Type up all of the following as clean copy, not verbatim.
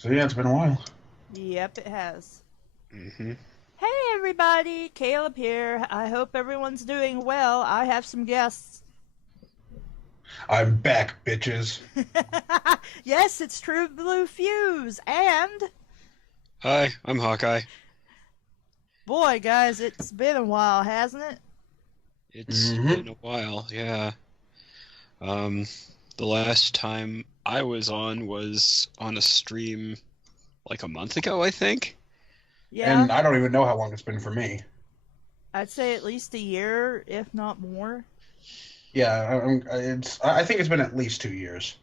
So yeah, it's been a while. Yep, it has. Hmm. Hey everybody, Caleb here. I hope everyone's doing well. I have some guests. I'm back, bitches. Yes, it's True Blue Fuse, and Hi, I'm Hawkeye. boy, guys, it's been a while, hasn't it? It's Mm-hmm. been a while, yeah. Um, the last time I was on a stream like a month ago, I think. Yeah, And I don't even know how long it's been for me. I'd say at least a year, if not more. Yeah, I think it's been at least 2 years.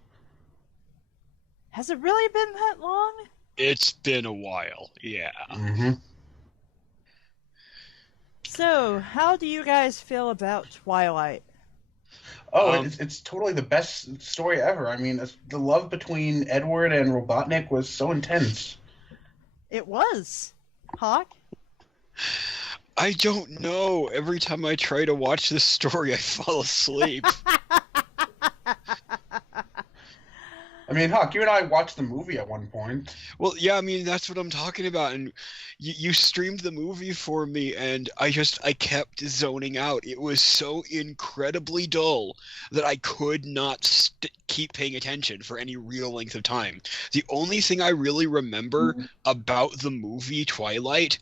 Has it really been that long? It's been a while, yeah. Mm-hmm. So, how do you guys feel about Twilight? Oh, Um, it's totally the best story ever. I mean, the love between Edward and Robotnik was so intense. It was. Hawk? I don't know. Every time I try to watch this story, I fall asleep. I mean, Huck, you and I watched the movie at one point. Well, yeah, I mean, that's what I'm talking about. And you streamed the movie for me, and I kept zoning out. It was so incredibly dull that I could not keep paying attention for any real length of time. The only thing I really remember about the movie Twilight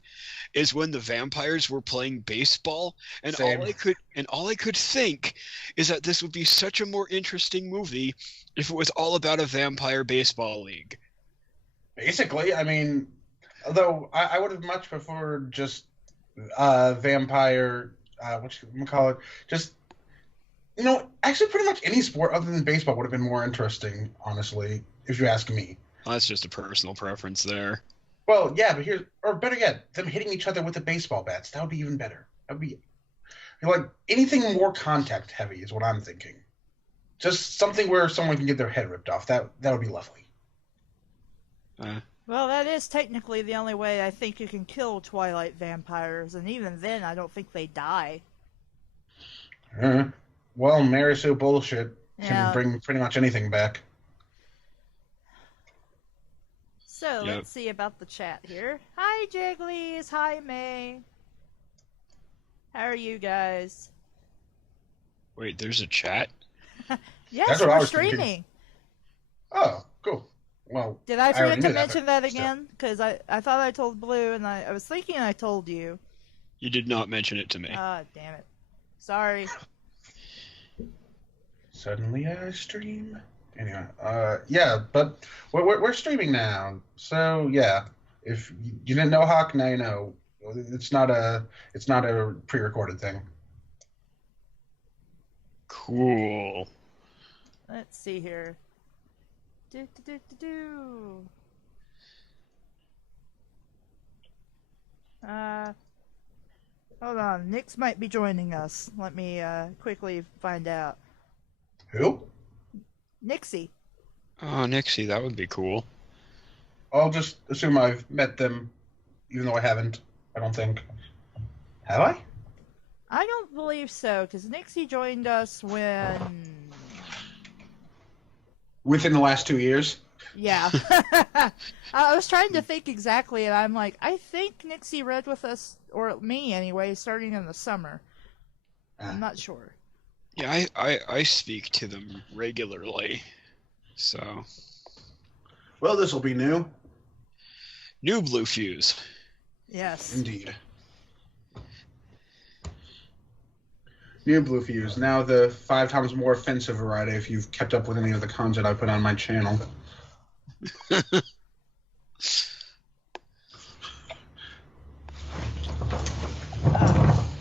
is when the vampires were playing baseball, and Same. all I could think is that this would be such a more interesting movie if it was all about a vampire baseball league. Basically, I mean, although I would have much preferred just vampire, what you call it, just actually pretty much any sport other than baseball would have been more interesting, honestly, if you ask me. Well, that's just a personal preference there. Well, yeah, but or better yet, them hitting each other with the baseball bats. That would be even better. That would be like anything more contact heavy is what I'm thinking. Just something where someone can get their head ripped off. That would be lovely. Well, that is technically the only way I think you can kill Twilight vampires, and even then, I don't think they die. Well, Mary Sue bullshit can Yeah. bring pretty much anything back. So, Yep. let's see about the chat here. Hi, Jigglies. Hi, May. How are you guys? Wait, there's a chat? Yes, That's what I we're was thinking. streaming. Oh, cool. Well, Did I already forget to knew mention but that still. again? Because I thought I told Blue, and I was thinking I told you. You did not mention it to me. Ah, damn it. Sorry. Suddenly I stream. Anyway, yeah, but we're streaming now. So yeah, if you didn't know Hawk, now you know. It's not a pre-recorded thing. Cool. Let's see here. Do, do, do, do, do. Hold on. Nix might be joining us. Let me quickly find out. Who? Nixie. Oh, Nixie, that would be cool. I'll just assume I've met them, even though I haven't. I don't think. Have I? I don't believe so, because Nixie joined us when... Within the last 2 years? Yeah. I was trying to think exactly, and I'm like, I think Nixie read with us, or me anyway, starting in the summer. I'm not sure. Yeah, I speak to them regularly. So, Well, this will be new. new Blue Fuse. Yes. Indeed. New Blue Fuse. Now the 5 times more offensive variety if you've kept up with any of the content I put on my channel.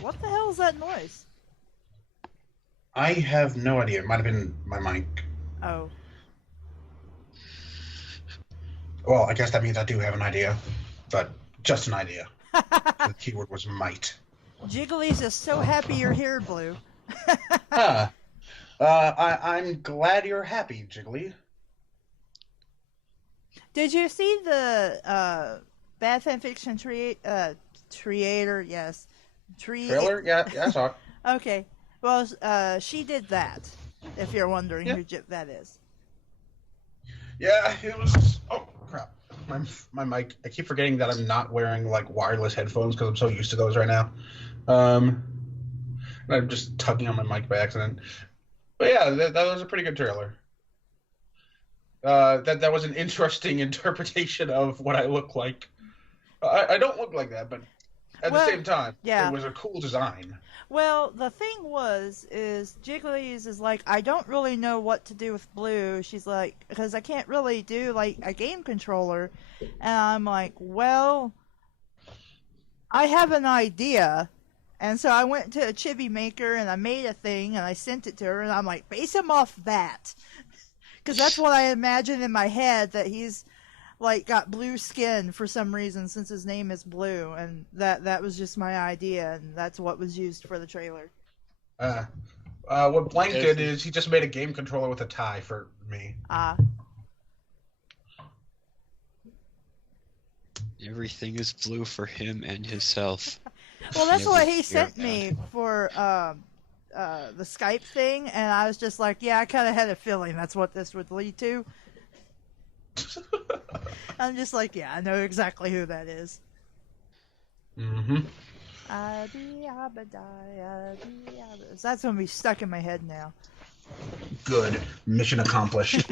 What the hell is that noise? I have no idea. It might have been my mic. Oh. Well, I guess that means I do have an idea, but just an idea. The keyword was might. Jigglies is so happy you're here, Blue. Ah, I'm glad you're happy, Jiggly. Did you see the Bad Fanfiction Creator? Yes. Trailer? Yeah, I saw it. Okay. Well, she did that, if you're wondering Yeah. who that is. Yeah, it was. Oh crap! my mic. I keep forgetting that I'm not wearing like wireless headphones because I'm so used to those right now. And I'm just tugging on my mic by accident. But yeah, that was a pretty good trailer. That was an interesting interpretation of what I look like. I don't look like that, but at the same time, it was a cool design. Well, the thing is Jigglies is like, I don't really know what to do with Blue. She's like, because I can't really do like a game controller. And I'm like, well, I have an idea. And so I went to a chibi maker and I made a thing and I sent it to her and I'm like, base him off that. Because that's what I imagine in my head, that he's like got blue skin for some reason since his name is Blue, and that was just my idea, and that's what was used for the trailer. What Blank did is he just made a game controller with a tie for me. Everything is blue for him and himself. Well, that's what he sent me for the Skype thing, and I was just like, yeah, I kind of had a feeling that's what this would lead to. I'm just like, yeah, I know exactly who that is. Mm-hmm. That's going to be stuck in my head now. Good. Mission accomplished.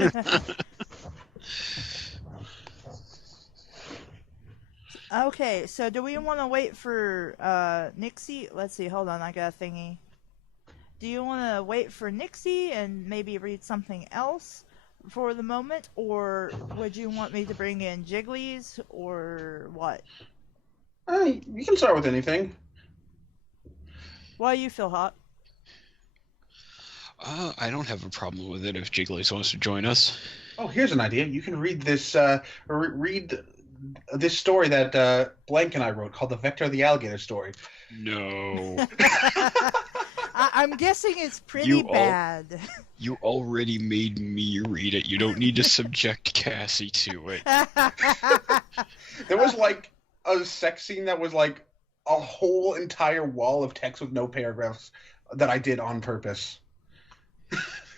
Okay, so do we want to wait for Nixie? Let's see, hold on, I got a thingy. Do you want to wait for Nixie and maybe read something else for the moment, or would you want me to bring in Jigglies, or what? You can start with anything. Why you feel hot? I don't have a problem with it if Jigglies wants to join us. Oh, here's an idea. You can read this read this story that Blank and I wrote called The Vector of the Alligator Story. No. I'm guessing it's pretty bad. You already made me read it. You don't need to subject Kassie to it. There was like a sex scene that was like a whole entire wall of text with no paragraphs that I did on purpose.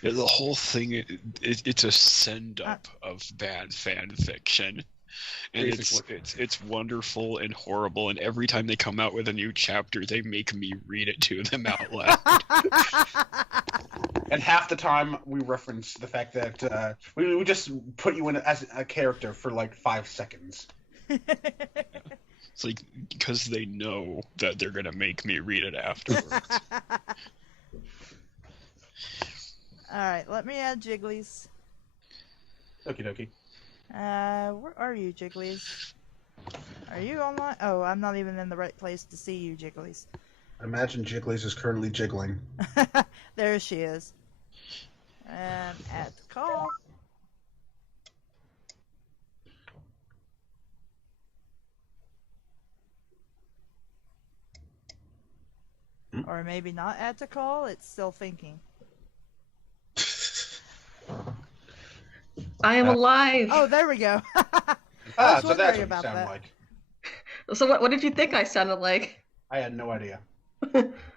Yeah, the whole thing, it's a send-up of bad fan fiction. And it's wonderful and horrible, and every time they come out with a new chapter, they make me read it to them out loud. And half the time, we reference the fact that we just put you in as a character for like 5 seconds. It's like, because they know that they're going to make me read it afterwards. Alright, let me add Jigglies. Okie dokie. Where are you, Jigglies? Are you online? Oh, I'm not even in the right place to see you, Jigglies. I imagine Jigglies is currently jiggling. There she is. And at the call. Or maybe not at the call, it's still thinking. I am alive. Oh, there we go. I was so that's wondering what you about sound that. like. So what did you think I sounded like? I had no idea.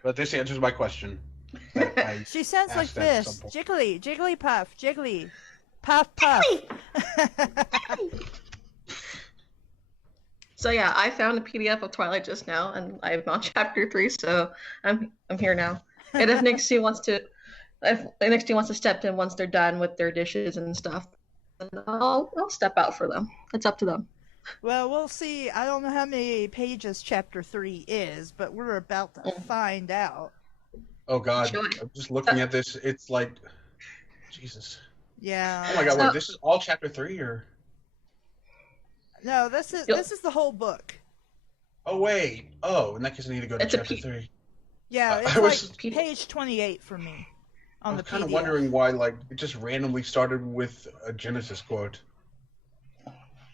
But this answers my question. She sounds like asked at this. some point. Jiggly, jiggly puff, jiggly. Puff, puff. So yeah, I found a PDF of Twilight just now, and I'm on chapter 3, so I'm here now. And if Nixie wants to step in once they're done with their dishes and stuff, then I'll step out for them. It's up to them. Well, we'll see. I don't know how many pages chapter 3 is, but we're about to find out. Oh God! Sure. I'm just looking at this. It's like, Jesus. Yeah. Oh my God! Wait, this is all chapter 3, or? No, this is the whole book. Oh wait. Oh, in that case, I need to go to chapter 3. Yeah, it's I was like page 28 for me on the kind of PDF. wondering why, like, it just randomly started with a Genesis quote.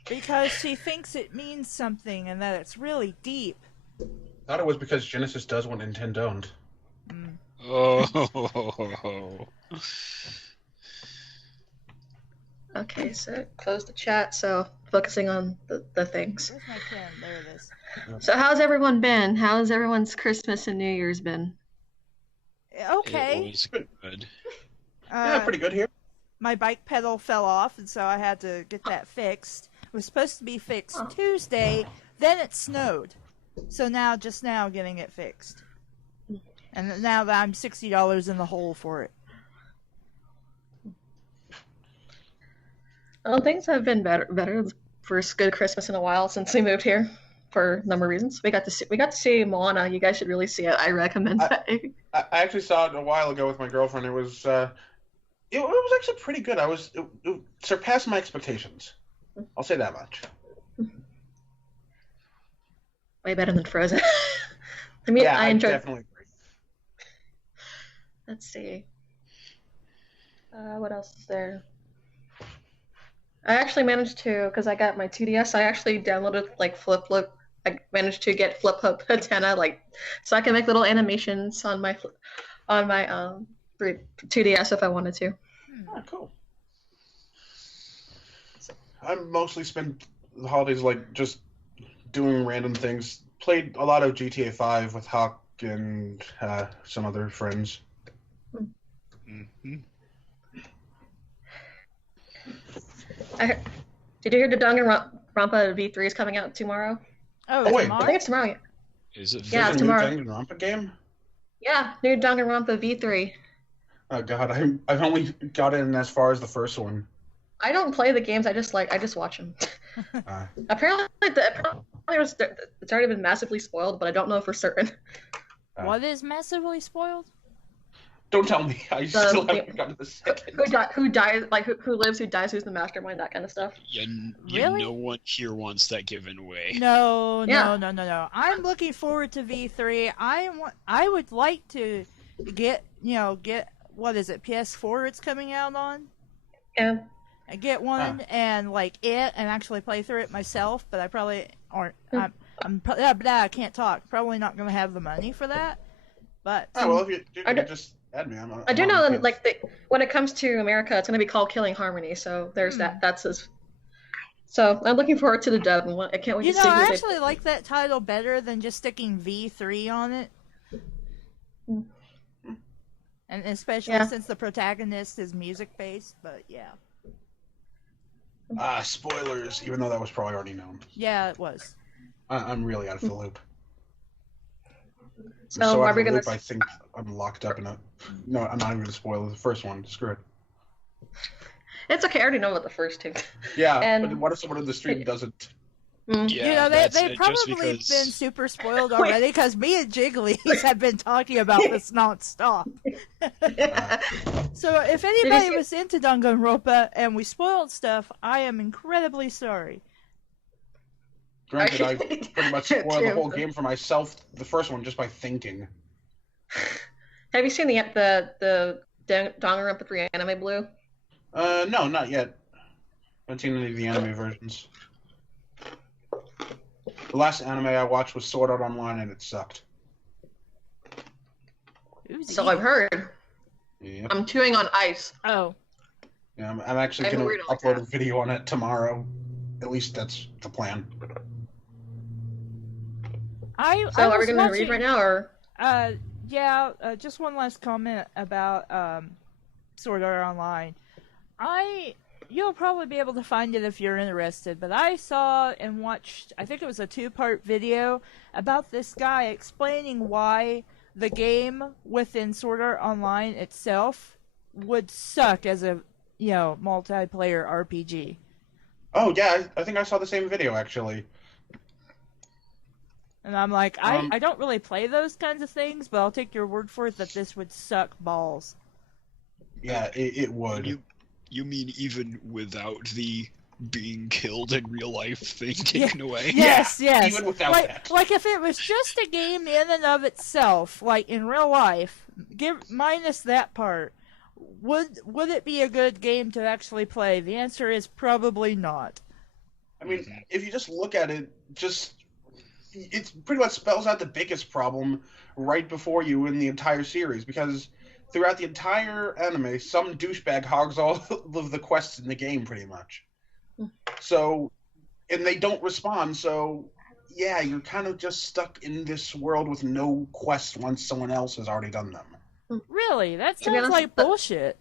Because she thinks it means something and that it's really deep. I thought it was because Genesis does what Nintendo don't. Mm. Oh. Okay, so close the chat. So focusing on the things. Where's my pen? There it is. So how's everyone been? How's everyone's Christmas and New Year's been? Okay. It was good. Yeah, pretty good here. My bike pedal fell off, and so I had to get that fixed. was supposed to be fixed Tuesday, then it snowed. So just now getting it fixed. And now that I'm $60 in the hole for it. Well, things have been better for a good Christmas in a while since we moved here for a number of reasons. We got to see Moana. You guys should really see it. I recommend that. I actually saw it a while ago with my girlfriend. It was actually pretty good. It surpassed my expectations. I'll say that much. Way better than Frozen. I mean, yeah, I enjoyed. Definitely agree. Let's see. What else is there? I actually managed to, because I got my 2DS, I actually downloaded like Flip. I managed to get Flip Antenna, so I can make little animations on my 2DS if I wanted to. Oh, cool. I mostly spent the holidays just doing random things. Played a lot of GTA 5 with Hawk and some other friends. Mm-hmm. Did you hear the Danganronpa V3 is coming out tomorrow? Oh, wait, tomorrow? I think it's tomorrow. Is it? Yeah, There's tomorrow. a new Danganronpa game? Yeah, new Danganronpa V3. Oh god, I've only gotten as far as the first one. I don't play the games. I just watch them. Apparently, it's already been massively spoiled, but I don't know for certain. What is massively spoiled? Don't tell me. I still haven't gotten to the second. Who dies? Who lives? Who dies? Who's the mastermind? That kind of stuff. Really? No one here wants that given away. No. Yeah. I'm looking forward to V3. I would like to get what is it? PS4 it's coming out on? Yeah. I get one and actually play through it myself, but I probably aren't. I can't talk. Probably not going to have the money for that. But if you can just add me. I do know that when it comes to America, it's going to be called Killing Harmony. So there's that. That's his. So I'm looking forward to the dub, and I can't wait to see. I actually like that title better than just sticking V3 on it. And especially since the protagonist is music based, but yeah. Spoilers, even though that was probably already known. Yeah, it was. I'm really out of the loop. So are we gonna? I think I'm locked up in a. No, I'm not even gonna spoil the first one. Screw it. It's okay. I already know about the first two. Yeah, but what if someone in the street doesn't? Yeah, they've probably been super spoiled already because me and Jigglies have been talking about this nonstop. So if anybody was into Danganronpa and we spoiled stuff, I am incredibly sorry. Granted, I pretty much spoiled the whole game for myself, the first one, just by thinking. Have you seen the Danganronpa 3 anime, Blue? No, not yet. I haven't seen any of the anime versions. The last anime I watched was Sword Art Online, and it sucked. So I've heard. Yeah. I'm chewing on ice. Oh. Yeah, I'm actually going to upload a video on it tomorrow. At least that's the plan. Are we going to read right now, or? Just one last comment about Sword Art Online. You'll probably be able to find it if you're interested, but I saw and watched, I think it was a 2-part video about this guy explaining why the game within Sword Art Online itself would suck as a, multiplayer RPG. Oh, yeah, I think I saw the same video, actually. And I'm like, I don't really play those kinds of things, but I'll take your word for it that this would suck balls. Yeah, it would. You mean even without the being killed in real life thing taken away? Yes. Even without that. Like if it was just a game in and of itself, like in real life, minus that part, would it be a good game to actually play? The answer is probably not. I mean, if you just look at it, it pretty much spells out the biggest problem right before you in the entire series, because throughout the entire anime, some douchebag hogs all of the quests in the game, pretty much. So, and they don't respond, so, yeah, you're kind of just stuck in this world with no quests once someone else has already done them. Really? That sounds like bullshit.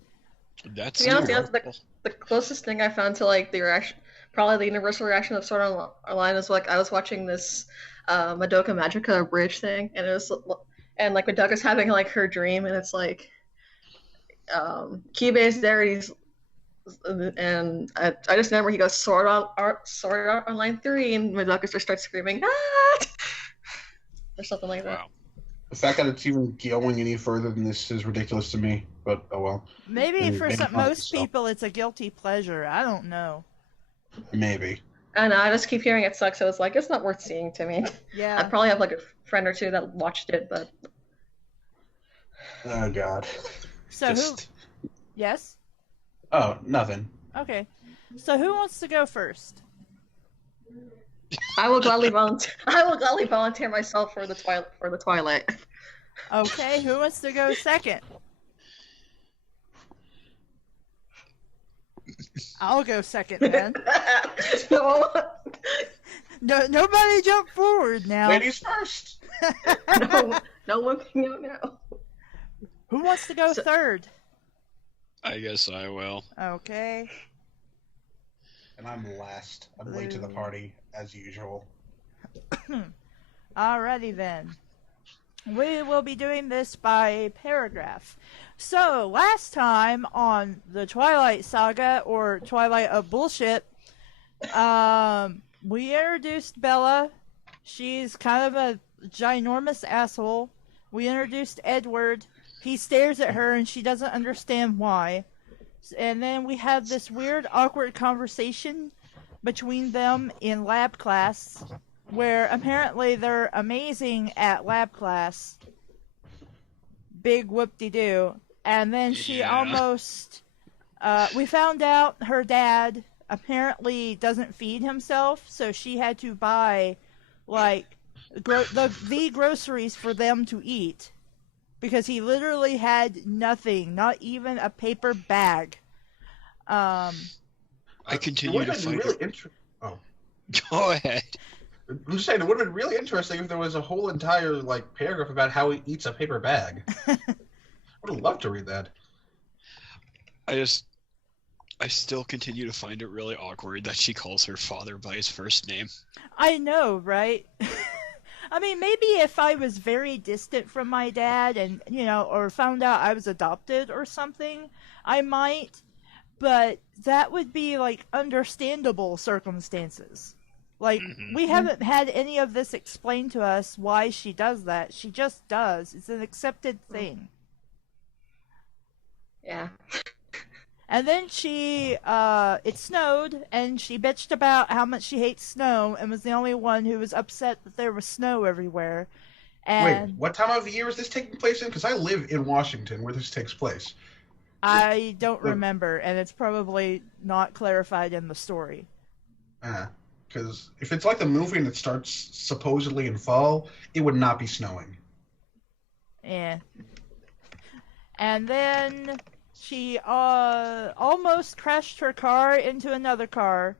That's the closest thing I found to, probably the universal reaction of Sword Art Online is like I was watching this Madoka Magica bridge thing, and it was and like Madoka's having like her dream, and it's like Kibe's there, and I just remember he goes Sword Art Online 3, and Madoka just starts screaming ah! or something like that. Wow. The fact that it's even going any further than this is ridiculous to me, but oh well. Maybe for most people it's a guilty pleasure. I don't know. Maybe. And I just keep hearing it sucks, so it's like it's not worth seeing to me. Yeah. I probably have like a friend or two that watched it, but Oh God. So who? Yes. Oh, nothing. Okay. So who wants to go first? I will gladly volunteer myself for the Twilight. Okay. Who wants to go second? I'll go second then. No, Nobody jump forward now. Ladies first. no one can go now. Who wants to go third? I guess I will. Okay. And I'm last. I'm late to the party, as usual. Alrighty then. We will be doing this by paragraph. So, last time on the Twilight Saga, or Twilight of Bullshit, we introduced Bella. She's kind of a ginormous asshole. We introduced Edward. He stares at her and she doesn't understand why. And then we had this weird, awkward conversation between them in lab class, where apparently they're amazing at lab class. Big whoop-de-doo. And then she almost... we found out her dad apparently doesn't feed himself, so she had to buy, like, the groceries for them to eat. Because he literally had nothing, not even a paper bag. I continue to find really it. Go ahead. I'm just saying, it would have been really interesting if there was a whole entire paragraph about how he eats a paper bag. I would have loved to read that. I still continue to find it really awkward that she calls her father by his first name. I know, right? I mean, maybe if I was very distant from my dad and, or found out I was adopted or something, I might. But that would be, understandable circumstances. We haven't had any of this explained to us why she does that. She just does. It's an accepted thing. Yeah. And then it snowed, and she bitched about how much she hates snow, and was the only one who was upset that there was snow everywhere. And wait, what time of year is this taking place in? Because I live in Washington, where this takes place. I don't remember, and it's probably not clarified in the story. Because if it's like the movie and it starts supposedly in fall, it would not be snowing. Yeah. And then she almost crashed her car into another car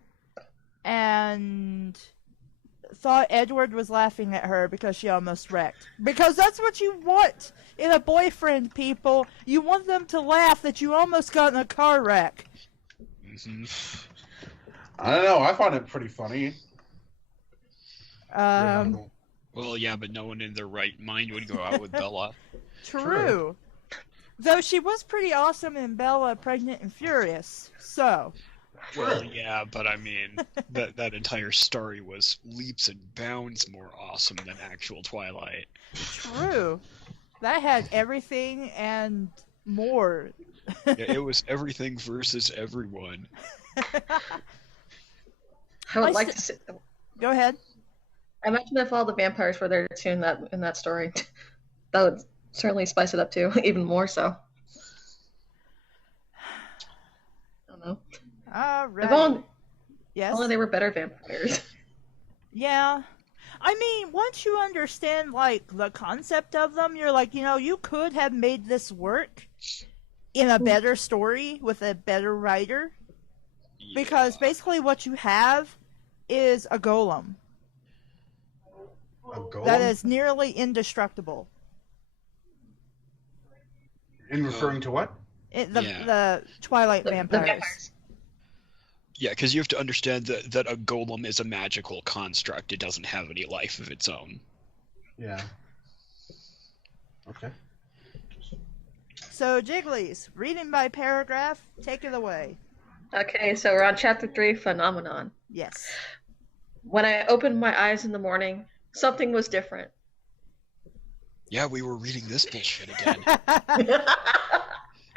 and thought Edward was laughing at her because she almost wrecked. Because that's what you want in a boyfriend, people. You want them to laugh that you almost got in a car wreck. Mm-hmm. I don't know. I find it pretty funny. Well, yeah, but no one in their right mind would go out with Bella. True. Though she was pretty awesome in Bella, Pregnant and Furious, so... Well, yeah, but I mean, that entire story was leaps and bounds more awesome than actual Twilight. True. That had everything and more. Yeah, it was everything versus everyone. I would like to see... Go ahead. Imagine if all the vampires were there too in that story. That would certainly spice it up too, even more so. I don't know. Alright. Yes? If only they were better vampires. Yeah. I mean, once you understand, the concept of them, you're like, you could have made this work in a better story with a better writer. Yeah. Because basically what you have is a golem. A golem? That is nearly indestructible. In referring to what? The Twilight vampires. Yeah, because you have to understand that a golem is a magical construct. It doesn't have any life of its own. Yeah. Okay. So, Jigglies, reading by paragraph, take it away. Okay, so we're on chapter 3, Phenomenon. Yes. When I opened my eyes in the morning, something was different. Yeah, we were reading this bullshit again.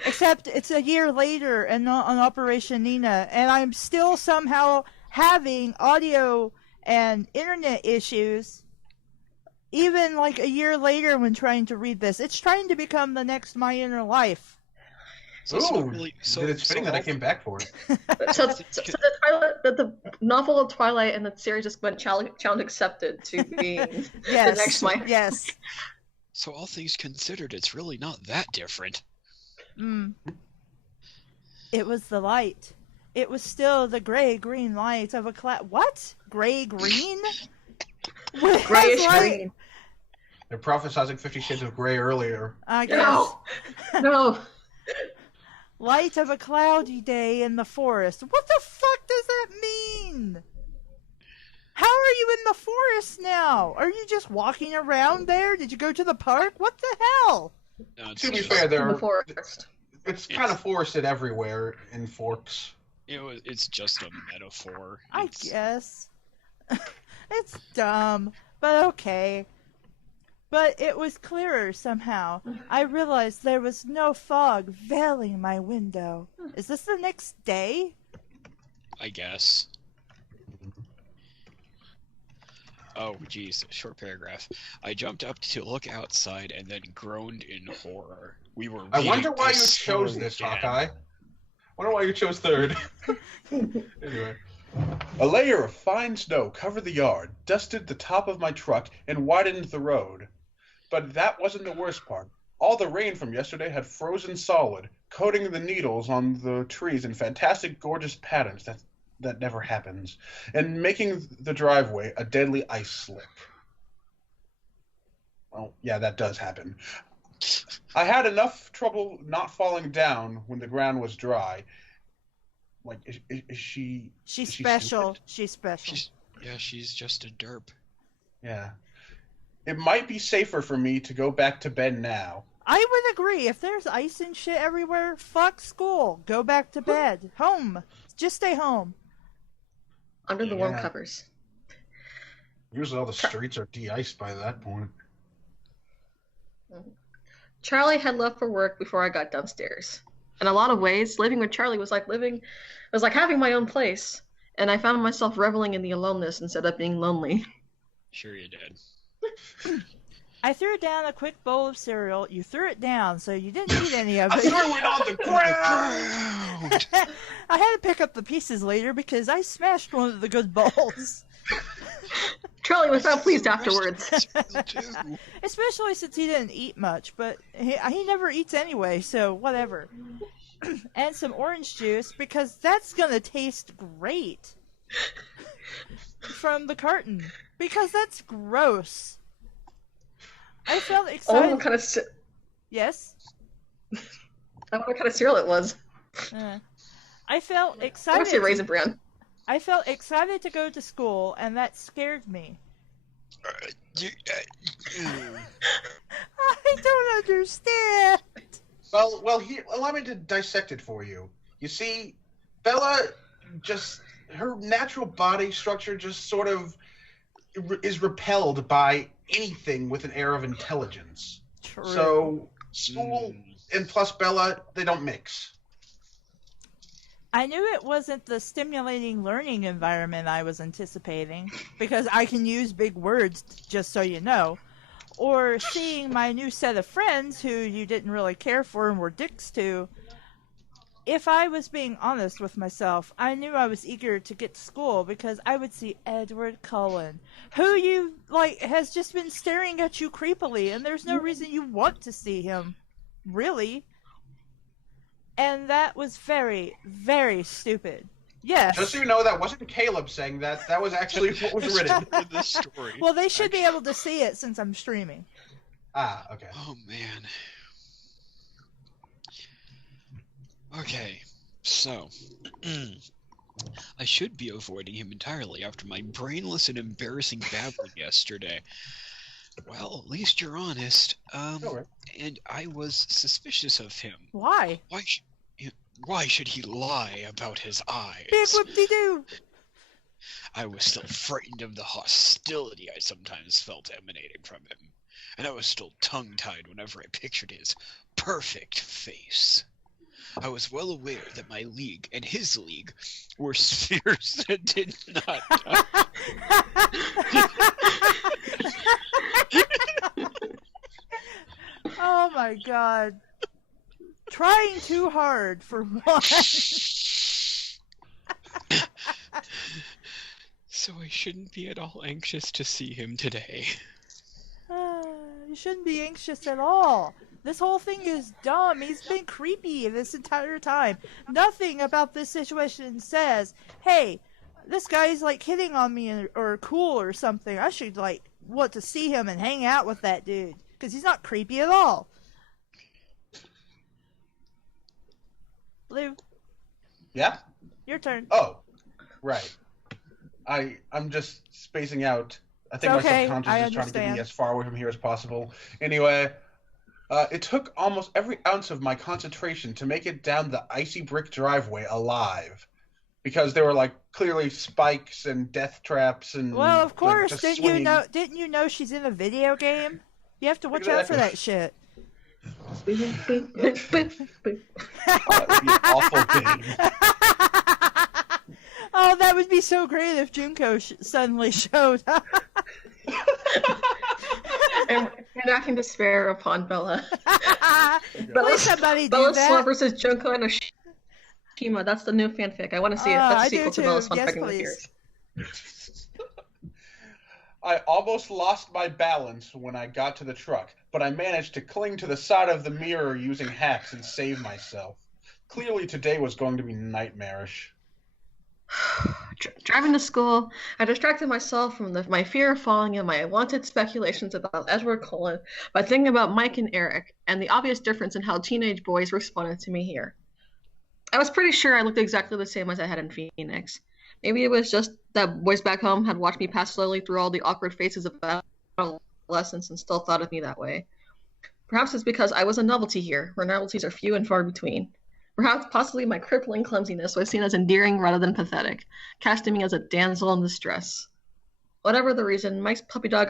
Except it's a year later and not on Operation Nina, and I'm still somehow having audio and internet issues, even like a year later when trying to read this. It's trying to become the next My Inner Life. So, it's fitting that I came back for it. So the novel of Twilight and the series just went challenge accepted to being the next My. Yes. So all things considered, it's really not that different. It was the light. It was still the gray-green light of a cloud. What? Gray-green? Grayish-green. They're prophesizing 50 Shades of Grey earlier. I guess. No. Light of a cloudy day in the forest. What the fuck does that mean? How are you in the forest now? Are you just walking around there? Did you go to the park? What the hell? No, To be fair, In the forest. it's kind of forested everywhere in Forks. It's just a metaphor. I guess. It's dumb, but okay. But it was clearer somehow. I realized there was no fog veiling my window. Is this the next day? I guess. Oh, geez, short paragraph. I jumped up to look outside and then groaned in horror. We were. I wonder why you this chose through this, again. Hawkeye. I wonder why you chose third. Anyway. A layer of fine snow covered the yard, dusted the top of my truck, and widened the road. But that wasn't the worst part. All the rain from yesterday had frozen solid, coating the needles on the trees in fantastic, gorgeous patterns that never happens, and making the driveway a deadly ice slick. Well, yeah, that does happen. I had enough trouble not falling down when the ground was dry. Like, is she... She's is she special. stupid? She's special. She's just a derp. Yeah. It might be safer for me to go back to bed now. I would agree. If there's ice and shit everywhere, fuck school. Go back to bed. Home. Just stay home. Under the warm Yeah. covers. Usually all the streets are de-iced by that point. Charlie had left for work before I got downstairs. In a lot of ways, living with Charlie was like having my own place, and I found myself reveling in the aloneness instead of being lonely. Sure you did. I threw down a quick bowl of cereal. You threw it down, so you didn't eat any of I it. threw it on the ground! I had to pick up the pieces later because I smashed one of the good bowls. Charlie was not pleased afterwards. Especially since he didn't eat much, but he never eats anyway, so whatever. And some orange juice, because that's gonna taste great. From the carton. Because that's gross. I felt Oh, excited. what kind of Yes? what kind of cereal it was. I felt I want excited. to say Raisin Bran. I felt excited to go to school, and that scared me. I don't understand. Well, allow me to dissect it for you. You see, Bella her natural body structure just sort of is repelled by anything with an air of intelligence. True. So, school and plus Bella, they don't mix. I knew it wasn't the stimulating learning environment I was anticipating, because I can use big words, just so you know. Or seeing my new set of friends who you didn't really care for and were dicks to. If I was being honest with myself, I knew I was eager to get to school because I would see Edward Cullen, who has just been staring at you creepily, and there's no reason you want to see him. Really. And that was very, very stupid. Yes. Just so you know, that wasn't Caleb saying that. That was actually what was written. In the story. Well, they should be able to see it since I'm streaming. Ah, okay. Oh, man. Okay, so I should be avoiding him entirely after my brainless and embarrassing babbling yesterday. Well, at least you're honest. Sure. And I was suspicious of him. Why? Why should he lie about his eyes? Big whoop-de-doo! I was still frightened of the hostility I sometimes felt emanating from him, and I was still tongue-tied whenever I pictured his perfect face. I was well aware that my league and his league were spheres that did not Oh my god. Trying too hard for one. So I shouldn't be at all anxious to see him today. You shouldn't be anxious at all. This whole thing is dumb. He's been creepy this entire time. Nothing about this situation says, hey, this guy's like hitting on me or cool or something. I should like want to see him and hang out with that dude. Because he's not creepy at all. Blue. Yeah? Your turn. Oh, right. I'm just spacing out. I think my subconscious is trying to get me as far away from here as possible. Anyway, it took almost every ounce of my concentration to make it down the icy brick driveway alive. Because there were like clearly spikes and death traps and well, of course. just Didn't you know she's in a video game? You have to watch out for that shit. That would be an awful game. Oh, that would be so great if Junko suddenly showed up. And acting despair upon Bella. Please somebody do Bella that. Swan versus Junko and Oshima. That's the new fanfic. I want to see it. That's a sequel to Bella Swan yes, fighting the please. Fears. I almost lost my balance when I got to the truck, but I managed to cling to the side of the mirror using hacks and save myself. Clearly today was going to be nightmarish. Driving to school, I distracted myself from my fear of falling and my wanted speculations about Edward Cullen by thinking about Mike and Eric and the obvious difference in how teenage boys responded to me here. I was pretty sure I looked exactly the same as I had in Phoenix. Maybe it was just that boys back home had watched me pass slowly through all the awkward phases of adolescence and still thought of me that way. Perhaps it's because I was a novelty here, where novelties are few and far between. Perhaps possibly my crippling clumsiness was seen as endearing rather than pathetic, casting me as a damsel in distress. Whatever the reason, Mike's puppy dog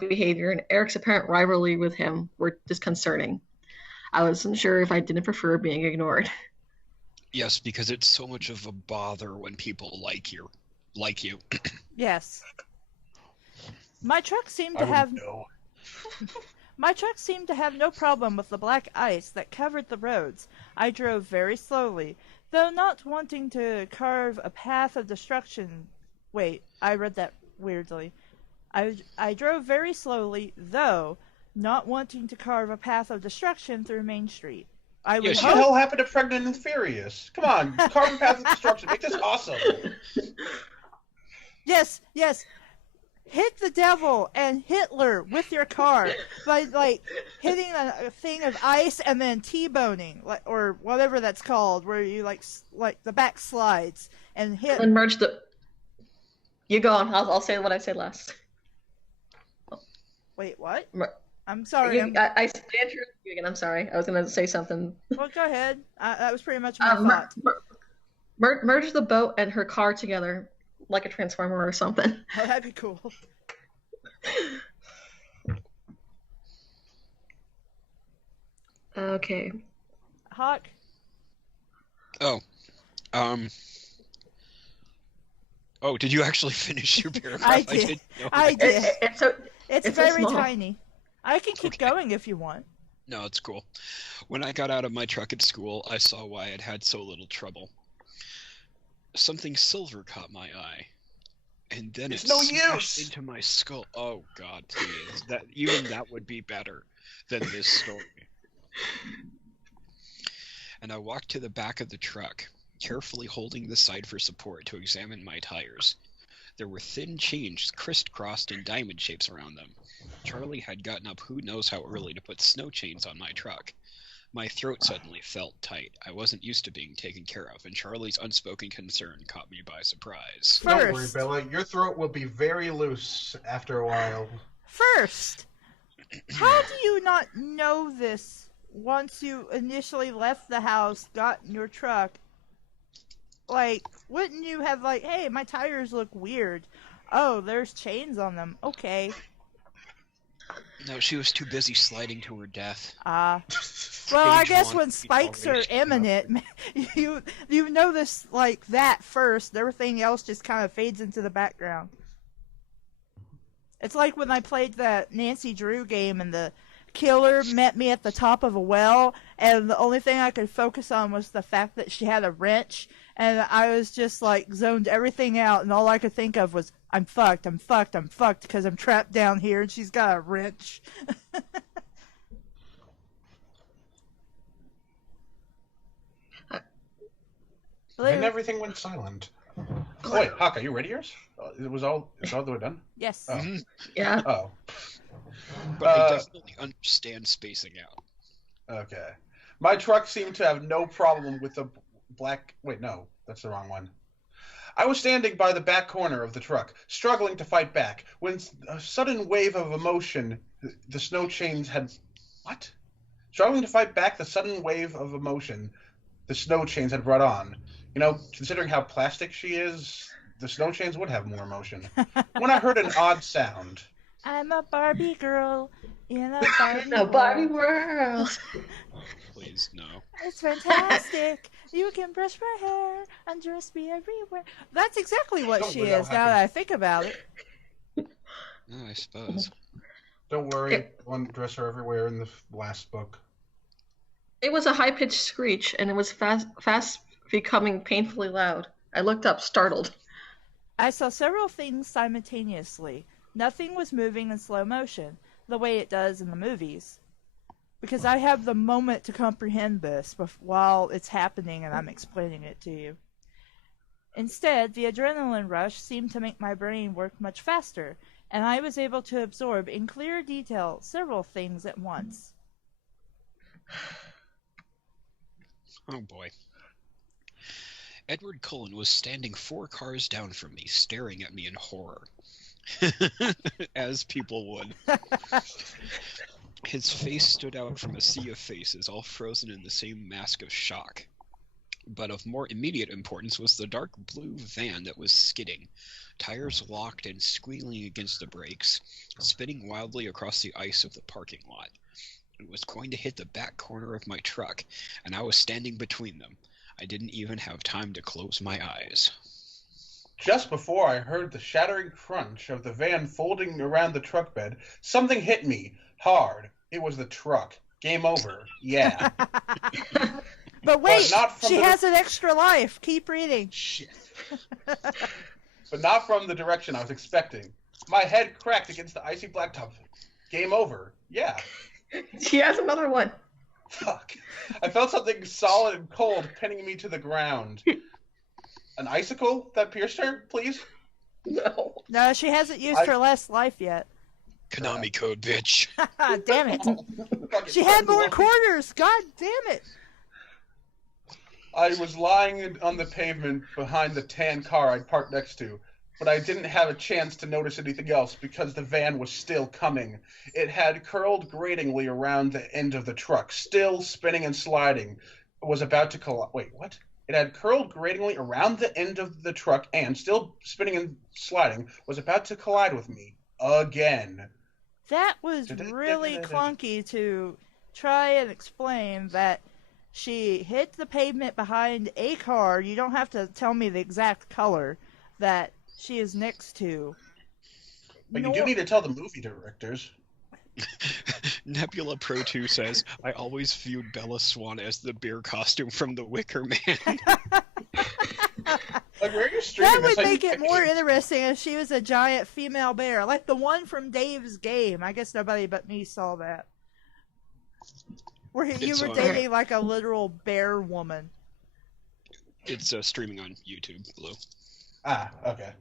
behavior and Eric's apparent rivalry with him were disconcerting. I wasn't sure if I didn't prefer being ignored. Yes, because it's so much of a bother when people like you. Yes. My truck seemed to have no problem with the black ice that covered the roads. I drove very slowly, though not wanting to carve a path of destruction. Wait, I read that weirdly. I drove very slowly, though not wanting to carve a path of destruction through Main Street. What the hell happened to Pregnant and Furious? Come on, carve a path of destruction. Make this awesome. Yes. Hit the devil and Hitler with your car by like hitting a thing of ice and then T-boning, or whatever that's called, where you like the back slides and hit. And merge the. You go on. I'll say what I said last. Wait, what? I'm sorry. I stand here again. I'm sorry. I was going to say something. Well, go ahead. That was pretty much my thought. Merge the boat and her car together like a transformer or something. Oh, that'd be cool. Okay. Hawk? Oh, did you actually finish your paragraph? I did. I did. It's very small. tiny. I can keep going if you want. No, it's cool. When I got out of my truck at school, I saw why I'd had so little trouble. Something silver caught my eye, and then it smashed into my skull. Oh God, please! That would be better than this story. And I walked to the back of the truck, carefully holding the side for support to examine my tires. There were thin chains crisscrossed in diamond shapes around them. Charlie had gotten up who knows how early to put snow chains on my truck. My throat suddenly felt tight. I wasn't used to being taken care of, and Charlie's unspoken concern caught me by surprise. Don't worry, First. Bella. Your throat will be very loose after a while. First, how do you not know this once you initially left the house, got in your truck? Like, wouldn't you have like, hey, my tires look weird. Oh, there's chains on them. Okay. No, she was too busy sliding to her death. Well, I Stage guess one, when we've spikes are already imminent, you notice like that first. Everything else just kind of fades into the background. It's like when I played that Nancy Drew game and the killer met me at the top of a well, and the only thing I could focus on was the fact that she had a wrench, and I was just like zoned everything out, and all I could think of was, I'm fucked, because I'm trapped down here, and she's got a wrench. Then everything went silent. Wait, Hawk, are you ready yours? It's all the way done? Yes. Oh. Yeah. Oh. But I definitely understand spacing out. Okay. My truck seemed to have no problem with the black... Wait, no. That's the wrong one. I was standing by the back corner of the truck, struggling to fight back, when a sudden wave of emotion... The snow chains had... What? Struggling to fight back the sudden wave of emotion the snow chains had brought on. You know, considering how plastic she is, the snow chains would have more emotion. When I heard an odd sound... I'm a Barbie girl in a Barbie No, Barbie world. world. Please, no. It's fantastic. You can brush my hair, undress me everywhere. That's exactly what Don't she worry, is that'll now that happen. I think about it. No, I suppose. Don't worry, one dress her everywhere in the last book. It was a high-pitched screech, and it was fast becoming painfully loud. I looked up, startled. I saw several things simultaneously. Nothing was moving in slow motion, the way it does in the movies. Because I have the moment to comprehend this while it's happening and I'm explaining it to you. Instead, the adrenaline rush seemed to make my brain work much faster, and I was able to absorb in clear detail several things at once. Oh boy. Edward Cullen was standing 4 cars down from me, staring at me in horror. As people would. His face stood out from a sea of faces, all frozen in the same mask of shock. But of more immediate importance was the dark blue van that was skidding, tires locked and squealing against the brakes, spinning wildly across the ice of the parking lot. It was going to hit the back corner of my truck, and I was standing between them. I didn't even have time to close my eyes. Just before I heard the shattering crunch of the van folding around the truck bed, something hit me hard. It was the truck. Game over. Yeah. But wait, not from she the- has an extra life. Keep reading. Shit. But not from the direction I was expecting. My head cracked against the icy blacktop. Game over. Yeah. She has another one. Fuck. I felt something solid and cold pinning me to the ground. An icicle that pierced her, please? No. No, she hasn't used her last life yet. Konami code, bitch. Damn it. Fucking She had more fucking- quarters. God damn it. I was lying on the pavement behind the tan car I'd parked next to, but I didn't have a chance to notice anything else because the van was still coming. It had curled gratingly around the end of the truck, still spinning and sliding. It was about to collide. Wait, what? It had curled gratingly around the end of the truck and, still spinning and sliding, was about to collide with me. Again. That was really clunky to try and explain that she hit the pavement behind a car. You don't have to tell me the exact color that she is next to. But you do need to tell the movie directors. Nebula Pro 2 says, I always viewed Bella Swan as the bear costume from The Wicker Man. Like, where are you streaming? That would It's like- make it more interesting if she was a giant female bear, like the one from Dave's Game. I guess nobody but me saw that. Where you It's were on- dating like a literal bear woman. It's streaming on YouTube, Blue. Ah, okay.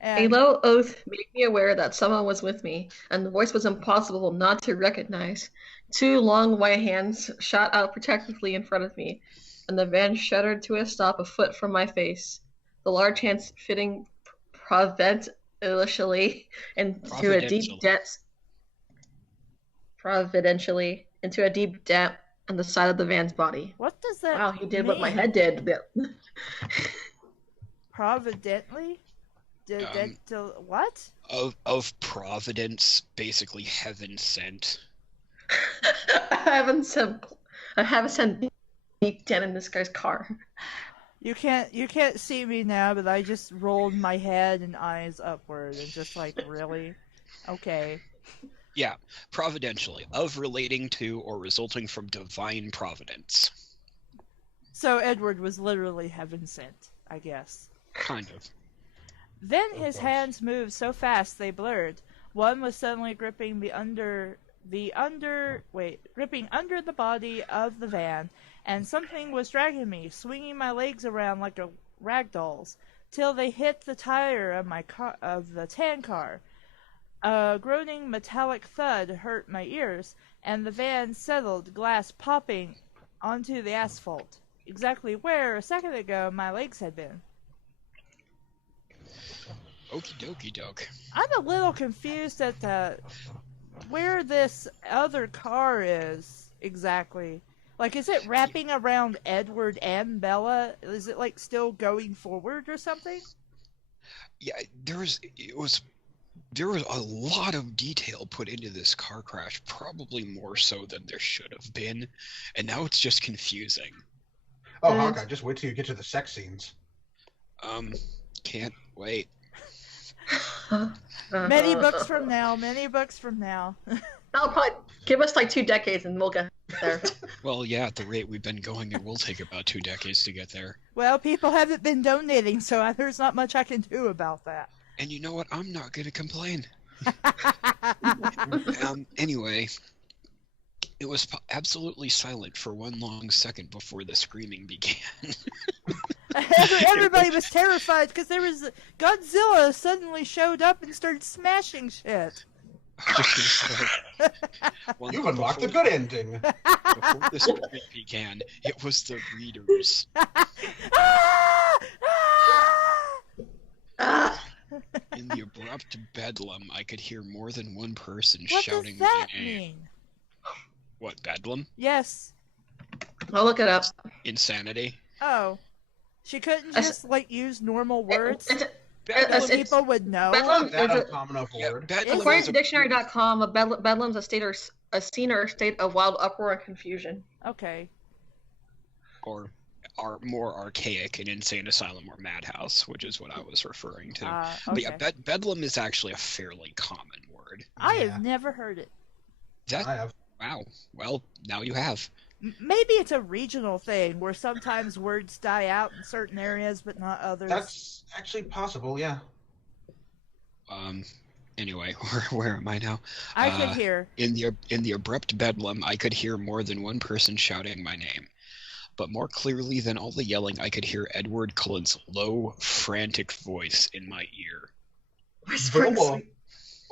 A And low oath made me aware that someone was with me, and the voice was impossible not to recognize. Two long white hands shot out protectively in front of me, and the van shuddered to a stop a foot from my face. The large hands fitting providentially into a deep depth. Providentially into a deep dent on the side of the van's body. what does that Wow, he did mean? what my head did. Providently? What? Of providence, basically heaven sent. I haven't sent deep dent in this guy's car. You can't see me now, but I just rolled my head and eyes upward and just like, really? Okay. Yeah, providentially, of relating to or resulting from divine providence. So Edward was literally heaven sent, I guess. Kind of. Then his hands moved so fast they blurred. One was suddenly gripping gripping under the body of the van, and something was dragging me, swinging my legs around like a ragdoll's, till they hit the tire of the tan car. A groaning metallic thud hurt my ears, and the van settled, glass popping onto the asphalt, exactly where, a second ago, my legs had been. Okie dokie doke. I'm a little confused at where this other car is, exactly. Like, is it wrapping around Edward and Bella? Is it, like, still going forward or something? Yeah, there was a lot of detail put into this car crash, probably more so than there should have been, and now it's just confusing. Oh, Hawkeye, just wait till you get to the sex scenes. Can't wait. Many books from now. That'll probably give us like 2 decades and we'll get there. Well, yeah, at the rate we've been going, it will take about 2 decades to get there. Well, people haven't been donating, so there's not much I can do about that. And you know what? I'm not going to complain. Anyway, it was absolutely silent for one long second before the screaming began. Everybody was terrified because Godzilla suddenly showed up and started smashing shit. You've unlocked the good ending. Before the screaming began, it was the readers. In the abrupt bedlam, I could hear more than one person shouting my name. What does that mean? What, bedlam? Yes. I'll look it up. Insanity. Oh. She couldn't just, use normal words? Bedlam, People would know. Bedlam That is uncommon of word. according to dictionary.com, a bedlam's a scene or state of wild uproar and confusion. Okay. Or are more archaic in insane asylum or madhouse, which is what I was referring to. Okay. But yeah, bedlam is actually a fairly common word. I have never heard it. I have. Wow. Well, now you have. Maybe it's a regional thing where sometimes words die out in certain areas but not others. That's actually possible, yeah. Anyway, where am I now? I could hear. In the abrupt bedlam, I could hear more than one person shouting my name. But more clearly than all the yelling, I could hear Edward Cullen's low, frantic voice in my ear. Bella,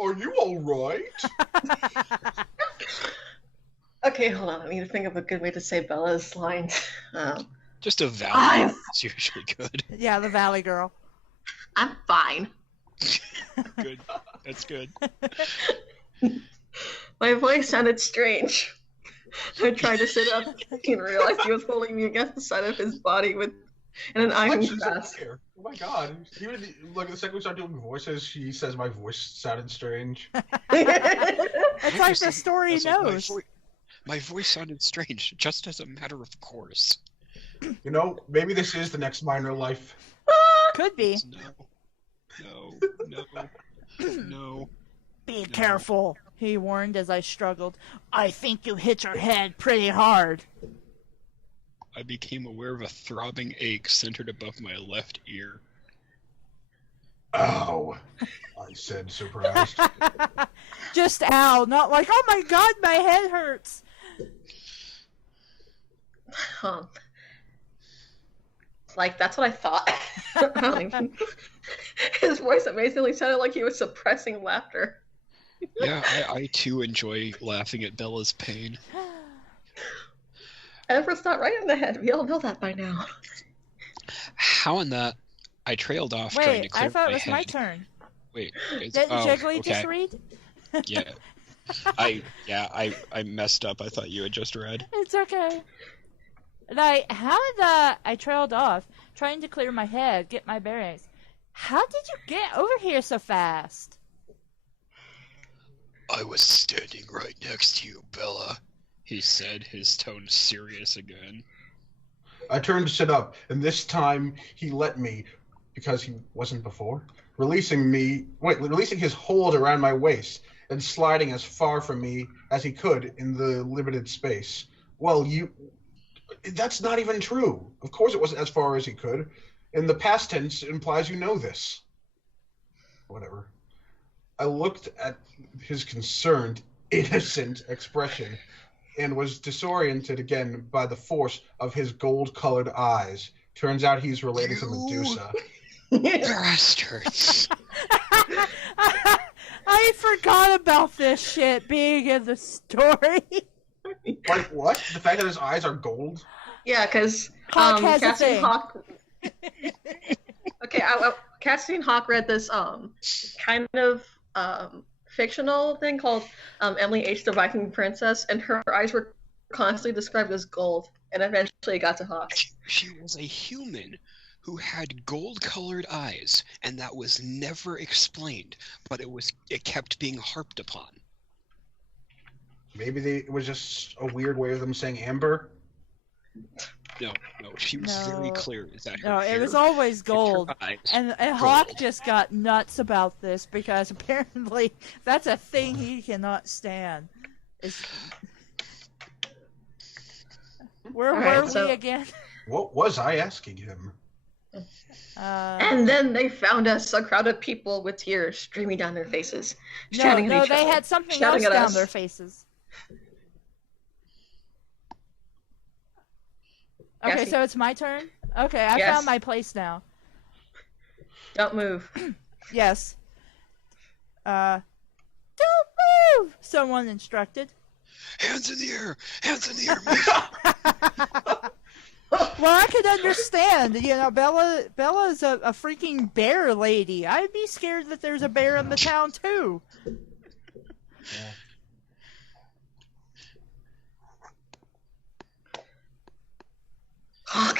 are you all right? Okay, hold on. I need to think of a good way to say Bella's lines. Just a valley is usually good. Yeah, the Valley Girl. I'm fine. Good. That's good. My voice sounded strange. I tried to sit up and realized he was holding me against the side of his body in an iron grasp. Oh my god. The second we start doing voices, she says my voice sounded strange. It's like the story knows. My voice sounded strange, just as a matter of course. You know, maybe this is the next minor life. Could be. No. Be careful, he warned as I struggled. I think you hit your head pretty hard. I became aware of a throbbing ache centered above my left ear. Ow, I said, surprised. Just ow, not like, oh my god, my head hurts. Like, that's what I thought. I don't even... His voice amazingly sounded like he was suppressing laughter. Yeah, I too enjoy laughing at Bella's pain. Edward's not right in the head. We all know that by now. How in that? I trailed off trying to Wait, clear I thought it my was my head. turn. Wait, Didn't Jiggly just read? Yeah. I messed up. I thought you had just read. It's okay. I trailed off, trying to clear my head, get my bearings. How did you get over here so fast? I was standing right next to you, Bella, he said, his tone serious again. I turned to sit up, and this time he let me, because he wasn't before, releasing his hold around my waist and sliding as far from me as he could in the limited space. Well, that's not even true. Of course it wasn't as far as he could. In the past tense, it implies you know this. Whatever. I looked at his concerned, innocent expression and was disoriented again by the force of his gold-colored eyes. Turns out he's related to Medusa. Bastards. I forgot about this shit being in the story. Like what? The fact that his eyes are gold? Yeah, because Hawk has a Cassie thing. and Hawk. Okay, Cassie and Hawk read this kind of fictional thing called Emily H. the Viking Princess, and her eyes were constantly described as gold, and eventually it got to Hawk. She was a human who had gold-colored eyes, and that was never explained, but it kept being harped upon. Maybe it was just a weird way of them saying amber? No, she was very clear that her No, hair it was always and her gold. eyes And gold. Hawk just got nuts about this because apparently that's a thing he cannot stand. Where Alright, were so- we again? What was I asking him? And then they found us, a crowd of people with tears streaming down their faces, shouting at each they other, had something shouting else at down us. their faces. Okay, Cassie. so it's my turn? Okay, I Yes. found my place now. Don't move. Yes. Don't move! Someone instructed. Hands in the air! Hands in the air! Well, I could understand. You know, Bella's a freaking bear lady. I'd be scared that there's a bear in the town, too. Yeah. Hawk.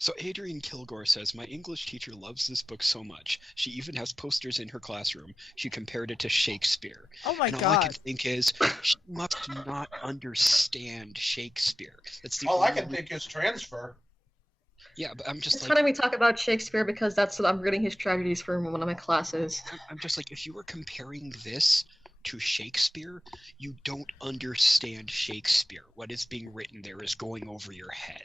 So Adrian Kilgore says, my English teacher loves this book so much. She even has posters in her classroom. She compared it to Shakespeare. Oh my and all god. I can think is, she must not understand Shakespeare. That's the All I only- can think is transfer. Yeah, but I'm just It's like, funny we talk about Shakespeare because that's what I'm reading his tragedies for one of my classes. I'm just like, if you were comparing this to Shakespeare, you don't understand Shakespeare. What is being written there is going over your head.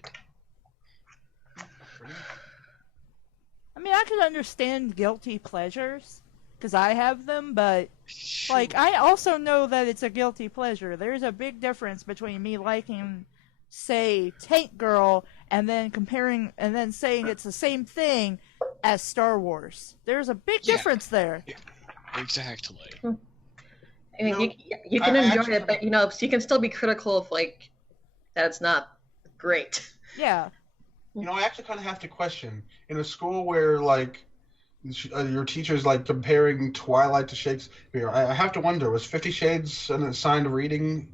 I mean, I could understand guilty pleasures, because I have them, but, like, I also know that it's a guilty pleasure. There's a big difference between me liking, say, Tank Girl, and then comparing, and then saying it's the same thing as Star Wars. There's a big Yeah. difference there. Exactly. I mean, No, you can I enjoy actually- it, but you know, so you can still be critical of like that it's not great. Yeah. You know, I actually kind of have to question in a school where like your teacher's like comparing Twilight to Shakespeare. I have to wonder, was 50 Shades an assigned reading?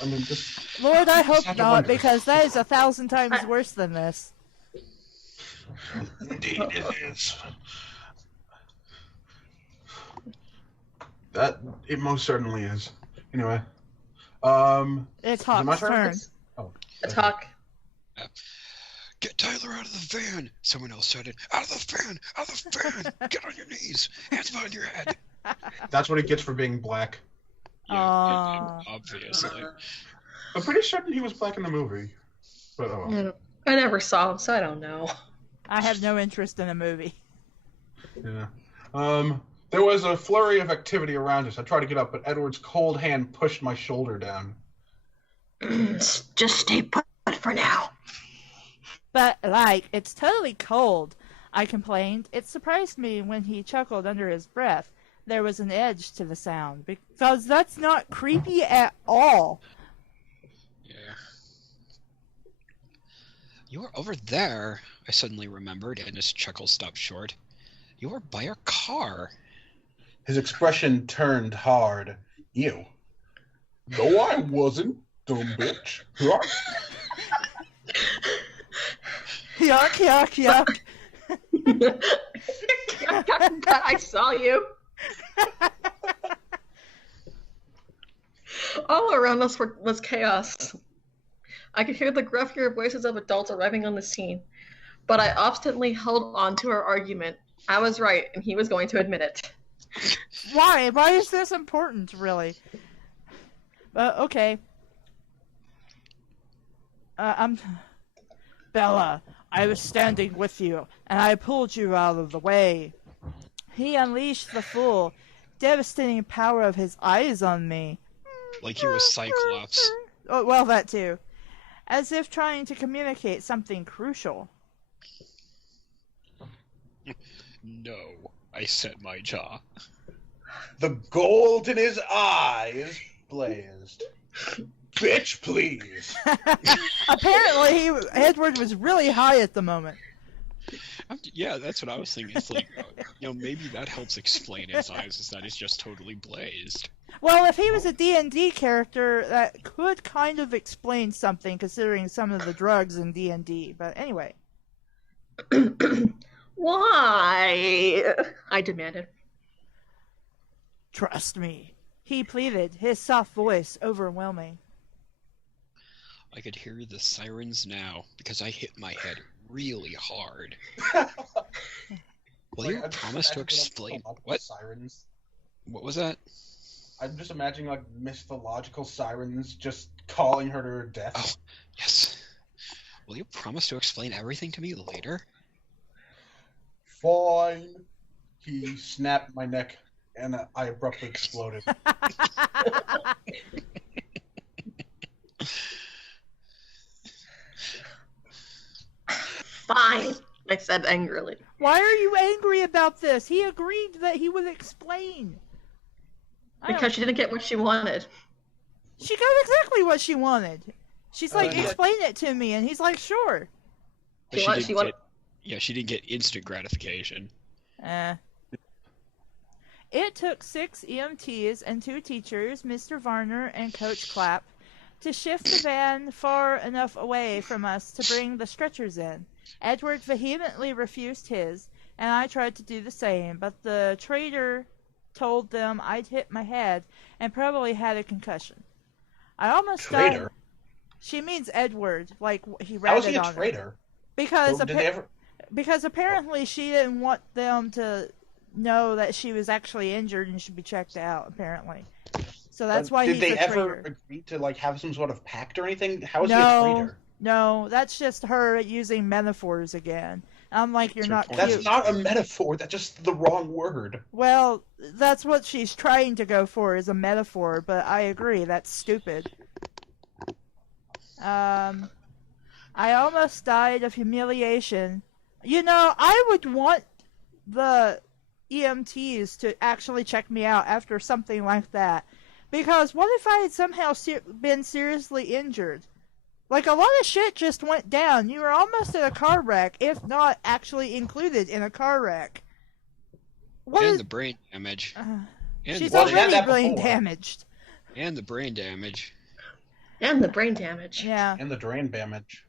I mean, just Lord, I hope have to not, wonder. because that is 1,000 times worse than this. indeed it is. That it most certainly is. Anyway, It's Is it my Hawk's turn. Oh, It's Hawk. Get Tyler out of the van! Someone else shouted, out of the van! Out of the van! Get on your knees! Hands behind your head! That's what he gets for being black. Yeah, obviously. I'm pretty certain he was black in the movie. But oh well. I never saw him, so I don't know. I have no interest in a movie. Yeah. There was a flurry of activity around us. I tried to get up, but Edward's cold hand pushed my shoulder down. Just stay put for now. But, like, it's totally cold, I complained. It surprised me when he chuckled under his breath. There was an edge to the sound, because that's not creepy at all. Yeah. You were over there, I suddenly remembered, and his chuckle stopped short. You were by your car. His expression turned hard. Ew. No, I wasn't, dumb bitch. Yuck. Yuck, yuck, yuck. I saw you. All around us was chaos. I could hear the gruffier voices of adults arriving on the scene, but I obstinately held on to our argument. I was right, and he was going to admit it. Why? Why is this important, really? Okay. Bella, I was standing with you, and I pulled you out of the way. He unleashed the full, devastating power of his eyes on me. Like he was Cyclops. Oh, well, that too. As if trying to communicate something crucial. No, I set my jaw. The gold in his eyes blazed. Bitch, please. Apparently, Edward was really high at the moment. Yeah, that's what I was thinking. It's like, maybe that helps explain his eyes, is that he's just totally blazed. Well, if he was a D&D character, that could kind of explain something, considering some of the drugs in D&D. But anyway. Why? I demanded. Trust me, he pleaded, his soft voice overwhelming. I could hear the sirens now, because I hit my head really hard. Will you promise to explain what? Sirens. What was that? I'm just imagining like mythological sirens just calling her to her death. Oh, yes. Will you promise to explain everything to me later? Fine. He snapped my neck, and I abruptly exploded. Fine, I said angrily. Why are you angry about this? He agreed that he would explain. Because she didn't get what she wanted. She got exactly what she wanted. She's like, Yeah. explain it to me, and he's like, sure. But She wanted. she didn't get instant gratification. It took 6 EMTs and 2 teachers, Mr. Varner and Coach Kleb, to shift the van far enough away from us to bring the stretchers in. Edward vehemently refused his, and I tried to do the same, but the traitor told them I'd hit my head and probably had a concussion. I almost died. Traitor? She means Edward, like he How was ratted he a on her. traitor? Because Did they ever... because apparently she didn't want them to know that she was actually injured and should be checked out, apparently. So that's why Did he's they a ever traitor. agree to like have some sort of pact or anything? How is he a traitor? No, that's just her using metaphors again. I'm like, you're not cute. That's not a metaphor. That's just the wrong word. Well, that's what she's trying to go for, is a metaphor, but I agree, that's stupid. I almost died of humiliation. You know, I would want the EMTs to actually check me out after something like that. Because what if I had somehow been seriously injured? Like, a lot of shit just went down. You were almost in a car wreck, if not actually included in a car wreck. The brain damage. She's Well, she had already that brain before. damaged. And the brain damage. And the brain damage. Yeah. And the drain damage.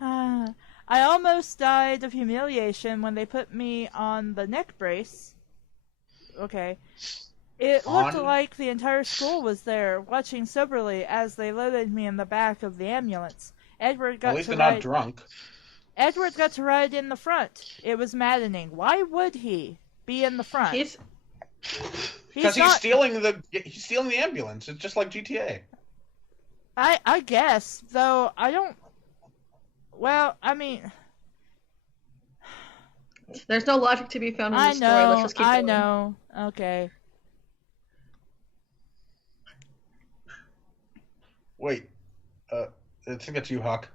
I almost died of humiliation when they put me on the neck brace. Okay. It looked like the entire school was there, watching soberly as they loaded me in the back of the ambulance. Edward got At least to they're ride. not drunk. Edward got to ride in the front. It was maddening. Why would he be in the front? He's Because he's not. stealing the ambulance. It's just like GTA. I guess, though I don't. Well, I mean, there's no logic to be found in I the story. Let's know, just keep I going. know. Okay. Wait, I think that's you, Hawk.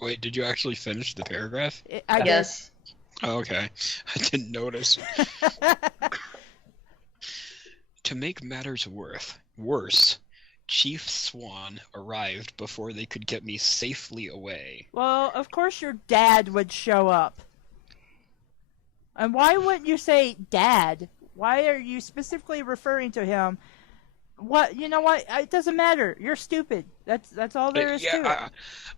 Wait, did you actually finish the paragraph? I did. Yes. Oh, okay. I didn't notice. To make matters worse, Chief Swan arrived before they could get me safely away. Well, of course your dad would show up. And why wouldn't you say dad? Why are you specifically referring to him? What, you know what? It doesn't matter. You're stupid. That's all there is to it.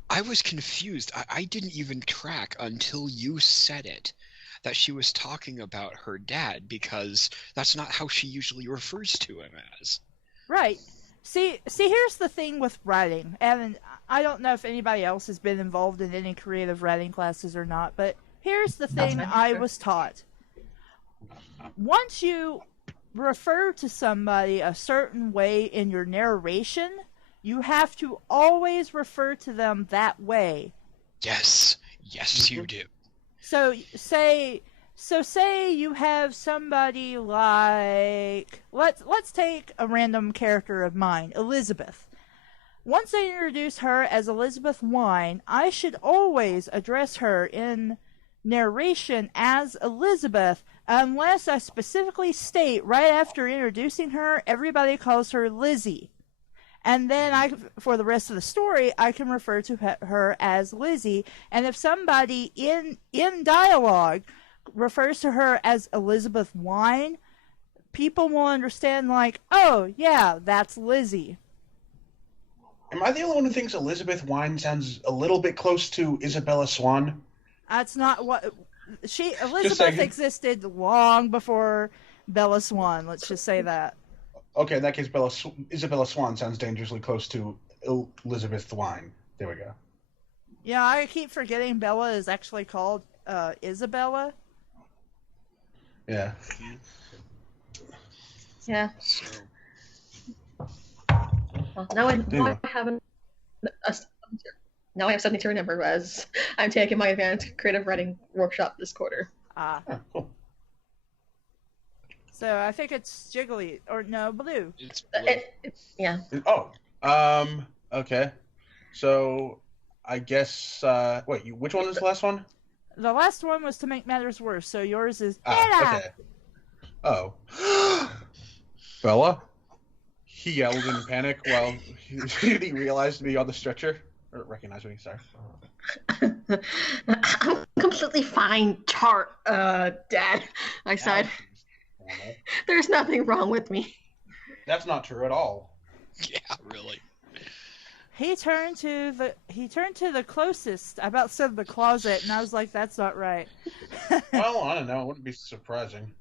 I was confused. I didn't even track until you said it, that she was talking about her dad, because that's not how she usually refers to him as. Right. See, here's the thing with writing, and I don't know if anybody else has been involved in any creative writing classes or not, but here's the thing I was taught. Once you refer to somebody a certain way in your narration, you have to always refer to them that way. Yes, you do. So say you have somebody like, let's take a random character of mine, Elizabeth. Once I introduce her as Elizabeth Wine, I should always address her in narration as Elizabeth, unless I specifically state right after introducing her, everybody calls her Lizzie. And then for the rest of the story, I can refer to her as Lizzie. And if somebody in dialogue refers to her as Elizabeth Wine, people will understand, like, oh, yeah, that's Lizzie. Am I the only one who thinks Elizabeth Wine sounds a little bit close to Isabella Swan? That's not what... Elizabeth existed long before Bella Swan, let's just say that. Okay, in that case, Isabella Swan sounds dangerously close to Elizabeth Wine. There we go. Yeah, I keep forgetting Bella is actually called Isabella. Yeah. Yeah. So, Well, now I have now I have something to remember as I'm taking my advanced creative writing workshop this quarter. Ah. Oh, cool. So I think it's Jiggly, or no, Blue. it's Blue. Yeah. Okay. So, I guess, which one was the last one? The last one was to make matters worse, so yours is Okay. Oh. Bella? He yelled in panic while he realized me on the stretcher. Or recognized me, sorry. I'm completely fine, Dad, I said. There's nothing wrong with me. That's not true at all. Yeah, really. He turned to the closest. I about said the closet, and I was like, that's not right. Well, I don't know. It wouldn't be surprising.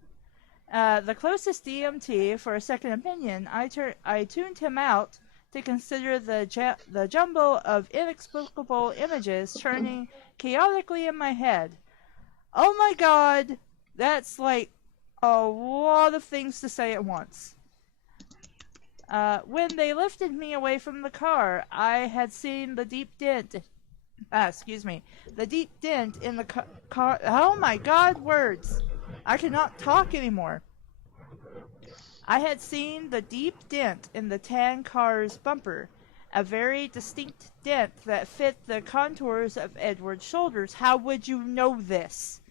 The closest DMT for a second opinion, I tuned him out to consider the jumble of inexplicable images turning chaotically in my head. Oh my god, that's like a lot of things to say at once. When they lifted me away from the car, I had seen the deep dent. The deep dent in the car. Oh my god, words! I cannot talk anymore. I had seen the deep dent in the tan car's bumper, a very distinct dent that fit the contours of Edward's shoulders. How would you know this?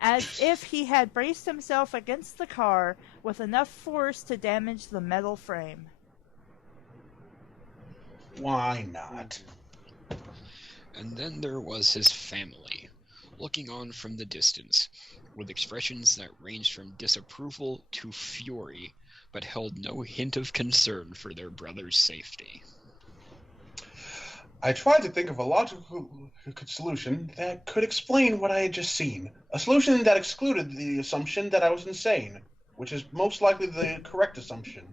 As if he had braced himself against the car with enough force to damage the metal frame. Why not? And then there was his family, looking on from the distance, with expressions that ranged from disapproval to fury, but held no hint of concern for their brother's safety. I tried to think of a logical solution that could explain what I had just seen. A solution that excluded the assumption that I was insane, which is most likely the correct assumption.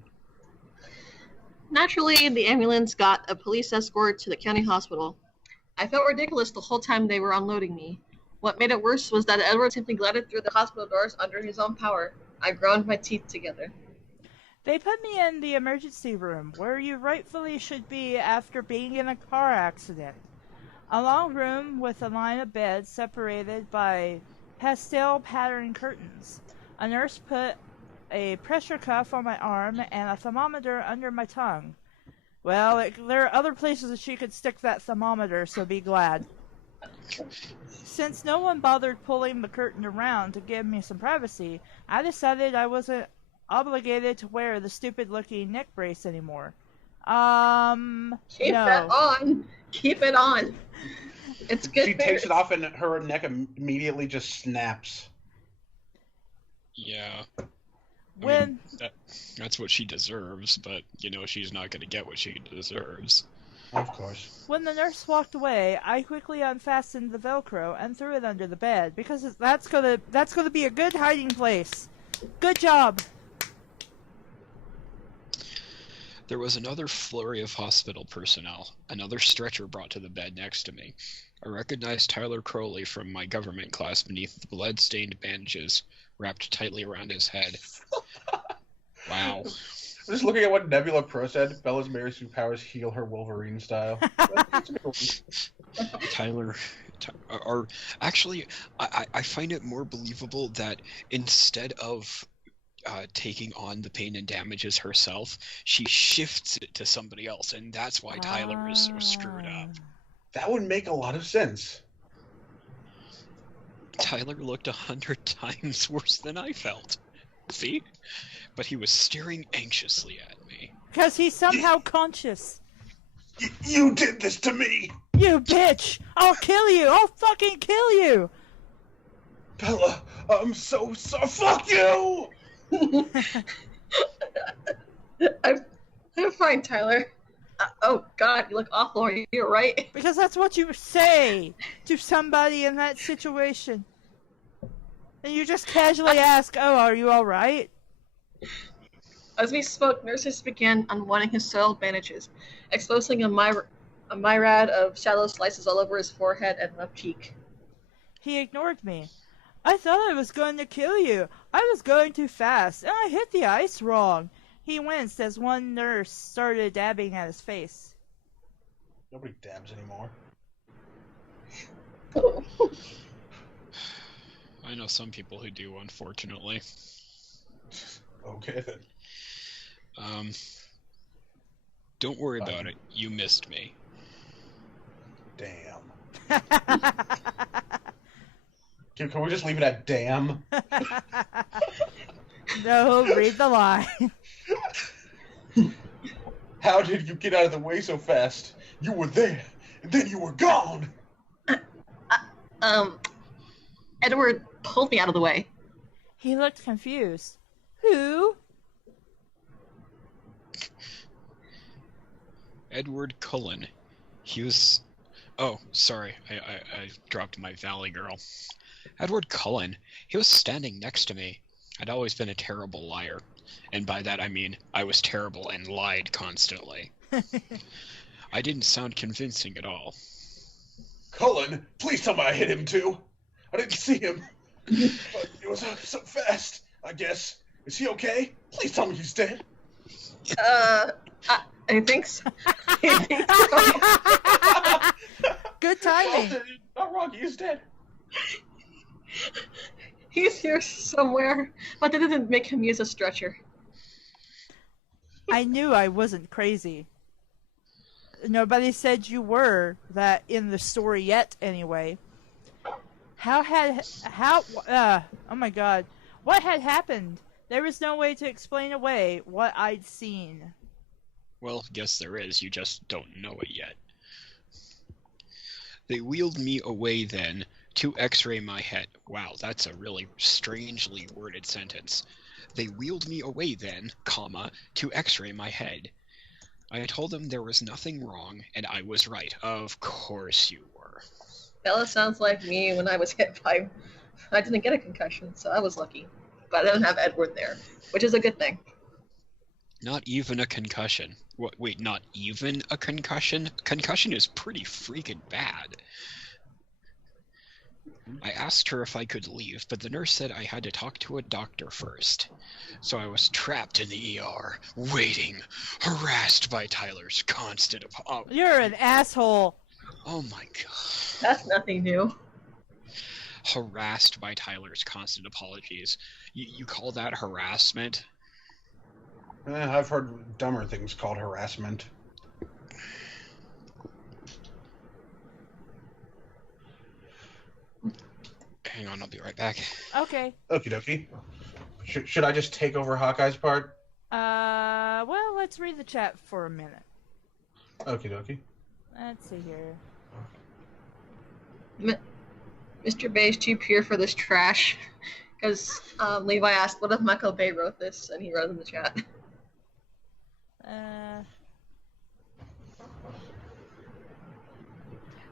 Naturally, the ambulance got a police escort to the county hospital. I felt ridiculous the whole time they were unloading me. What made it worse was that Edward simply glided through the hospital doors under his own power. I ground my teeth together. They put me in the emergency room, where you rightfully should be after being in a car accident. A long room with a line of beds separated by pastel-patterned curtains. A nurse put a pressure cuff on my arm and a thermometer under my tongue. Well, there are other places that she could stick that thermometer, so be glad. Since no one bothered pulling the curtain around to give me some privacy, I decided I wasn't obligated to wear the stupid-looking neck brace anymore. Keep that on. Keep it on. It's good. She takes it off and her neck immediately just snaps. Yeah. When That's what she deserves, but, she's not going to get what she deserves. Of course. When the nurse walked away, I quickly unfastened the Velcro and threw it under the bed, because that's gonna be a good hiding place. Good job! There was another flurry of hospital personnel, another stretcher brought to the bed next to me. I recognized Tyler Crowley from my government class beneath the blood-stained bandages wrapped tightly around his head. Wow. I'm just looking at what Nebula Pro said. Bella's Mary Sue powers heal her Wolverine style. Tyler, or actually, I find it more believable that instead of taking on the pain and damages herself, she shifts it to somebody else, and that's why Tyler is so screwed up. That would make a lot of sense. Tyler looked 100 times worse than I felt. See? But he was staring anxiously at me. Because he's somehow conscious. You did this to me! You bitch! I'll kill you! I'll fucking kill you! Bella, I'm so fuck you! I'm fine, Tyler. Oh God, you look awful. Are you right? Because that's what you say to somebody in that situation. And you just casually ask, "Oh, are you all right?" As we spoke, nurses began unwinding his soiled bandages, exposing a myriad of shallow slices all over his forehead and left cheek. He ignored me. I thought I was going to kill you. I was going too fast, and I hit the ice wrong. He winced as one nurse started dabbing at his face. Nobody dabs anymore. I know some people who do, unfortunately. Okay then. Don't worry about it. You missed me. Damn. Can we just leave it at damn? No, read the line. How did you get out of the way so fast? You were there, and then you were gone! Edward pulled me out of the way. He looked confused. Who? Edward Cullen. He was... Oh, sorry. I dropped my Valley Girl. Edward Cullen. He was standing next to me. I'd always been a terrible liar. And by that I mean I was terrible and lied constantly. I didn't sound convincing at all. Cullen, please tell me I hit him too. I didn't see him. But it was so fast, I guess. Is he okay? Please tell me he's dead. I think so. I think so. Good timing. Not wrong, he is dead. He's here somewhere, but that didn't make him use a stretcher. I knew I wasn't crazy. Nobody said you were, that in the story yet, anyway. Oh my god. What had happened? There was no way to explain away what I'd seen. Well, guess there is. You just don't know it yet. They wheeled me away then to x-ray my head. Wow, that's a really strangely worded sentence. They wheeled me away then, to x-ray my head. I told them there was nothing wrong, and I was right. Of course you were. Bella sounds like me when I was hit by... I didn't get a concussion, so I was lucky. But I didn't have Edward there, which is a good thing. Not even a concussion. What? Wait, not even a concussion? Concussion is pretty freaking bad. I asked her if I could leave, but the nurse said I had to talk to a doctor first. So I was trapped in the ER, waiting, harassed by Tyler's constant apologies. You're an asshole. Oh my god. That's nothing new. Harassed by Tyler's constant apologies. You call that harassment? I've heard dumber things called Hang on, I'll be right back. Okay. Okie dokie. Should I just take over Hawkeye's part? Well, let's read the chat for a minute. Okie dokie. Let's see here. Mr. Bay is too pure for this trash. Because Levi asked, what if Michael Bay wrote this? And he wrote in the chat.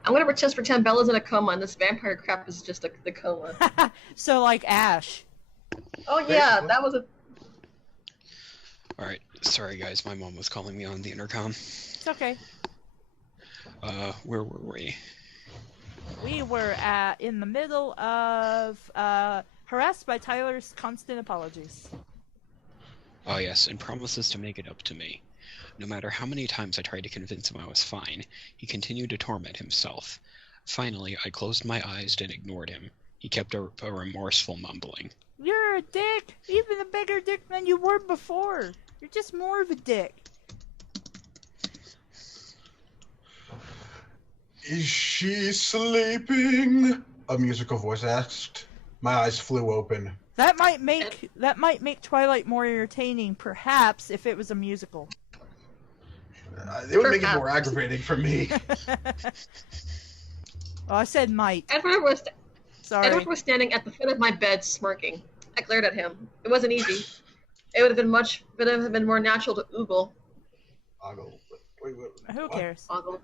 I'm gonna pretend Bella's in a coma and this vampire crap is just the coma. So like Ash. Oh yeah, that was a... Alright, sorry guys, my mom was calling me on the intercom. It's okay. Where were we? We were in the middle of harassed by Tyler's constant apologies. Oh yes, and promises to make it up to me. No matter how many times I tried to convince him I was fine, he continued to torment himself. Finally, I closed my eyes and ignored him. He kept a remorseful mumbling. You're a dick! Even a bigger dick than you were before! You're just more of a dick. Is she sleeping? A musical voice asked. My eyes flew open. That might make Twilight more entertaining, perhaps, if it was a musical. It would make it more aggravating for me. Oh, I said might. Edward was standing at the foot of my bed, smirking. I glared at him. It wasn't easy. It would have been more natural to oogle. Ogle. Wait, Who cares? Ogle.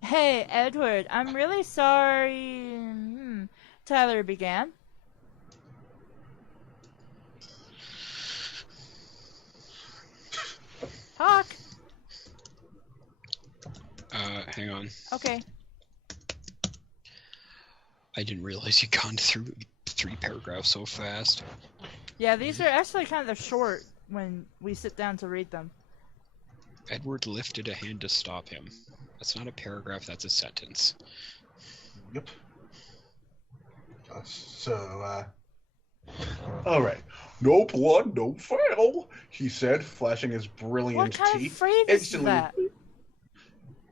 Hey, Edward, I'm really sorry. Tyler began. Talk. Hang on. Okay. I didn't realize you'd gone through 3 paragraphs so fast. Yeah, these are actually kind of short when we sit down to read them. Edward lifted a hand to stop him. That's not a paragraph, that's a sentence. Yep. Alright. No blood, no foul, he said, flashing his brilliant What kind teeth. of phrase is that?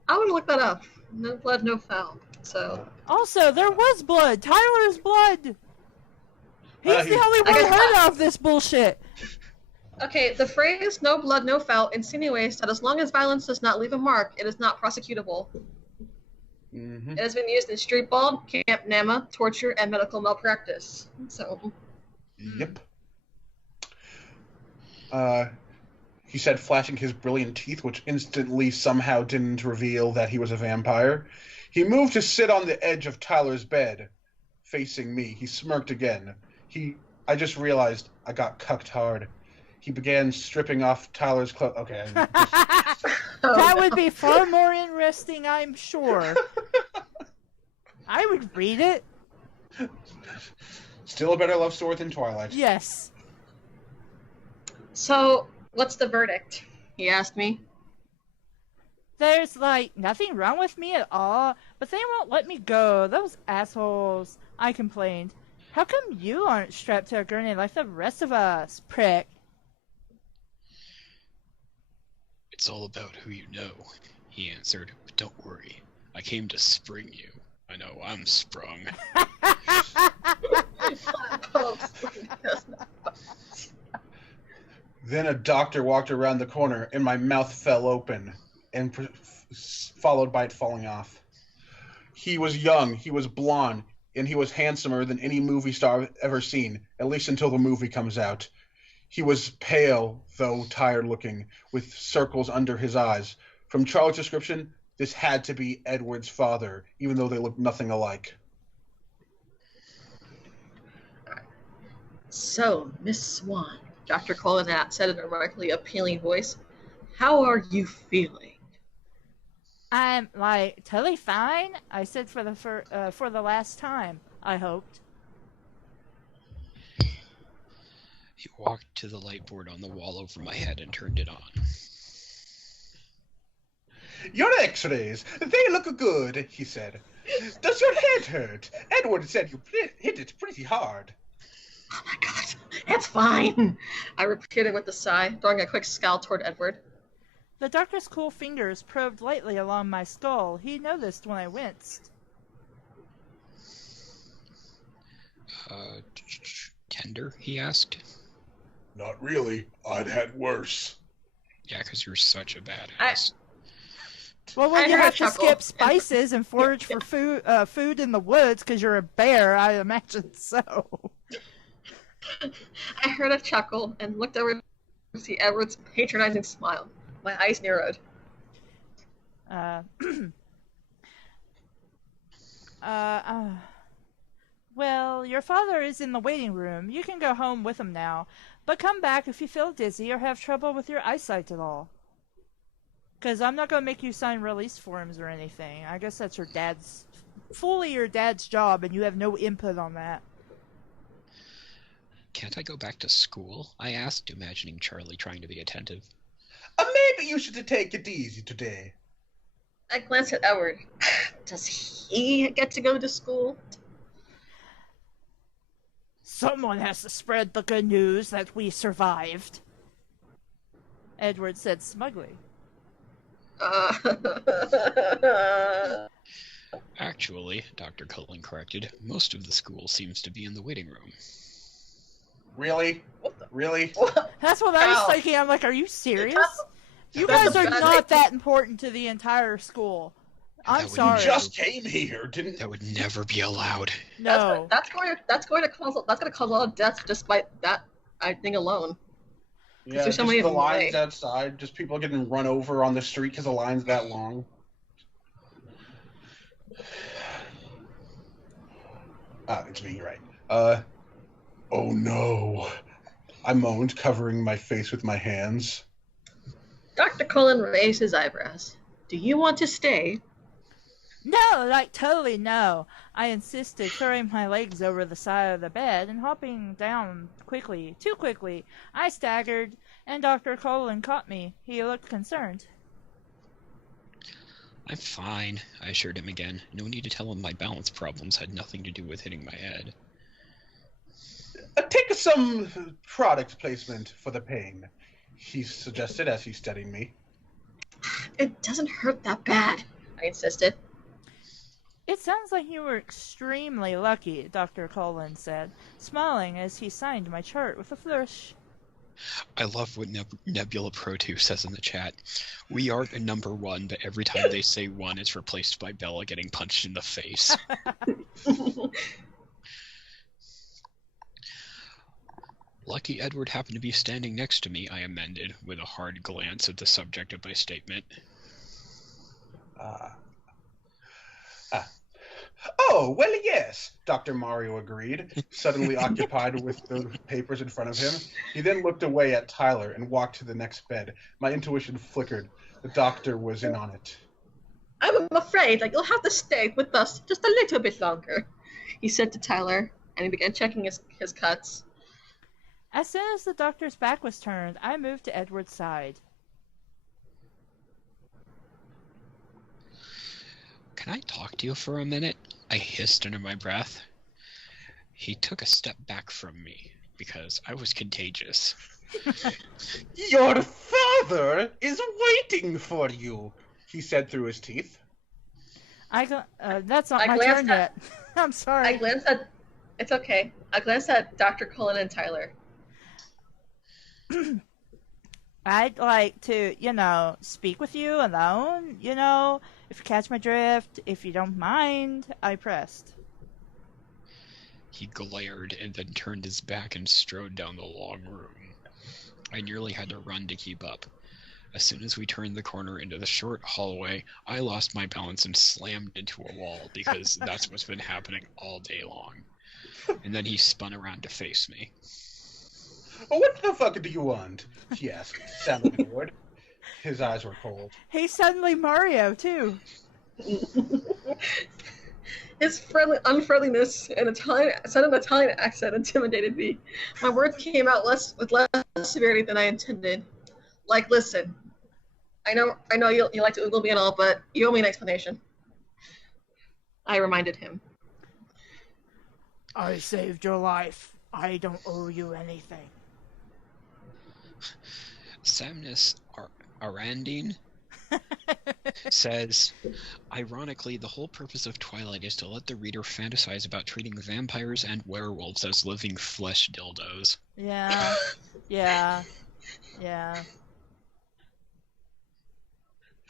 I want to look that up. No blood, no foul. So. Also, there was blood. Tyler's blood. He's the only one heard of this bullshit. Okay, the phrase "no blood, no foul" insinuates that as long as violence does not leave a mark, it is not prosecutable. Mm-hmm. It has been used in street ball, camp nama, torture, and medical malpractice. So. Yep. He said, flashing his brilliant teeth, which instantly somehow didn't reveal that he was a vampire. He moved to sit on the edge of Tyler's bed, facing me. He smirked again. I just realized I got cucked hard. He began stripping off Tyler's clothes. Okay. That would be far more interesting, I'm sure. I would read it. Still a better love story than Twilight. Yes. So, what's the verdict? He asked me. There's, nothing wrong with me at all, but they won't let me go. Those assholes. I complained. How come you aren't strapped to a gurney like the rest of us, prick? It's all about who you know, he answered. But don't worry, I came to spring you. I know I'm sprung. Then a doctor walked around the corner, and my mouth fell open, and followed by it falling off. He was young, he was blonde, and he was handsomer than any movie star I've ever seen, at least until the movie comes out. He was pale, though tired-looking, with circles under his eyes. From Charlie's description, this had to be Edward's father, even though they looked nothing alike. So, Miss Swan, Dr. Colonat said in a remarkably appealing voice, how are you feeling? I'm, totally fine, I said for the last time, I hoped. He walked to the light board on the wall over my head and turned it on. Your x-rays, they look good, he said. Does your head hurt? Edward said you hit it pretty hard. Oh my god, it's fine, I repeated with a sigh, throwing a quick scowl toward Edward. The doctor's cool fingers probed lightly along my skull. He noticed when I winced. Tender, he asked. Not really. I'd had worse. Yeah, because you're such a badass. Well, when I you heard a have to chuckle. skip spices and forage for food in the woods because you're a bear, I imagine so. I heard a chuckle and looked over to see Edward's patronizing smile. My eyes narrowed. Uh, well, your father is in the waiting room. You can go home with him now, but come back if you feel dizzy or have trouble with your eyesight at all. Because I'm not going to make you sign release forms or anything. I guess that's fully your dad's job, and you have no input on that. Can't I go back to school? I asked, imagining Charlie trying to be attentive. Maybe you should take it easy today. I glanced at Edward. Does he get to go to school? Someone has to spread the good news that we survived, Edward said smugly. Actually, Dr. Cullen corrected, most of the school seems to be in the waiting room. Really? Really? That's what I was thinking. I'm like, are you serious? You guys are not that important to the entire school. I'm sorry. You just came here, didn't? That would never be allowed. No. That's going to cause a lot of deaths just by that thing alone. Yeah, there's so just many the of them lines away. outside, just people getting run over on the street because the line's that long. It's me, right. Oh no. I moaned, covering my face with my hands. Dr. Cullen raised his eyebrows. Do you want to stay? No, like totally no. I insisted, throwing my legs over the side of the bed and hopping down quickly, too quickly. I staggered, and Dr. Cullen caught me. He looked concerned. I'm fine, I assured him again. No need to tell him my balance problems had nothing to do with hitting my head. Take some product placement for the pain, he suggested as he steadied me. It doesn't hurt that bad, I insisted. It sounds like you were extremely lucky, Dr. Cullen said, smiling as he signed my chart with a flourish. I love what Nebula Pro 2 says in the chat. We are number one, but every time they say one, it's replaced by Bella getting punched in the face. Lucky Edward happened to be standing next to me, I amended, with a hard glance at the subject of my statement. Oh, well, yes, Dr. Mario agreed, suddenly occupied with the papers in front of him. He then looked away at Tyler and walked to the next bed. My intuition flickered. The doctor was in on it. I'm afraid you'll have to stay with us just a little bit longer, he said to Tyler, and he began checking his cuts. As soon as the doctor's back was turned, I moved to Edward's side. Can I talk to you for a minute? I hissed under my breath. He took a step back from me, because I was contagious. Your father is waiting for you, he said through his teeth. That's not my turn yet. I'm sorry. It's okay. I glanced at Dr. Cullen and Tyler. I'd like to, speak with you alone, if you catch my drift, if you don't mind, I pressed. He glared and then turned his back and strode down the long room. I nearly had to run to keep up. As soon as we turned the corner into the short hallway, I lost my balance and slammed into a wall because that's what's been happening all day long. And then he spun around to face me. What the fuck do you want? He asked, sounding annoyed. His eyes were cold. He's suddenly Mario, too. His unfriendliness and Italian accent intimidated me. My words came out with less severity than I intended. Listen, I know you like to oogle me and all, but you owe me an explanation. I reminded him. I saved your life. I don't owe you anything. Samnus Arandine? says, ironically, the whole purpose of Twilight is to let the reader fantasize about treating vampires and werewolves as living flesh dildos. Yeah. Yeah. Yeah.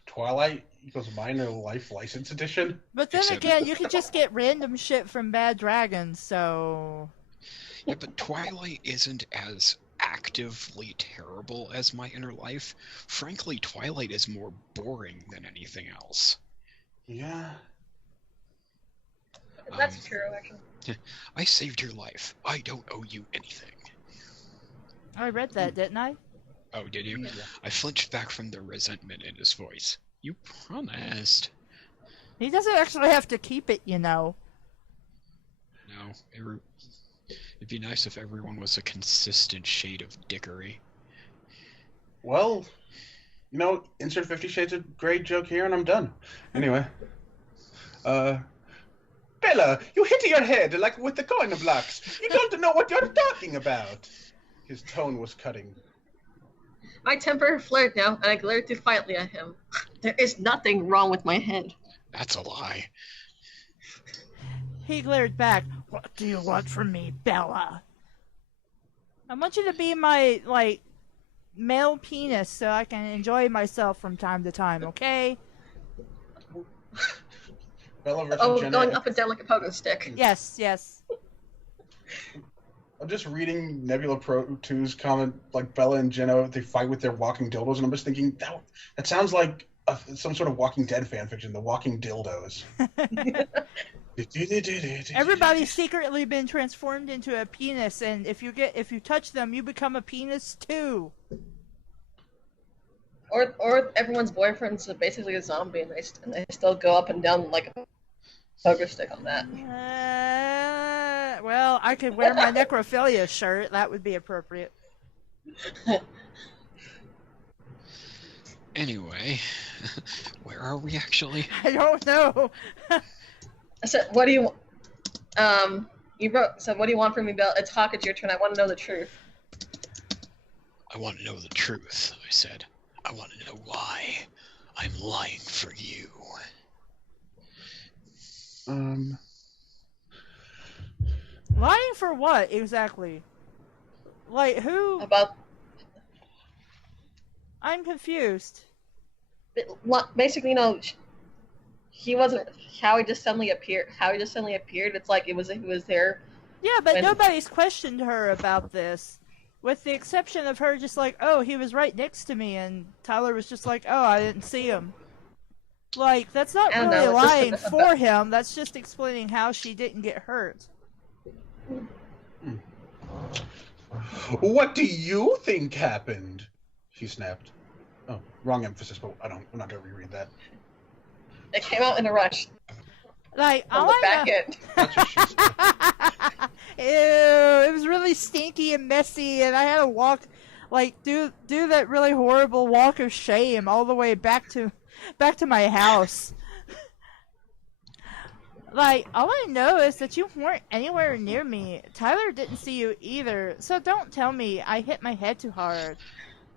Twilight equals minor life license edition. But then Except- again, you can just get random shit from Bad Dragons, so... Yeah, but Twilight isn't as actively terrible as My Inner Life. Frankly, Twilight is more boring than anything else. Yeah. That's true, actually. I saved your life. I don't owe you anything. I read that, didn't I? Oh, did you? Yeah. I flinched back from the resentment in his voice. You promised. He doesn't actually have to keep it, you know. No, it'd be nice if everyone was a consistent shade of dickery. Well, insert 50 Shades of Grey joke here and I'm done. Anyway. Bella, you hit your head like with the coin blocks. You don't know what you're talking about. His tone was cutting. My temper flared now, and I glared defiantly at him. There is nothing wrong with my head. That's a lie. He glared back. What do you want from me, Bella? I want you to be my, male penis so I can enjoy myself from time to time, okay? Bella versus Jenna. Going up and down like a pogo stick. Yes, yes. I'm just reading Nebula Pro 2's comment, like Bella and Jenna, they fight with their walking dildos, and I'm just thinking, that sounds like some sort of Walking Dead fanfiction, the walking dildos. Everybody's secretly been transformed into a penis, and if you touch them, you become a penis too. Or everyone's boyfriend's basically a zombie, and they still go up and down like a pogo stick on that. Well, I could wear my necrophilia shirt. That would be appropriate. Anyway, where are we actually? I don't know. I said, what do you what do you want from me, Belle? It's Hawk, it's your turn. I want to know the truth. I want to know the truth, I said. I want to know why I'm lying for you. Lying for what, exactly? Like, who? About I'm confused. basically, he wasn't. Howie just suddenly appeared. It's like he was there. Yeah, but when- nobody's questioned her about this. With the exception of her just like, oh, he was right next to me, and Tyler was just like, oh, I didn't see him. Like, that's not I don't really know, it's just lying about- for him, that's just explaining how she didn't get hurt. What do you think happened? She snapped. Oh, wrong emphasis, but I'm not gonna reread that. It came out in a rush Like, from all the I back know... end. That's what she said. Ew, it was really stinky and messy, and I had to walk, do that really horrible walk of shame all the way back to my house. All I know is that you weren't anywhere near me. Tyler didn't see you either, so don't tell me I hit my head too hard.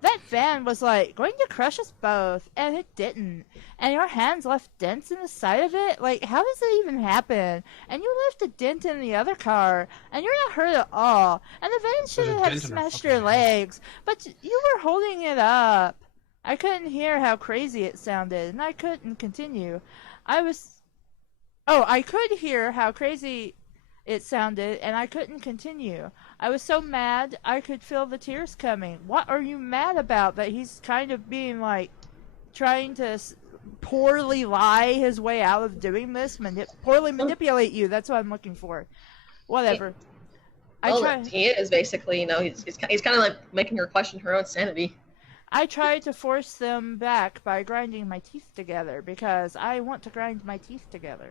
That van was going to crush us both, and it didn't. And your hands left dents in the side of it? How does that even happen? And you left a dent in the other car, and you're not hurt at all. And the van should There's a have dent in her smashed fucking your head. legs, but you were holding it up. I couldn't hear how crazy it sounded, and I couldn't continue. I could hear how crazy it sounded, and I couldn't continue. I was so mad, I could feel the tears coming. What are you mad about? That he's kind of being, trying to poorly lie his way out of doing this? Poorly manipulate you, that's what I'm looking for. Whatever. He is basically, he's kind of making her question her own sanity. I tried to force them back by grinding my teeth together, because I want to grind my teeth together.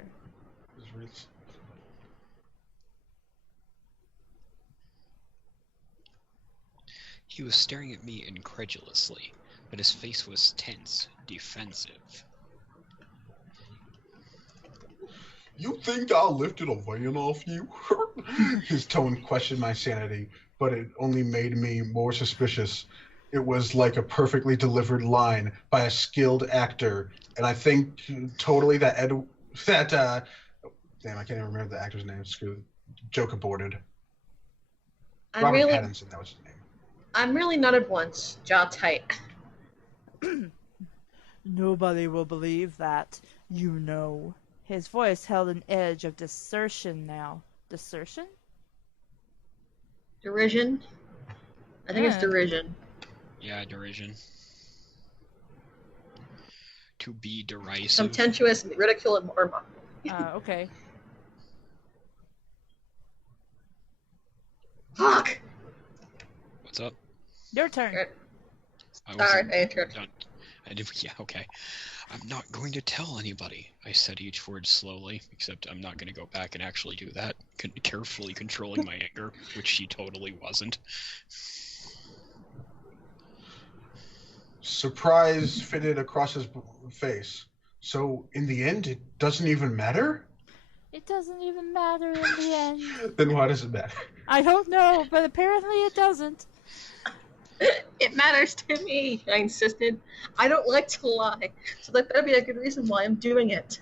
He was staring at me incredulously, but his face was tense, defensive. You think I lifted a van off you? His tone questioned my sanity, but it only made me more suspicious. It was like a perfectly delivered line by a skilled actor, and I think totally that damn, I can't even remember the actor's name. Screw, joke aborted. Robert Pattinson, that was his name. I'm really nutted once, jaw tight. Nobody will believe that, you know. His voice held an edge of desertion now. Desertion? Derision? I think it's derision. Yeah, derision. To be derisive. Contemptuous, ridicule, and more. Okay. Fuck! What's up? Your turn. Alright, your turn. Yeah, okay. I'm not going to tell anybody. I said each word slowly, except I'm not going to go back and actually do that. Carefully controlling my anger, which she totally wasn't. Surprise fitted across his face. So, in the end, it doesn't even matter? It doesn't even matter in the end. Then why does it matter? I don't know, but apparently it doesn't. It matters to me, I insisted. I don't like to lie, so that better be a good reason why I'm doing it.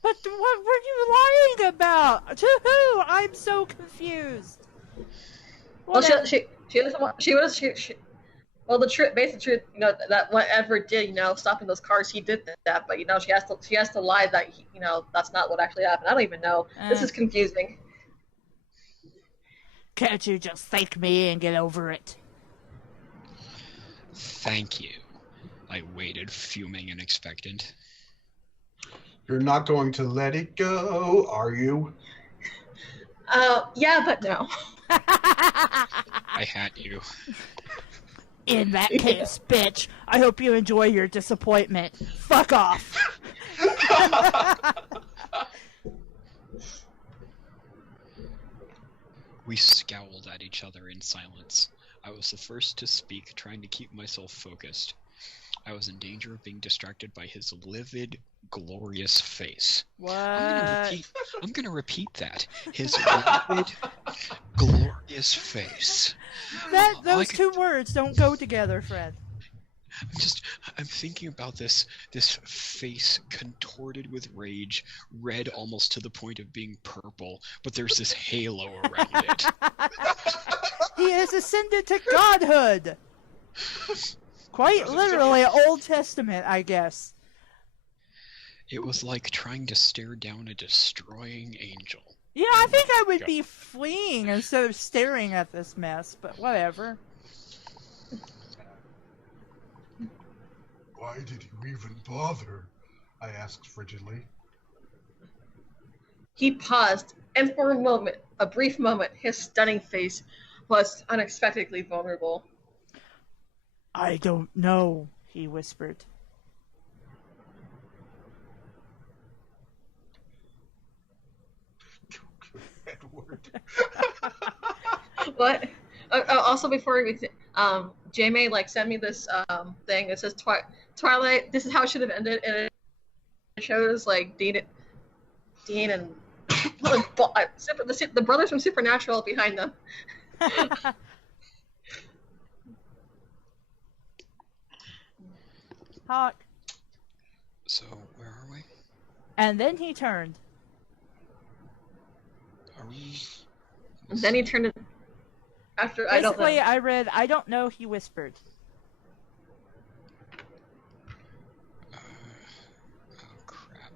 But what were you lying about? To who? I'm so confused. Well, she doesn't want, well, the truth, basic truth, you know, that whatever did, you know, stopping those cars, he did that, but, you know, she has to lie that, you know, that's not what actually happened. I don't even know. This is confusing. Can't you just thank me and get over it? Thank you. I waited, fuming and expectant. You're not going to let it go, are you? Yeah, but no. I hat you. In that case, bitch, I hope you enjoy your disappointment. Fuck off. We scowled at each other in silence. I was the first to speak, trying to keep myself focused. I was in danger of being distracted by his livid, glorious face. What? I'm gonna repeat that. His livid, glorious face. Those two words don't go together, Fred. I'm thinking about this face contorted with rage, red almost to the point of being purple, but there's this halo around it. He has ascended to godhood! Quite literally Old Testament, I guess. It was like trying to stare down a destroying angel. Yeah, I think I would be fleeing instead of staring at this mess, but whatever. Why did you even bother? I asked frigidly. He paused, and for a brief moment, his stunning face was unexpectedly vulnerable. I don't know, he whispered. Edward. What? Also, before we, J-May sent me this thing. It says Twilight. This is how it should have ended, and it shows Dean and the brothers from Supernatural behind them. Hawk. So where are we? And then he turned. Are we? And then he turned it. After Basically, I read, I don't know, he whispered. Oh, crap.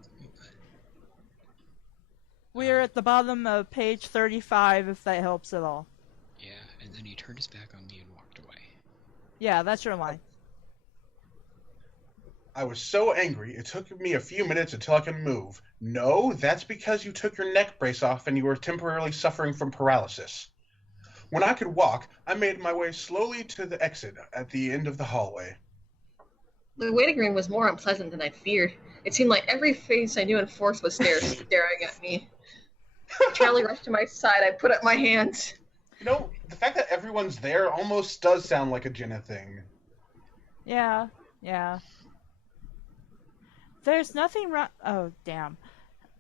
We're at the bottom of page 35, if that helps at all. Yeah, and then he turned his back on me and walked away. Yeah, that's your line. I was so angry, it took me a few minutes until I could move. No, that's because you took your neck brace off and you were temporarily suffering from paralysis. When I could walk, I made my way slowly to the exit at the end of the hallway. The waiting room was more unpleasant than I feared. It seemed like every face I knew in force was staring at me. Charlie rushed to my side. I put up my hands. You know, the fact that everyone's there almost does sound like a Jenna thing. Yeah. There's nothing wrong. Oh, damn.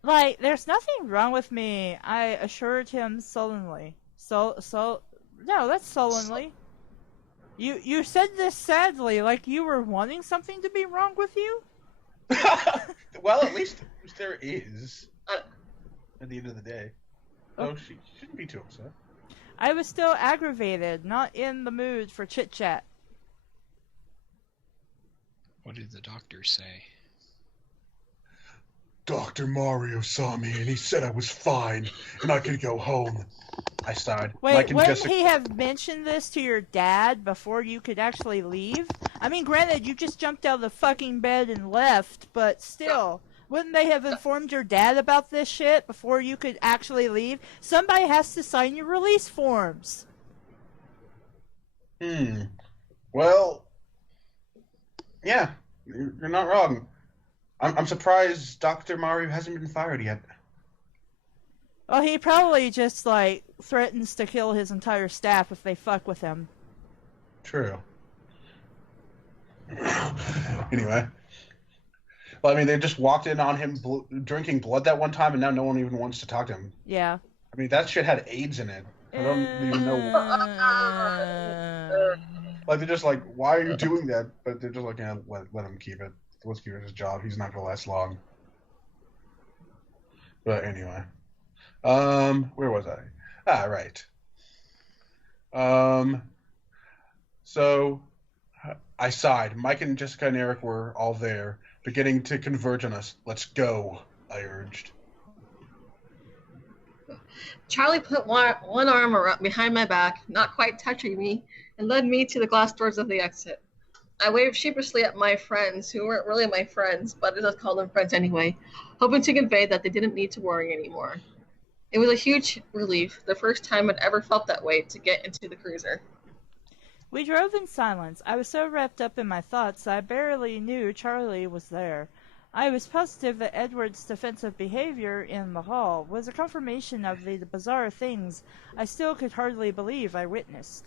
There's nothing wrong with me, I assured him sullenly. No, that's sullenly. You said this sadly, like you were wanting something to be wrong with you? Well, at least there is. At the end of the day. Oh. So she shouldn't be too upset. I was still aggravated, not in the mood for chit-chat. What did the doctor say? Dr. Mario saw me and he said I was fine and I could go home. I sighed. Wait, wouldn't he have mentioned this to your dad before you could actually leave? I mean, granted, you just jumped out of the fucking bed and left, but still, wouldn't they have informed your dad about this shit before you could actually leave? Somebody has to sign your release forms. Well, yeah, you're not wrong. I'm surprised Dr. Mario hasn't been fired yet. Well, he probably just, like, threatens to kill his entire staff if they fuck with him. True. Anyway. Well, I mean, they just walked in on him drinking blood that one time, and now no one even wants to talk to him. Yeah. I mean, that shit had AIDS in it. I don't even know. Like, they're just like, why are you doing that? But they're just like, yeah, let him keep it. Let's give it his job. He's not going to last long. But anyway. Where was I? Right. So I sighed. Mike and Jessica and Eric were all there, beginning to converge on us. Let's go, I urged. Charlie put one arm around behind my back, not quite touching me, and led me to the glass doors of the exit. I waved sheepishly at my friends, who weren't really my friends, but I just called them friends anyway, hoping to convey that they didn't need to worry anymore. It was a huge relief, the first time I'd ever felt that way, to get into the cruiser. We drove in silence. I was so wrapped up in my thoughts that I barely knew Charlie was there. I was positive that Edward's defensive behavior in the hall was a confirmation of the bizarre things I still could hardly believe I witnessed.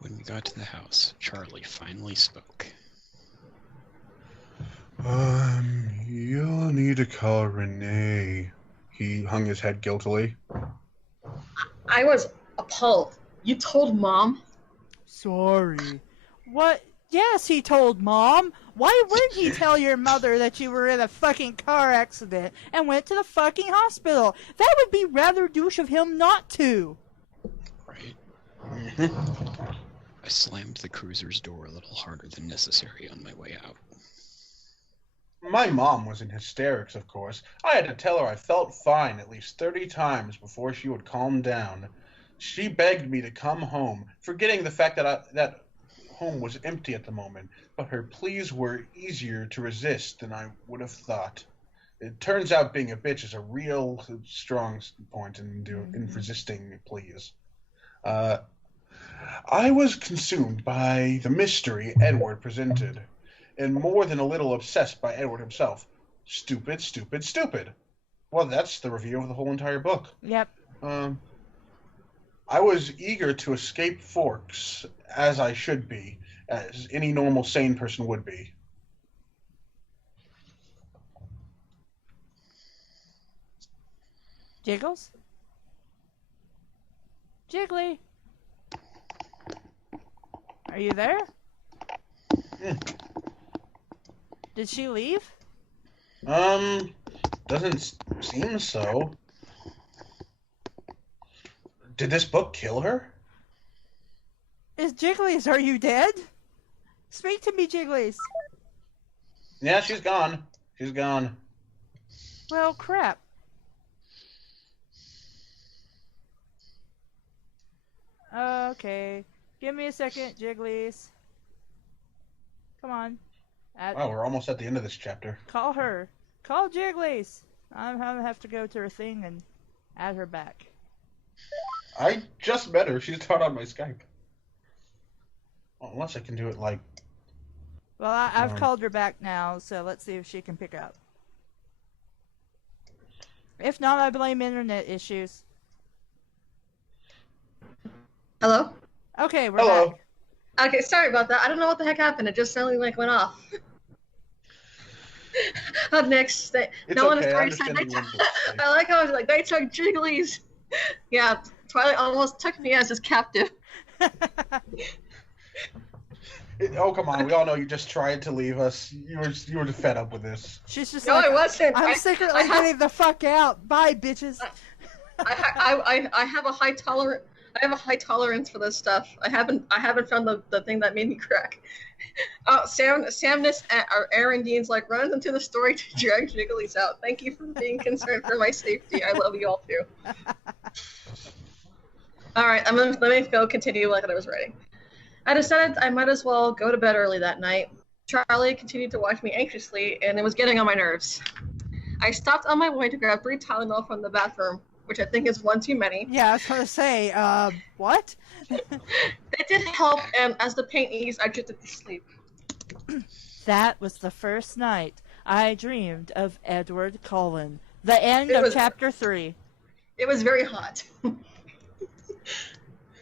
When we got to the house, Charlie finally spoke. You'll need to call Renee. He hung his head guiltily. I was appalled. You told Mom? Sorry. What? Yes, he told Mom. Why wouldn't he tell your mother that you were in a fucking car accident and went to the fucking hospital? That would be rather douche of him not to. Right. I slammed the cruiser's door a little harder than necessary on my way out. My mom was in hysterics, of course. I had to tell her I felt fine at least 30 times before she would calm down. She begged me to come home, forgetting the fact that home was empty at the moment, but her pleas were easier to resist than I would have thought. It turns out being a bitch is a real strong point in resisting pleas. I was consumed by the mystery Edward presented, and more than a little obsessed by Edward himself. Stupid, stupid, stupid. Well, that's the review of the whole entire book. Yep. I was eager to escape Forks, as I should be, as any normal sane person would be. Jiggles? Jiggly? Are you there? Did she leave? Doesn't seem so. Did this book kill her? Jigglies, are you dead? Speak to me, Jigglies. Yeah, she's gone. She's gone. Well, crap. Okay. Give me a second, Jigglies. Come on. Wow, we're almost at the end of this chapter. Call her. Call Jigglies. I'm gonna have to go to her thing and add her back. I just met her. She's not on my Skype. Well, unless I can do it like... Well, I've called her back now, so let's see if she can pick up. If not, I blame internet issues. Hello? Okay, we're Hello. back. Okay, sorry about that. I don't know what the heck happened. It just suddenly went off. Up next, no one has already said night. I like how I was like, night talk Jigglies. Yeah, Twilight almost took me as his captive. Oh, come on. We all know you just tried to leave us. You were fed up with this. She's just No, like, I wasn't. I'm secretly getting the fuck out. Bye, bitches. I have a high tolerance for this stuff. I haven't found the thing that made me crack. Samnus or Aaron Dean's like runs into the story to drag Jigglies out. Thank you for being concerned for my safety. I love you all too. All right, let me go continue like I was writing. I decided I might as well go to bed early that night. Charlie continued to watch me anxiously, and it was getting on my nerves. I stopped on my way to grab 3 Tylenol from the bathroom, which I think is one too many. Yeah, I was gonna say, what? It did help, and as the pain eased, I drifted to sleep. That was the first night I dreamed of Edward Cullen. The end of chapter 3. It was very hot.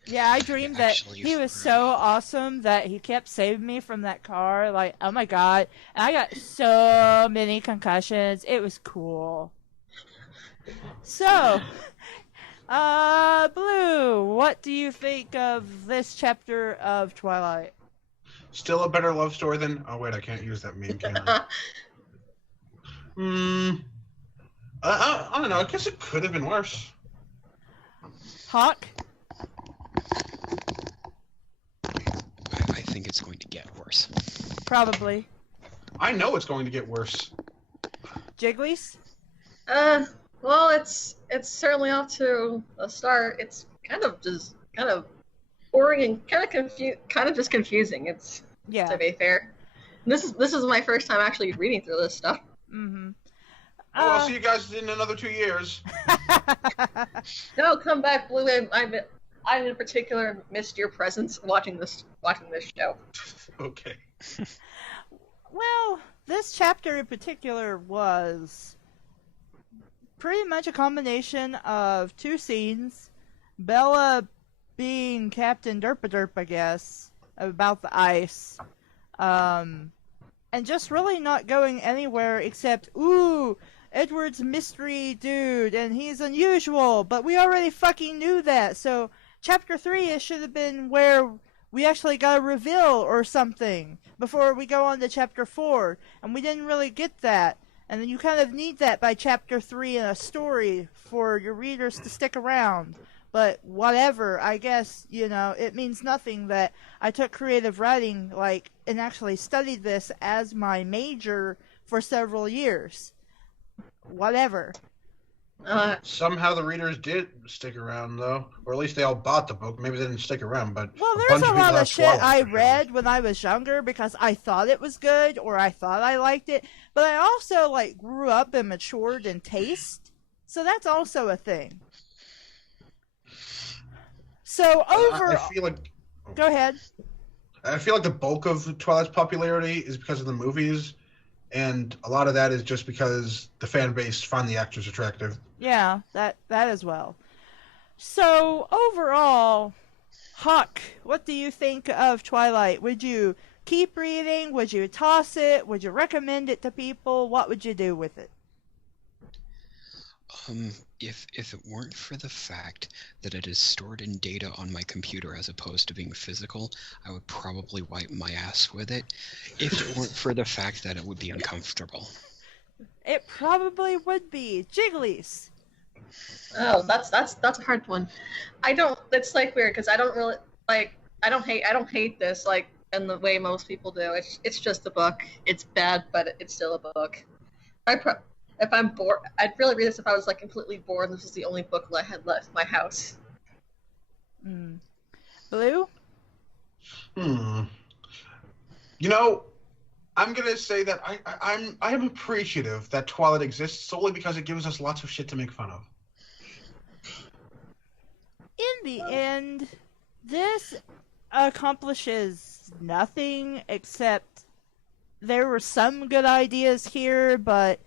Yeah, I dreamed that he was so awesome that he kept saving me from that car. Like, oh my god. And I got so many concussions. It was cool. So, Blue, what do you think of this chapter of Twilight? Still a better love story than... Oh, wait, I can't use that meme, can I? I don't know. I guess it could have been worse. Hawk? I think it's going to get worse. Probably. I know it's going to get worse. Jigglies? Well, it's certainly off to a start. It's kind of boring and kind of just confusing. It's to be fair. This is my first time actually reading through this stuff. Mm-hmm. I'll see you guys in another 2 years. No, come back, Blue. I in particular missed your presence watching this show. Okay. Well, this chapter in particular was pretty much a combination of 2 scenes. Bella being Captain Derpaderp, I guess, about the ice. And just really not going anywhere except, ooh, Edward's mystery dude, and he's unusual, but we already fucking knew that, so chapter 3 it should have been where we actually got a reveal or something before we go on to chapter 4, and we didn't really get that. And then you kind of need that by chapter 3 in a story for your readers to stick around. But whatever, I guess, it means nothing that I took creative writing, and actually studied this as my major for several years. Whatever. Somehow the readers did stick around, though. Or at least they all bought the book. Maybe they didn't stick around, but... Well, there's a lot of shit I read when I was younger because I thought it was good or I thought I liked it. But I also, grew up and matured in taste. So that's also a thing. So, overall... I feel like... Go ahead. I feel like the bulk of Twilight's popularity is because of the movies, and a lot of that is just because the fan base find the actors attractive. Yeah, that as well. So, overall, Huck, what do you think of Twilight? Would you keep reading? Would you toss it? Would you recommend it to people? What would you do with it? If it weren't for the fact that it is stored in data on my computer as opposed to being physical, I would probably wipe my ass with it. If it weren't for the fact that it would be uncomfortable. It probably would be. Jigglies. Oh, that's a hard one. It's weird because I don't really I don't hate this in the way most people do. It's just a book. It's bad, but it's still a book. If I'm bored, I'd really read this if I was completely bored and this was the only book I had left my house. Blue? I'm gonna say that I am appreciative that Twilight exists solely because it gives us lots of shit to make fun of. In the end, this accomplishes nothing except there were some good ideas here, but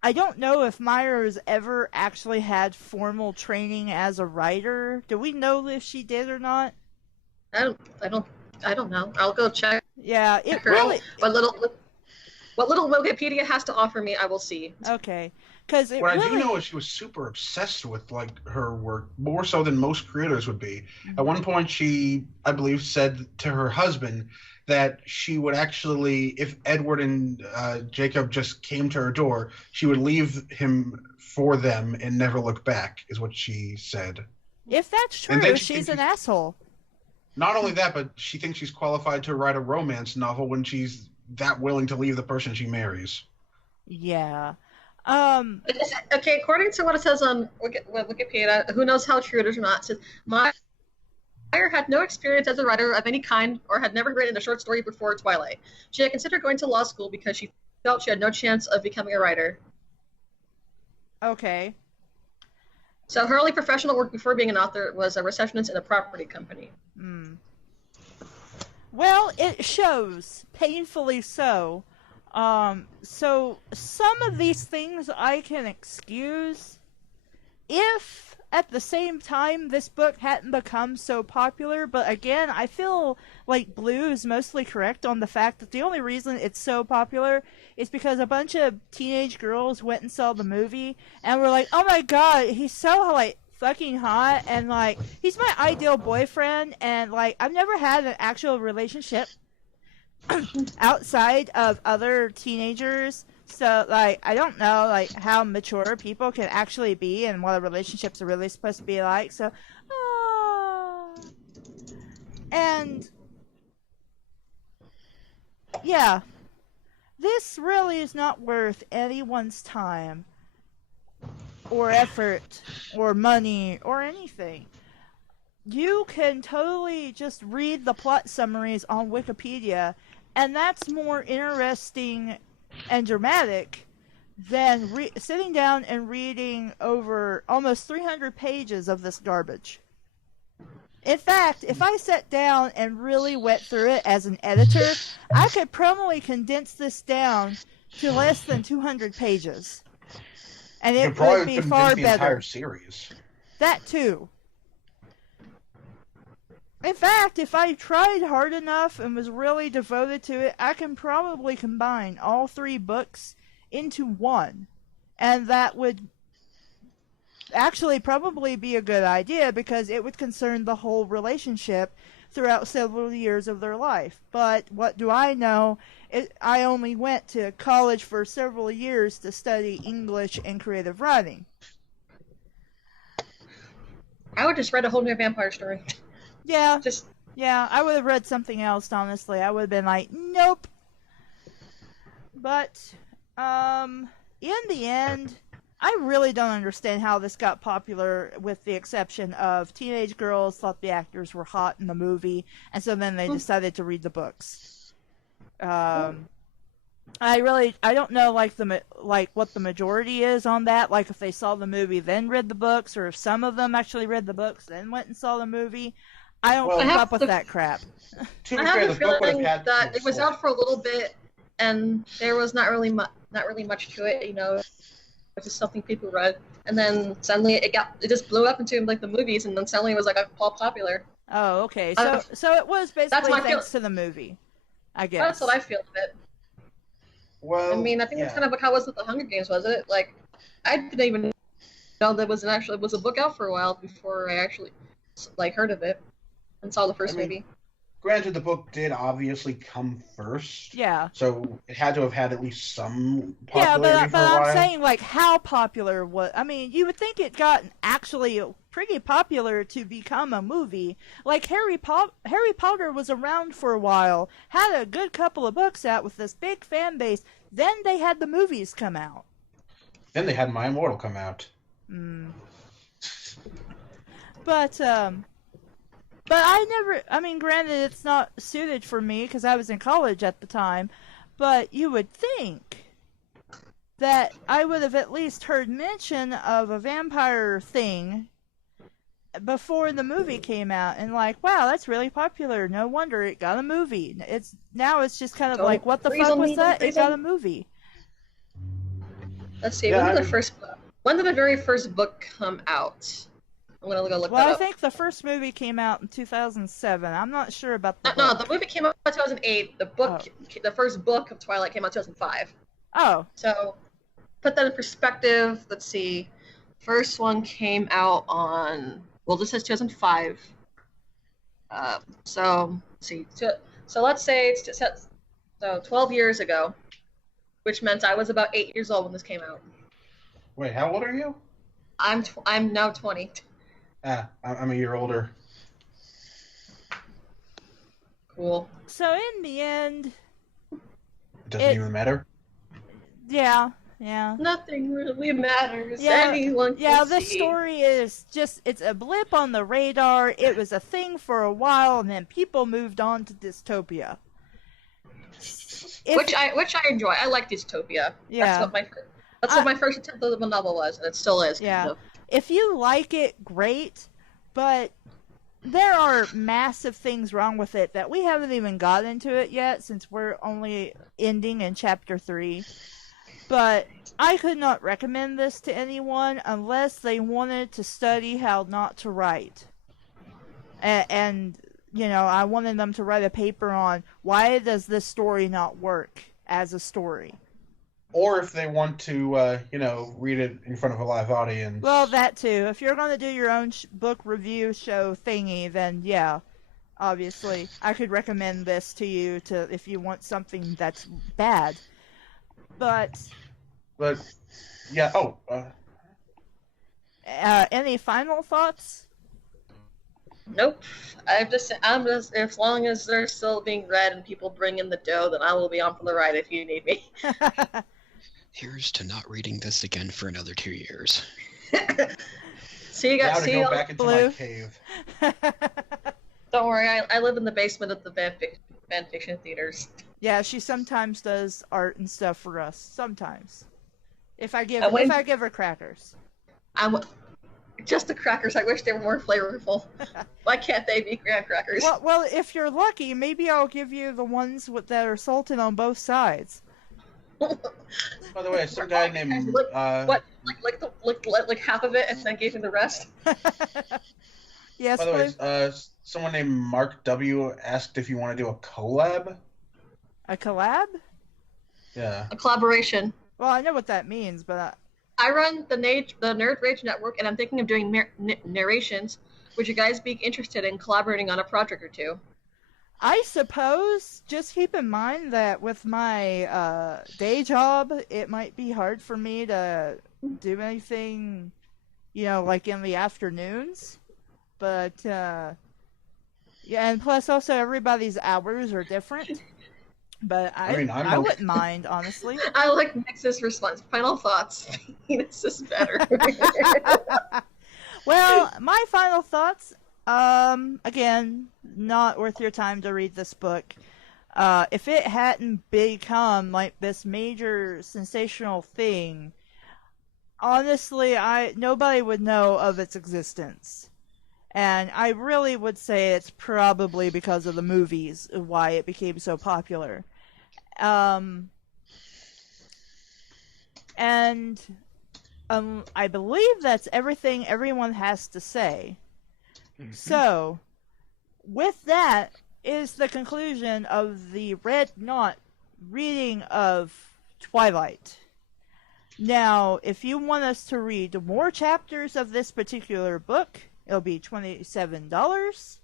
I don't know if Myers ever actually had formal training as a writer. Do we know if she did or not? I don't know. I'll go check. Yeah, it really... What little Wikipedia has to offer me, I will see. Okay. Because it What really... I do know is she was super obsessed with like her work, more so than most creators would be. At one point, she, I believe, said to her husband that she would actually, if Edward and Jacob just came to her door, she would leave him for them and never look back, is what she said. If that's And then true, she she's thinks an asshole. Not only that, but she thinks she's qualified to write a romance novel when she's that willing to leave the person she marries. Yeah. Okay, according to what it says on Wikipedia, who knows how true it is or not, it says, Meyer had no experience as a writer of any kind or had never written a short story before Twilight. She had considered going to law school because she felt she had no chance of becoming a writer. Okay. So her only professional work before being an author was a receptionist in a property company. Well, it shows, painfully so. So some of these things I can excuse if at the same time this book hadn't become so popular, but again, I feel like Blue is mostly correct on the fact that the only reason it's so popular is because a bunch of teenage girls went and saw the movie and were like, oh my god, he's so like fucking hot, and like he's my ideal boyfriend, and like I've never had an actual relationship outside of other teenagers, so like I don't know like how mature people can actually be and what a relationship's are really supposed to be like. So and yeah, this really is not worth anyone's time or effort or money or anything. You can totally just read the plot summaries on Wikipedia, and that's more interesting and dramatic than sitting down and reading over almost 300 pages of this garbage. In fact, if I sat down and really went through it as an editor, I could probably condense this down to less than 200 pages. And it would be far the better. Entire series. That too. In fact, if I tried hard enough and was really devoted to it, I can probably combine all 3 books into one. And that would actually probably be a good idea because it would concern the whole relationship throughout several years of their life. But what do I know? I only went to college for several years to study English and creative writing. I would just read a whole new vampire story. Yeah, I would have read something else, honestly. I would have been like, nope. But, in the end, I really don't understand how this got popular, with the exception of teenage girls thought the actors were hot in the movie, and so then they decided to read the books. I don't know, what the majority is on that, like if they saw the movie then read the books, or if some of them actually read the books then went and saw the movie. I don't keep up with that crap. I have a feeling that it was out for a little bit, and there was not really much to it. You know, it was just something people read, and then suddenly it just blew up into like the movies, and then suddenly it was like all popular. Oh, okay. So it was basically thanks to the movie, I guess. That's what I feel of it. Well, I mean, I think that's kind of how it was with the Hunger Games, was it? Like, I didn't even know there was a book out for a while before I actually heard of it and saw the first movie. Granted, the book did obviously come first. Yeah. So it had to have had at least some popularity for a while. I'm saying, like, how popular was... I mean, you would think it got actually pretty popular to become a movie. Like, Harry Potter was around for a while, had a good couple of books out with this big fan base. Then they had the movies come out. Then they had My Immortal come out. But I mean, granted, it's not suited for me because I was in college at the time, but you would think that I would have at least heard mention of a vampire thing before the movie came out, and like, wow, that's really popular. No wonder it got a movie. It's just kind of like, what the fuck was that? It got a movie. Let's see, when did the very first book come out? I'm gonna go look that up. Well, I think the first movie came out in 2007. I'm not sure about the book. No, the movie came out in 2008. The first book of Twilight came out in 2005. Oh. So, put that in perspective, let's see. First one came out on, well, this says 2005. So let's see. So let's say it's just, so 12 years ago, which meant I was about 8 years old when this came out. Wait, how old are you? I'm now 20. I'm a year older. Cool. So in the end, It doesn't even matter. yeah. Nothing really matters. Yeah, Anyone can yeah, this see. story is just, it's a blip on the radar. It was a thing for a while, and then people moved on to dystopia. Which I enjoy. I like dystopia. Yeah. That's what my first attempt at a novel was, and it still is. Yeah. Kind of. If you like it, great, but there are massive things wrong with it that we haven't even got into it yet, since we're only ending in chapter 3. But I could not recommend this to anyone unless they wanted to study how not to write. And you know, I wanted them to write a paper on why does this story not work as a story. Or if they want to, read it in front of a live audience. Well, that too. If you're going to do your own book review show thingy, then yeah, obviously, I could recommend this to you if you want something that's bad. But yeah. Any final thoughts? Nope. I'm just as long as they're still being read and people bring in the dough, then I will be on for the ride if you need me. Here's to not reading this again for another 2 years. See you guys. Now to go back into Blue. my cave. Don't worry, I live in the basement of the fan fiction theaters. Yeah, she sometimes does art and stuff for us. Sometimes, if I give her crackers. Just the crackers. I wish they were more flavorful. Why can't they be graham crackers? Well, if you're lucky, maybe I'll give you the ones that are salted on both sides. By the way, some guy named like half of it, and then gave him the rest. Yes, by the please. way, someone named Mark W asked if you want to do a collab. A collab? Yeah. A collaboration. Well, I know what that means, but I run the Nerd Rage Network, and I'm thinking of doing narrations. Would you guys be interested in collaborating on a project or two? I suppose, just keep in mind that with my day job, it might be hard for me to do anything, like in the afternoons. But, yeah, and plus also everybody's hours are different. But I wouldn't mind, honestly. I like Nix's response. Final thoughts. This is better. Well, my final thoughts, again, not worth your time to read this book. If it hadn't become like this major sensational thing, honestly, nobody would know of its existence. And I really would say it's probably because of the movies why it became so popular. And I believe that's everything everyone has to say. Mm-hmm. So, with that is the conclusion of the Red Knot reading of Twilight. Now, if you want us to read more chapters of this particular book, it'll be $27,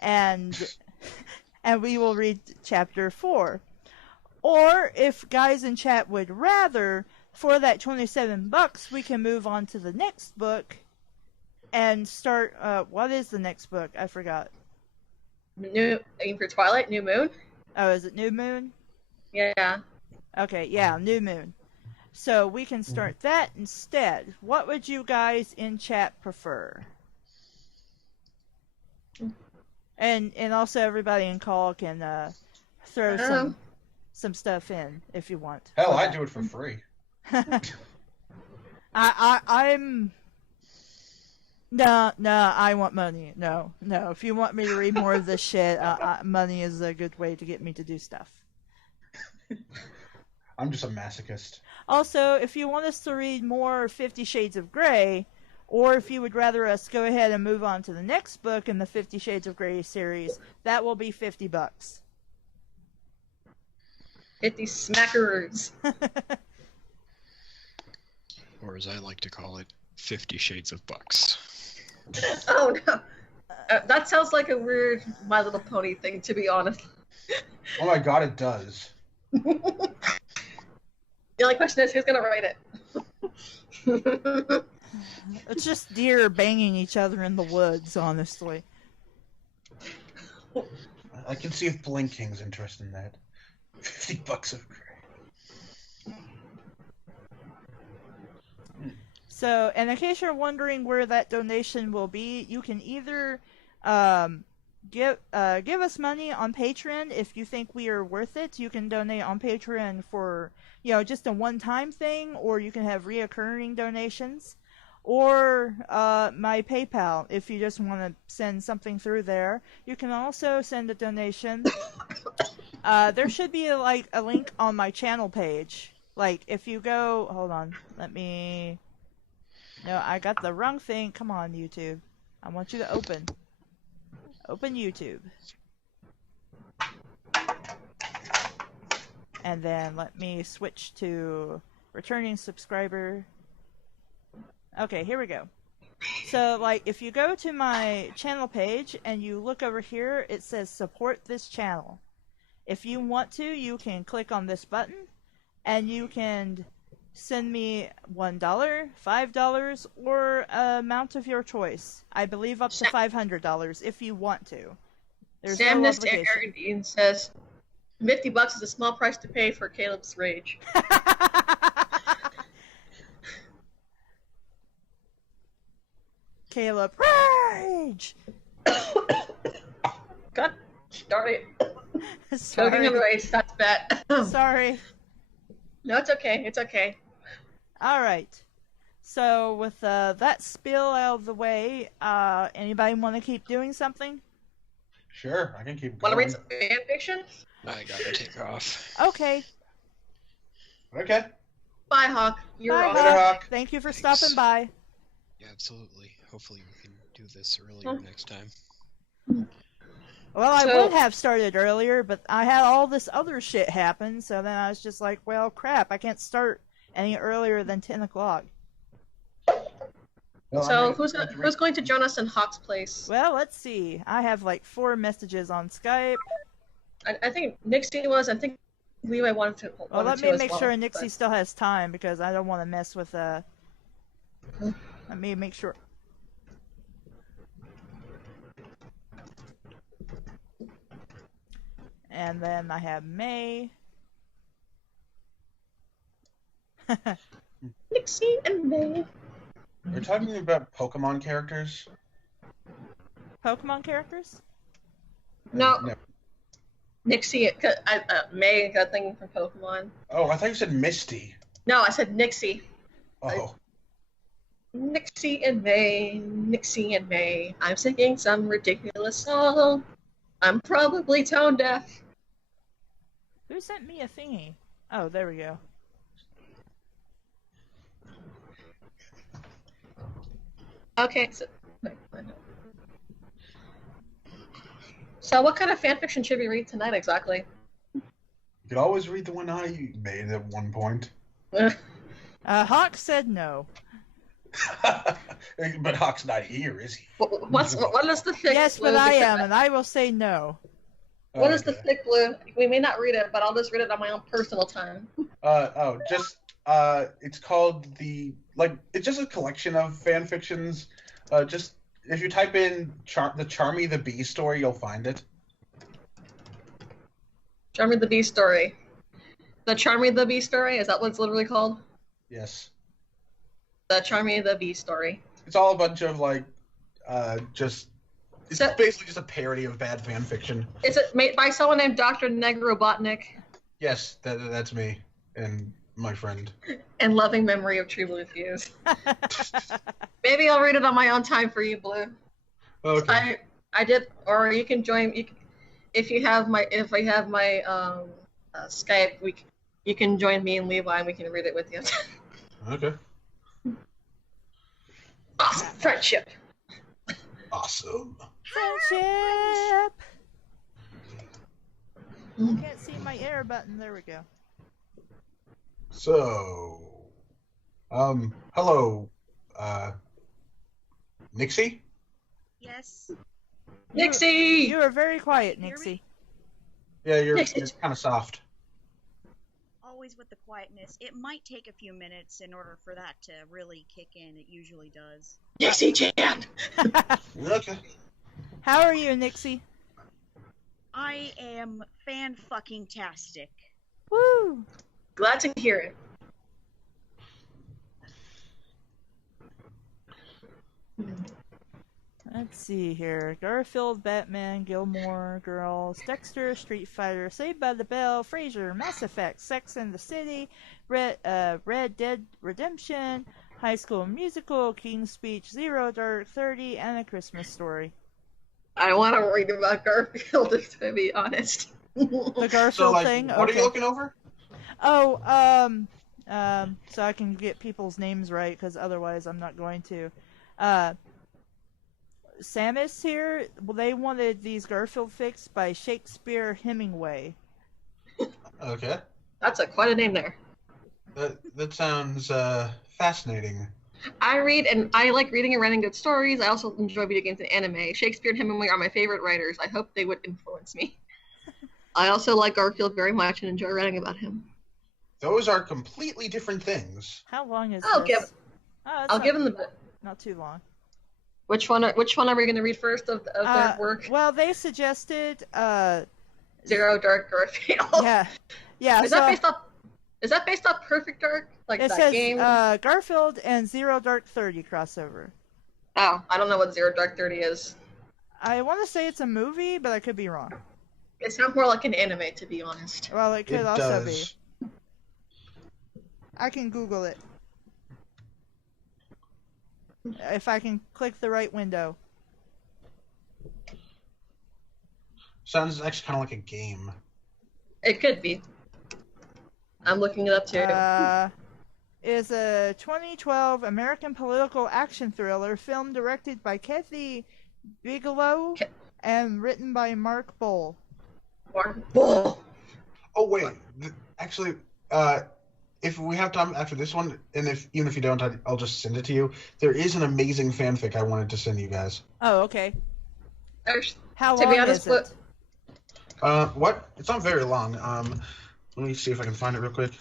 and we will read chapter 4. Or if guys in chat would rather, for that $27, we can move on to the next book and start. What is the next book? I forgot. For Twilight, New Moon. Oh, is it New Moon? Yeah. Okay, yeah, New Moon. So we can start that instead. What would you guys in chat prefer? And also everybody in call can throw some stuff in if you want. Hell, I do it for free. I'm no, I want money. No. If you want me to read more of this shit, money is a good way to get me to do stuff. I'm just a masochist. Also, if you want us to read more 50 Shades of Grey, or if you would rather us go ahead and move on to the next book in the 50 Shades of Grey series, that will be $50. 50 smackaroos. or as I like to call it, 50 Shades of Bucks. Oh no. That sounds like a weird My Little Pony thing, to be honest. Oh my god, it does. The only question is, who's gonna write it? It's just deer banging each other in the woods, honestly. I can see if Blinking's interested in that. $50 of gray. So, and in case you're wondering where that donation will be, you can either give us money on Patreon if you think we are worth it. You can donate on Patreon for, just a one-time thing, or you can have reoccurring donations, or my PayPal if you just want to send something through there. You can also send a donation. There should be a link on my channel page. Like if you go, hold on, No, I got the wrong thing. Come on, YouTube. I want you to open YouTube. And then let me switch to returning subscriber. Okay, here we go. So, if you go to my channel page and you look over here, it says support this channel. If you want to, you can click on this button and you can send me $1, $5, or an amount of your choice. I believe up to $500 if you want to. There's no obligation. Aaron says, $50 is a small price to pay for Caleb's rage. Caleb, rage! God, sorry. Sorry. Choking on rage, that's bad. Sorry. No, it's okay. It's okay. Alright. So, with that spill out of the way, anybody want to keep doing something? Sure, I can keep Want to going. read some fan fiction? I gotta take off. Okay. Okay. Bye, Hawk. You're Bye, off. Later, Hawk. Hawk. Thank you for Thanks. stopping by. Yeah, absolutely. Hopefully we can do this earlier next time. Well, I So- would have started earlier, but I had all this other shit happen, so then I was just like, well, crap, I can't start any earlier than 10 o'clock. Well, So I'm who's going to join us in Hawk's place? Well, let's see. I have 4 messages on Skype. I think Nixie was. I think Levi wanted to. Well, wanted let to me as make well, sure Nixie but- still has time, because I don't want to mess with, Let me make sure. And then I have May. Nixie and May. We're talking about Pokemon characters. Pokemon characters? No. Nixie. May got a thing from Pokemon. Oh, I thought you said Misty. No, I said Nixie. Oh. Nixie and May. Nixie and May. I'm singing some ridiculous song. I'm probably tone deaf. Who sent me a thingy? Oh, there we go. Okay, so what kind of fanfiction should we read tonight exactly? You could always read the one I made at one point. Hawk said no. But Hawk's not here, is he? What is the thick Yes, blue? but I Because am, and I will say no. What is the Okay. thick blue? We may not read it, but I'll just read it on my own personal time. It's called it's just a collection of fan fictions. Just if you type in the Charmy the Bee story, you'll find it. Charmy the Bee story. The Charmy the Bee story? Is that what it's literally called? Yes. The Charmy the Bee story. It's all a bunch of it's So- basically just a parody of bad fan fiction. Is it made by someone named Dr. Negrobotnik? Yes, that's me and my friend. In loving memory of True Blue Fuse. Maybe I'll read it on my own time for you, Blue. Okay. I did, or you can join. If I have my Skype, you can join me and Levi, and we can read it with you. Okay. Awesome friendship. Awesome. Friendship! I can't see my air button. There we go. So, Hello, Nixie? Yes. Nixie! You are very quiet, Hear me? Nixie. Yeah, you're Nixie. kind of soft. Always with the quietness. It might take a few minutes in order for that to really kick in. It usually does. Nixie Chan! Okay. How are you, Nixie? I am fan-fucking-tastic. Woo! Glad to hear it. Let's see here. Garfield, Batman, Gilmore Girls, Dexter, Street Fighter, Saved by the Bell, Frasier, Mass Effect, Sex and the City, Red Dead Redemption, High School Musical, King's Speech, Zero Dark 30, and A Christmas Story. I want to read about Garfield, to be honest. The Garfield So, like, thing? what are Okay. you looking over? Oh, so I can get people's names right, because otherwise I'm not going to. Samus here, well, they wanted these Garfield fics by Shakespeare Hemingway. Okay. That's quite a name there. That sounds fascinating. I read and I like reading and writing good stories. I also enjoy video games and anime. Shakespeare and Hemingway are my favorite writers. I hope they would influence me. I also like Garfield very much and enjoy writing about him. Those are completely different things. How long is I'll this? give- Oh, I'll give them the. not too long. Which one are we going to read first of their work? Well, they suggested, Zero Dark Garfield. yeah. Is so that based off Perfect Dark? Like it that says game? Garfield and Zero Dark 30 crossover. Oh, I don't know what Zero Dark 30 is. I want to say it's a movie, but I could be wrong. It sounds more like an anime, to be honest. Well, it could It also does. be. I can Google it. If I can click the right window. Sounds actually kind of like a game. It could be. I'm looking it up too. Is a 2012 American political action thriller, film directed by Kathy Bigelow and written by Mark Bowl. Bull. Oh wait, actually, if we have time after this one, and even if you don't, I'll just send it to you. There is an amazing fanfic I wanted to send you guys. Oh, okay. How To long be honest, is it? What? It's not very long. Let me see if I can find it real quick.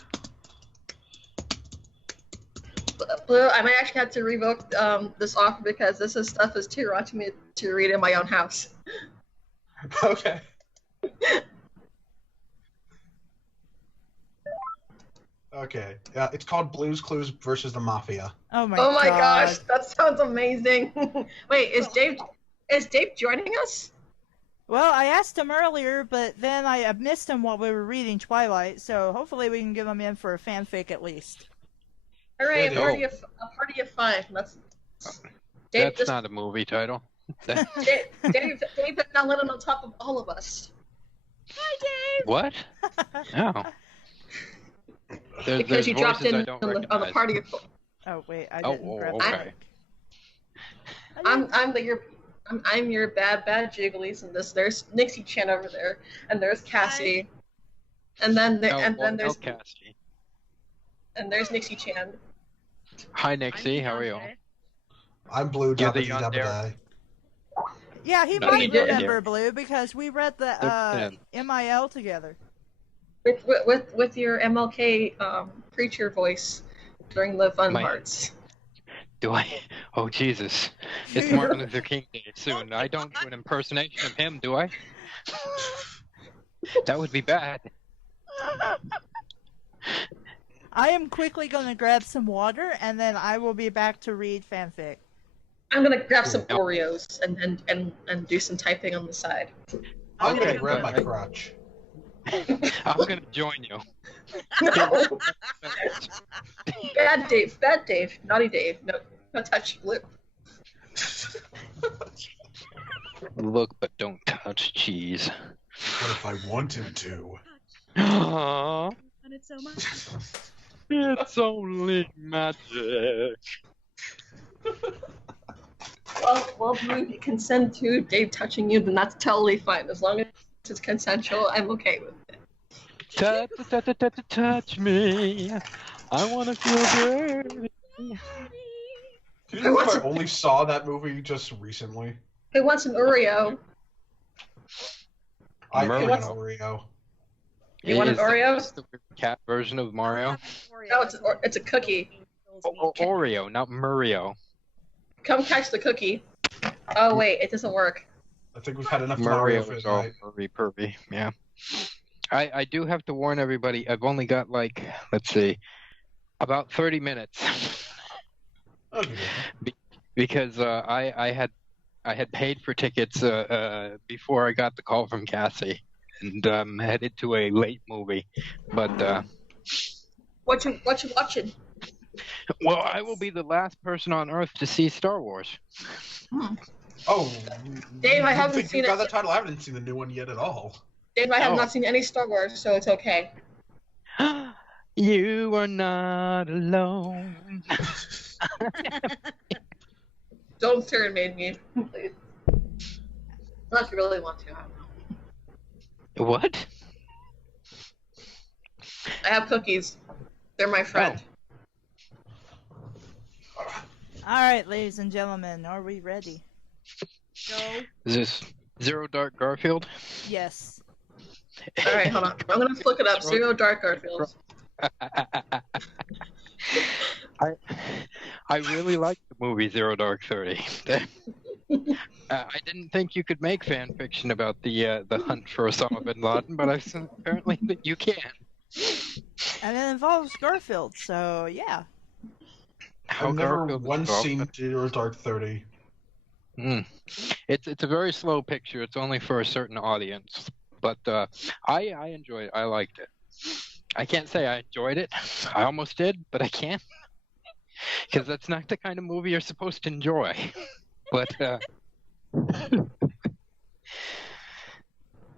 Blue, I might actually have to revoke this offer because stuff is too raw to me to read in my own house. Okay. Okay. It's called Blue's Clues versus the Mafia. Oh my Oh my god. gosh, that sounds amazing. Wait, is Dave joining us? Well, I asked him earlier, but then I missed him while we were reading Twilight, so hopefully we can get him in for a fanfic at least. Hooray, Yeah, a party of five. That's not a movie title. Dave has now lit on top of all of us. Hi, Dave! What? No. Because you dropped in I don't on the recognize. party of Oh wait, I Oh, didn't grab okay. the I'm your bad Jigglies, and there's Nixie Chan over there, and there's Kassie, and then there's Kassie. and there's Nixie Chan. Hi, Nixie. How are you? I'm Blue. You're the Dabba yandere. dabba. Yeah, he No, might you didn't. remember Blue because we read the MIL together. With your MLK preacher voice during the fun parts. Do I? Oh, Jesus. It's Martin Luther King Day soon. I don't do an impersonation of him, do I? That would be bad. I am quickly going to grab some water, and then I will be back to read fanfic. I'm gonna grab some Oreos and do some typing on the side. I'm gonna Okay. grab my crotch. I'm going to join you. No. Bad Dave, naughty Dave. No touch Blue. Look, but don't touch cheese. What if I wanted to? Aww, And it's so much. it's only magic. Well, Blue, you consent to Dave touching you, then that's totally fine. As long as it's consensual, I'm okay with it. Touch me. I want to feel good. Can you believe I only saw that movie just recently? Who wants an Oreo? I ate an What's- Oreo. You want an Oreo? It's the cat version of Mario. No, it's a cookie. Oreo, not Mario. Come catch the cookie. Oh wait, it doesn't work. I think we've had enough Mario Mario for is all tonight. pervy. Yeah. I do have to warn everybody. I've only got like, let's see, about 30 minutes. Okay. Because I had paid for tickets before I got the call from Kassie, and headed to a late movie. But What you watching? well, I will be the last person on Earth to see Star Wars. Oh, Dave, I you haven't think seen you got it. the title. I haven't seen the new one yet at all. Dave, I have Oh. not seen any Star Wars, so it's okay. You are not alone. Don't serenade me, please. Unless you really want to. I don't know. What? I have cookies. They're my friend. All right, ladies and gentlemen, are we ready? Go. Is this Zero Dark Garfield? Yes. All right, hold on. I'm gonna look it up. Zero Dark Garfield. I really like the movie Zero Dark 30. I didn't think you could make fan fiction about the hunt for Osama bin Laden, but I've seen apparently that you can. And it involves Garfield, so yeah. How I've never Garfield is once involved. seen Zero Dark 30. It's a very slow picture. It's only for a certain audience, but I enjoyed it. I liked it. I can't say I enjoyed it. I almost did, but I can't because that's not the kind of movie you're supposed to enjoy. But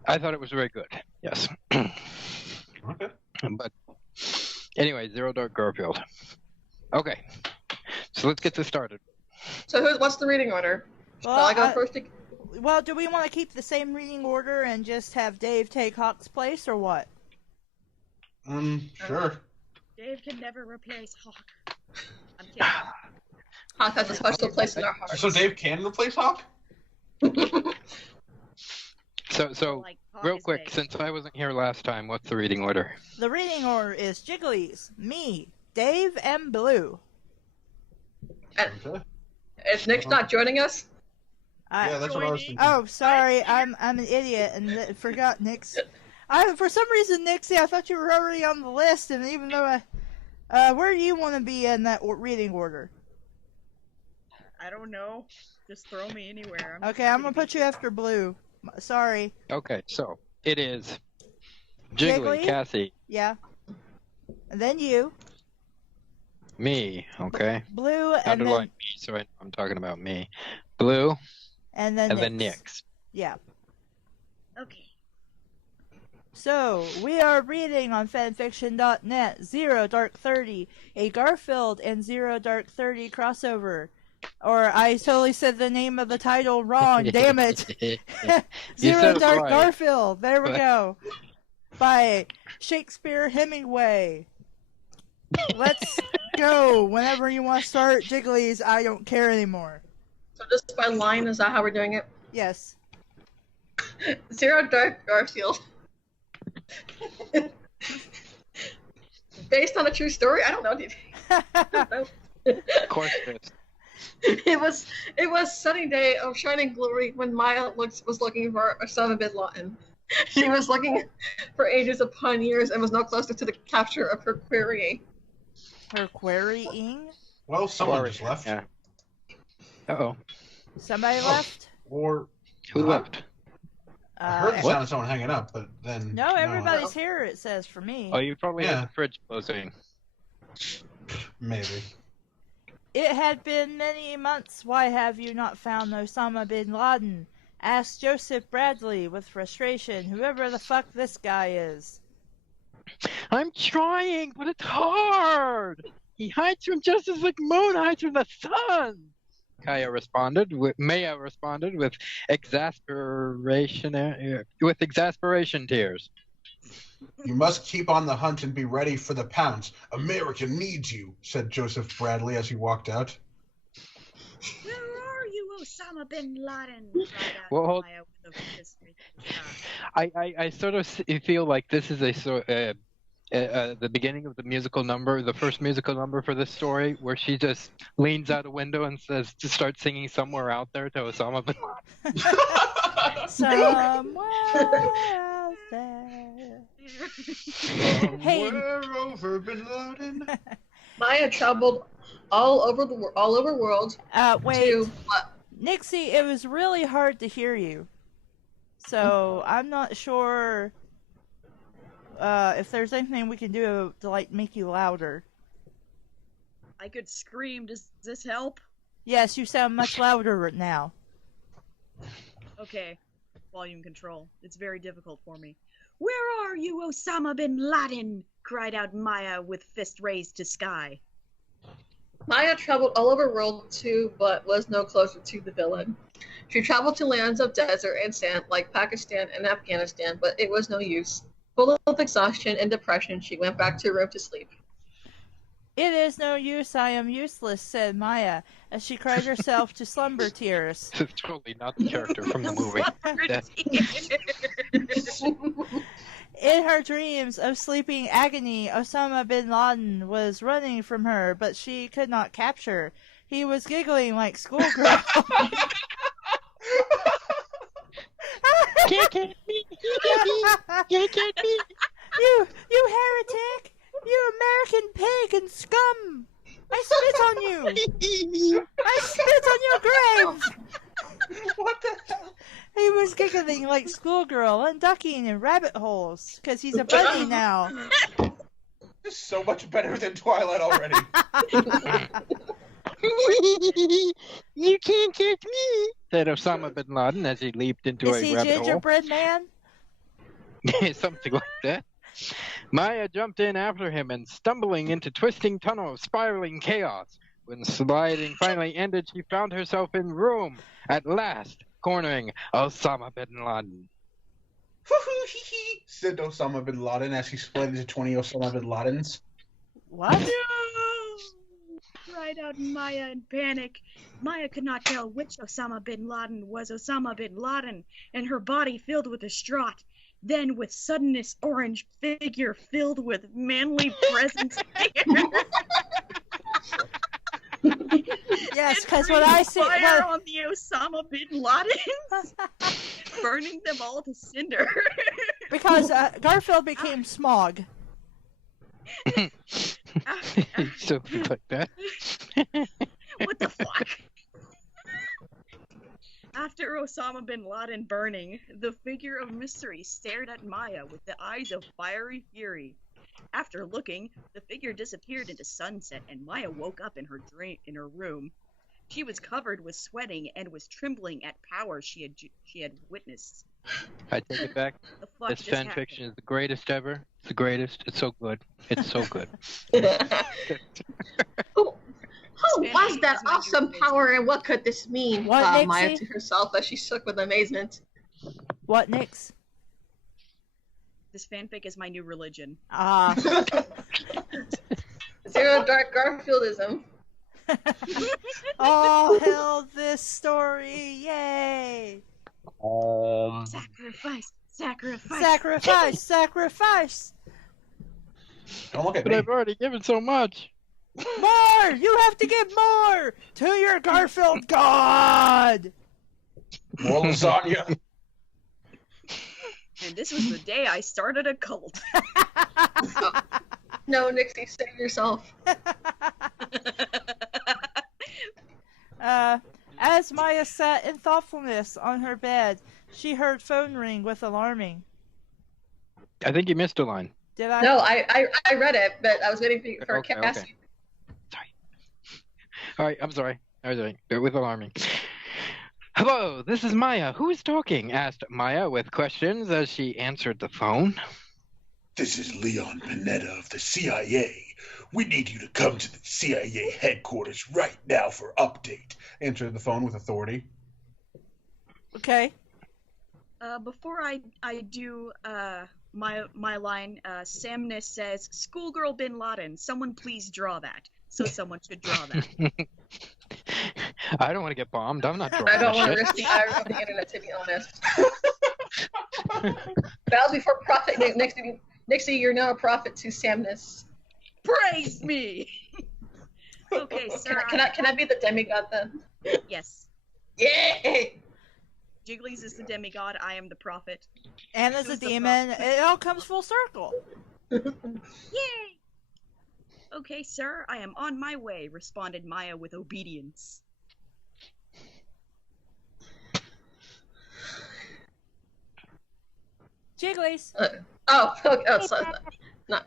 I thought it was very good. Yes. Okay. But anyway, Zero Dark Garfield. Okay, so let's get this started. So what's the reading order? Well, Shall I go first? Well, do we want to keep the same reading order and just have Dave take Hawk's place, or what? Sure. Dave can never replace Hawk. I'm kidding. Hawk has a special place in our hearts. So Dave can replace Hawk? So Like, Hawk real is quick, big. since I wasn't here last time, what's the reading order? The reading order is Jigglies, me, Dave, and Blue. Okay. Is Nick's not joining us? Yeah, that's what I was Joining. thinking. Oh, sorry, I'm an idiot and forgot Nick's. For some reason, Nixie, I thought you were already on the list, and even though where do you want to be in that reading order? I don't know. Just throw me anywhere. Okay, I'm gonna put you after Blue. Sorry. Okay, so it is Jiggly, Jiggly? Kassie, Yeah. And then you, me. Okay, Blue, and underline then me, so I'm talking about me. Blue, and then and then Nix. Nyx. Yeah. Okay. So, we are reading on fanfiction.net Zero Dark 30, a Garfield and Zero Dark 30 crossover. Or, I totally said the name of the title wrong, damn it! Zero said it Dark right. Garfield, there we go. By Shakespeare Hemingway. Let's go. Whenever you want to start Jigglies, I don't care anymore. So just by line, is that how we're doing it? Yes. Zero Dark Garfield. Based on a true story? I don't know. Of course it is. It was sunny day of shining glory when Maya was looking for Osama bin Laden. She was looking for ages upon years and was no closer to the capture of her query. Her querying? Well, someone Sorry. just left. Yeah. Uh-oh. Somebody left? Or Who left? I heard the What? sound of someone hanging up, but then No, everybody's here, it says for me. Oh, you probably Yeah. had the fridge closing. Maybe. It had been many months. Why have you not found Osama bin Laden? Asked Joseph Bradley with frustration, whoever the fuck this guy is. I'm trying, but it's hard. He hides from justice like moon hides from the sun. Maya responded with exasperation tears. You must keep on the hunt and be ready for the pounce. America needs you, said Joseph Bradley as he walked out. Where are you, Osama bin Laden? Cried out Well, Maya with a fist raised to the sky. I sort of feel like this is a sort the beginning of the musical number, the first musical number for this story, where she just leans out a window and says to start singing "Somewhere Out There" to Osama bin Laden. Somewhere out there. Hey. Somewhere over Bin Laden. Maya traveled all over world Wait. to Nixie, it was really hard to hear you. So I'm not sure if there's anything we can do to like make you louder. I could scream. Does this help? Yes, you sound much louder right now. Okay. Volume control. It's very difficult for me. Where are you, Osama bin Laden? Cried out Maya with fist raised to sky. Maya traveled all over world too, but was no closer to the villain. She traveled to lands of desert and sand like Pakistan and Afghanistan, but it was no use. Full of exhaustion and depression, she went back to her room to sleep. It is no use, I am useless, said Maya, as she cried herself to slumber tears. This is totally not the character from the movie. In her dreams of sleeping agony, Osama bin Laden was running from her, but she could not capture. He was giggling like schoolgirl. Can't get me! Can't get me! You heretic! You American pig and scum! I spit on you! I spit on your grave! What the hell? He was giggling like schoolgirl and ducking in rabbit holes, because he's a bunny now. This is so much better than Twilight already. You can't catch me, said Osama bin Laden as he leaped into Is a he rabbit gingerbread man? hole. Something like that. Maya jumped in after him and stumbling into twisting tunnel of spiraling chaos. When sliding finally ended, she found herself in room at last, cornering Osama bin Laden. Said Osama bin Laden as he split into 20 Osama bin Ladens. What? No! Cried out Maya in panic. Maya could not tell which Osama bin Laden was Osama bin Laden, and her body filled with distraught. Then, with suddenness, orange figure filled with manly presence. Yes, because when I see fire on the Osama bin Ladens, burning them all to cinder. because Garfield became smog. Something like that. What the fuck? After Osama bin Laden burning, the figure of mystery stared at Maya with the eyes of fiery fury. After looking, the figure disappeared into sunset, and Maya woke up in her room. She was covered with sweating and was trembling at power she had witnessed. I take it back. The fuck This just fan happened? fiction is the greatest ever. It's the greatest. It's so good. It's so good. Who was that awesome power, and what could this mean? What, thought Maya Nixie? to herself as she shook with amazement. What, Nix? This fanfic is my new religion. Ah. Zero dark Garfieldism. All hail this story, yay! Sacrifice! Sacrifice! Sacrifice! Sacrifice! Don't look at But me. I've already given so much. More! You have to give more! To your Garfield God! More lasagna. And this was the day I started a cult. No, Nixie, save yourself. As Maya sat in thoughtfulness on her bed, she heard phone ring with alarming. I think you missed a line. Did I? No, I read it, but I was waiting for Okay, Kassie. okay. All right, I'm sorry. With alarming. Hello, this is Maya. Who is talking? Asked Maya with questions as she answered the phone. This is Leon Panetta of the CIA. We need you to come to the CIA headquarters right now for update. Answered the phone with authority. Okay. Before I do my line, Samness says, "Schoolgirl Bin Laden. Someone please draw that." So someone should draw that. I don't want to get bombed. I'm not drawing I don't that want to shit. risk the ire of the internet, to be honest. That'll be for profit. Next year, you're now a prophet to Samness. Praise me. Okay, sir. Can I be the demigod then? Yes. Yay! Jigglies is the demigod. I am the prophet. And as a Who's the demon, it all comes full circle. Yay! Okay, sir. I am on my way. Responded Maya with obedience. Jigglies. Sorry. No.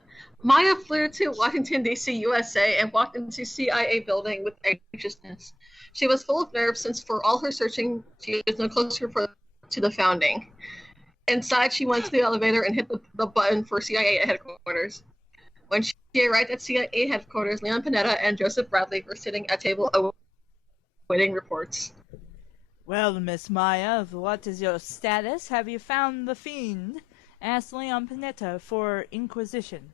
Maya flew to Washington, D.C., USA, and walked into CIA building with anxiousness. She was full of nerves since for all her searching, she was no closer to the founding. Inside, she went to the elevator and hit the button for CIA headquarters. When she arrived at CIA headquarters, Leon Panetta and Joseph Bradley were sitting at a table awaiting reports. Well, Miss Maya, what is your status? Have you found the fiend? Asked Leon Panetta for Inquisition.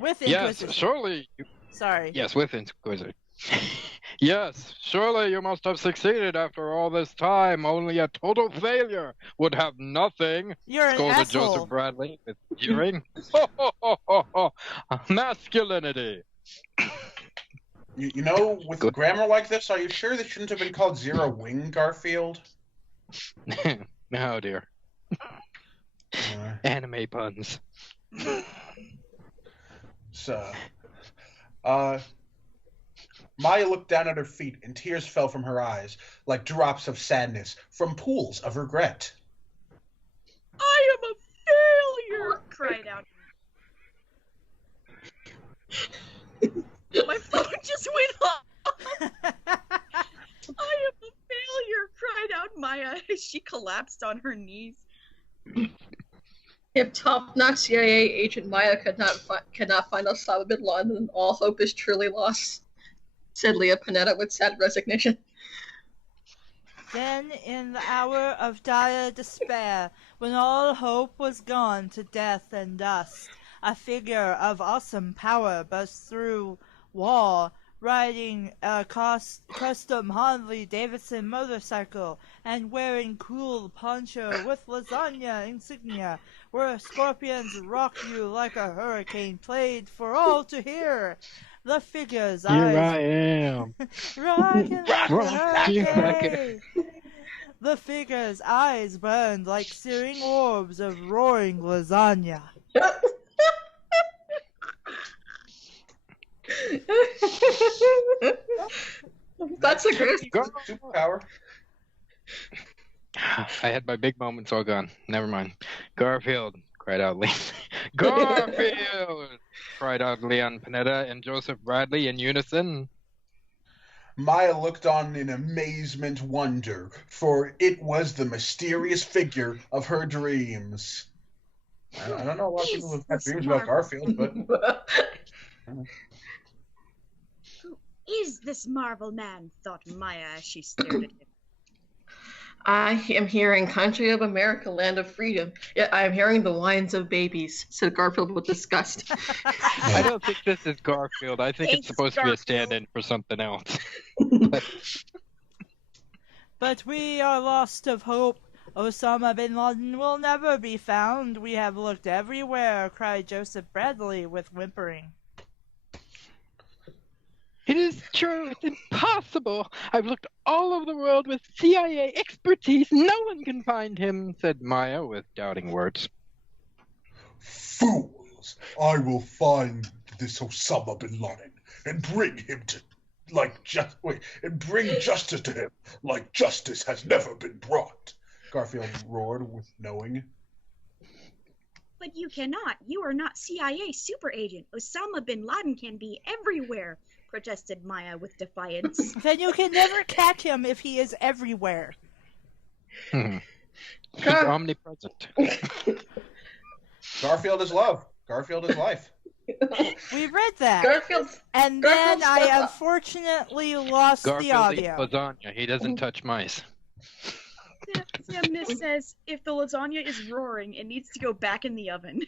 With Inquisition. Yes, surely. Sorry. Yes, with Inquisition. Yes, surely you must have succeeded after all this time. Only a total failure would have nothing. You're an Scolded asshole. Joseph Bradley with jeering. Masculinity. You know, with grammar like this, are you sure this shouldn't have been called Zero Wing Garfield? Oh dear. Anime puns. So, Maya looked down at her feet, and tears fell from her eyes, like drops of sadness from pools of regret. I am a failure! Cried out. My phone just went off. I am a failure! Cried out Maya as she collapsed on her knees. If top-notch CIA agent Maya cannot find Osama bin Laden, then all hope is truly lost, said Leah Panetta with sad resignation. Then, in the hour of dire despair, when all hope was gone to death and dust, a figure of awesome power burst through wall, riding a custom Harley-Davidson motorcycle and wearing cool poncho with lasagna insignia, where scorpions rock you like a hurricane played for all to hear. The figure's eyes... Here I am. Rockin' like a Rockin' like a- hurricane. The figure's eyes burned like searing orbs of roaring lasagna. That's a great. Superpower. I had my big moments all gone. Never mind. Garfield, cried out Leon. Garfield, cried out Leon Panetta and Joseph Bradley in unison. Maya looked on in amazement, wonder, for it was the mysterious figure of her dreams. I don't know a lot of people have had dreams about Garfield, but... Who is this Marvel man? Thought Maya as she stared at him. I am hearing country of America, land of freedom. Yet I am hearing the whines of babies, said Garfield with disgust. I don't think this is Garfield. I think Thanks, it's supposed to be a Garfield. stand-in for something else. But we are lost of hope. Osama bin Laden will never be found. We have looked everywhere, cried Joseph Bradley with whimpering. It is true. It's impossible. I've looked all over the world with CIA expertise. No one can find him, said Maya with doubting words. Fools! I will find this Osama bin Laden and bring him to, bring justice to him like justice has never been brought. Garfield roared with knowing. But you cannot. You are not CIA super agent. Osama bin Laden can be everywhere, protested Maya with defiance. Then you can never catch him if he is everywhere. He's omnipresent. Garfield is love. Garfield is life. We read that. Garfield's And then Garfield's I unfortunately lost the Garfield eats audio. lasagna. He doesn't touch mice. Feminist says, if the lasagna is roaring, it needs to go back in the oven.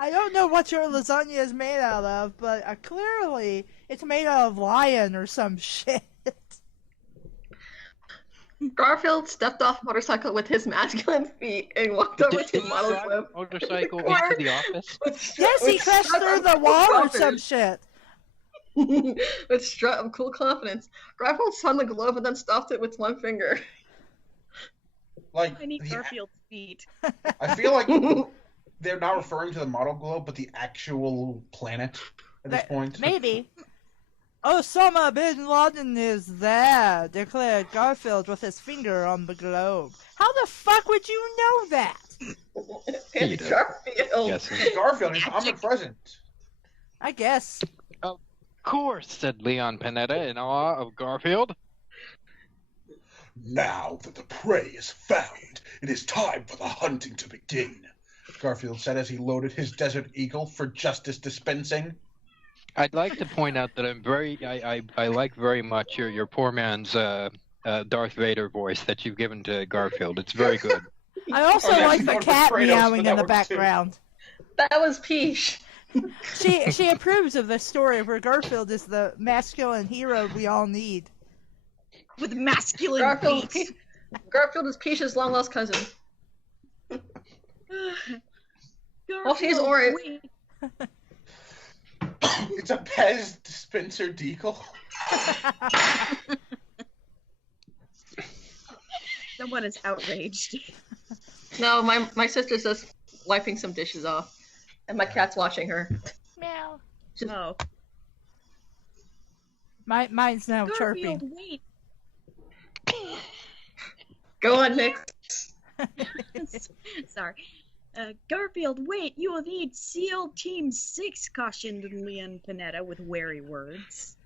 I don't know what your lasagna is made out of, but clearly it's made out of lion or some shit. Garfield stepped off a motorcycle with his masculine feet and walked over to model drive Kleb. a motorcycle into the office? Yes, he crashed through the wall or some shit. With strut of cool confidence. Garfield spun the globe and then stopped it with one finger. Like, I need Garfield's feet. I feel like they're not referring to the model globe, but the actual planet at this point. Maybe. Osama bin Laden is there, declared Garfield with his finger on the globe. How the fuck would you know that? It's Garfield. Yes. It's Garfield, he's omnipresent. I guess. Of course, said Leon Panetta in awe of Garfield. Now that the prey is found, it is time for the hunting to begin, Garfield said as he loaded his Desert Eagle for justice dispensing. I'd like to point out that I like very much your poor man's Darth Vader voice that you've given to Garfield. It's very good. I also like the cat Kratos, meowing but in the that works too. background. That was Peach. She approves of this story where Garfield is the masculine hero we all need. With masculine Garfield, feet. Garfield is Peach's long lost cousin. Well, she's Garfield, orange. wait. It's a Pez dispenser deagle. Someone is outraged. No, my sister's just wiping some dishes off, and my cat's watching her. Meow. Oh. Mine's now Garfield, chirping. wait. Go on, Nick. Sorry. Garfield, wait, you will need SEAL Team 6, cautioned Leon Panetta with wary words.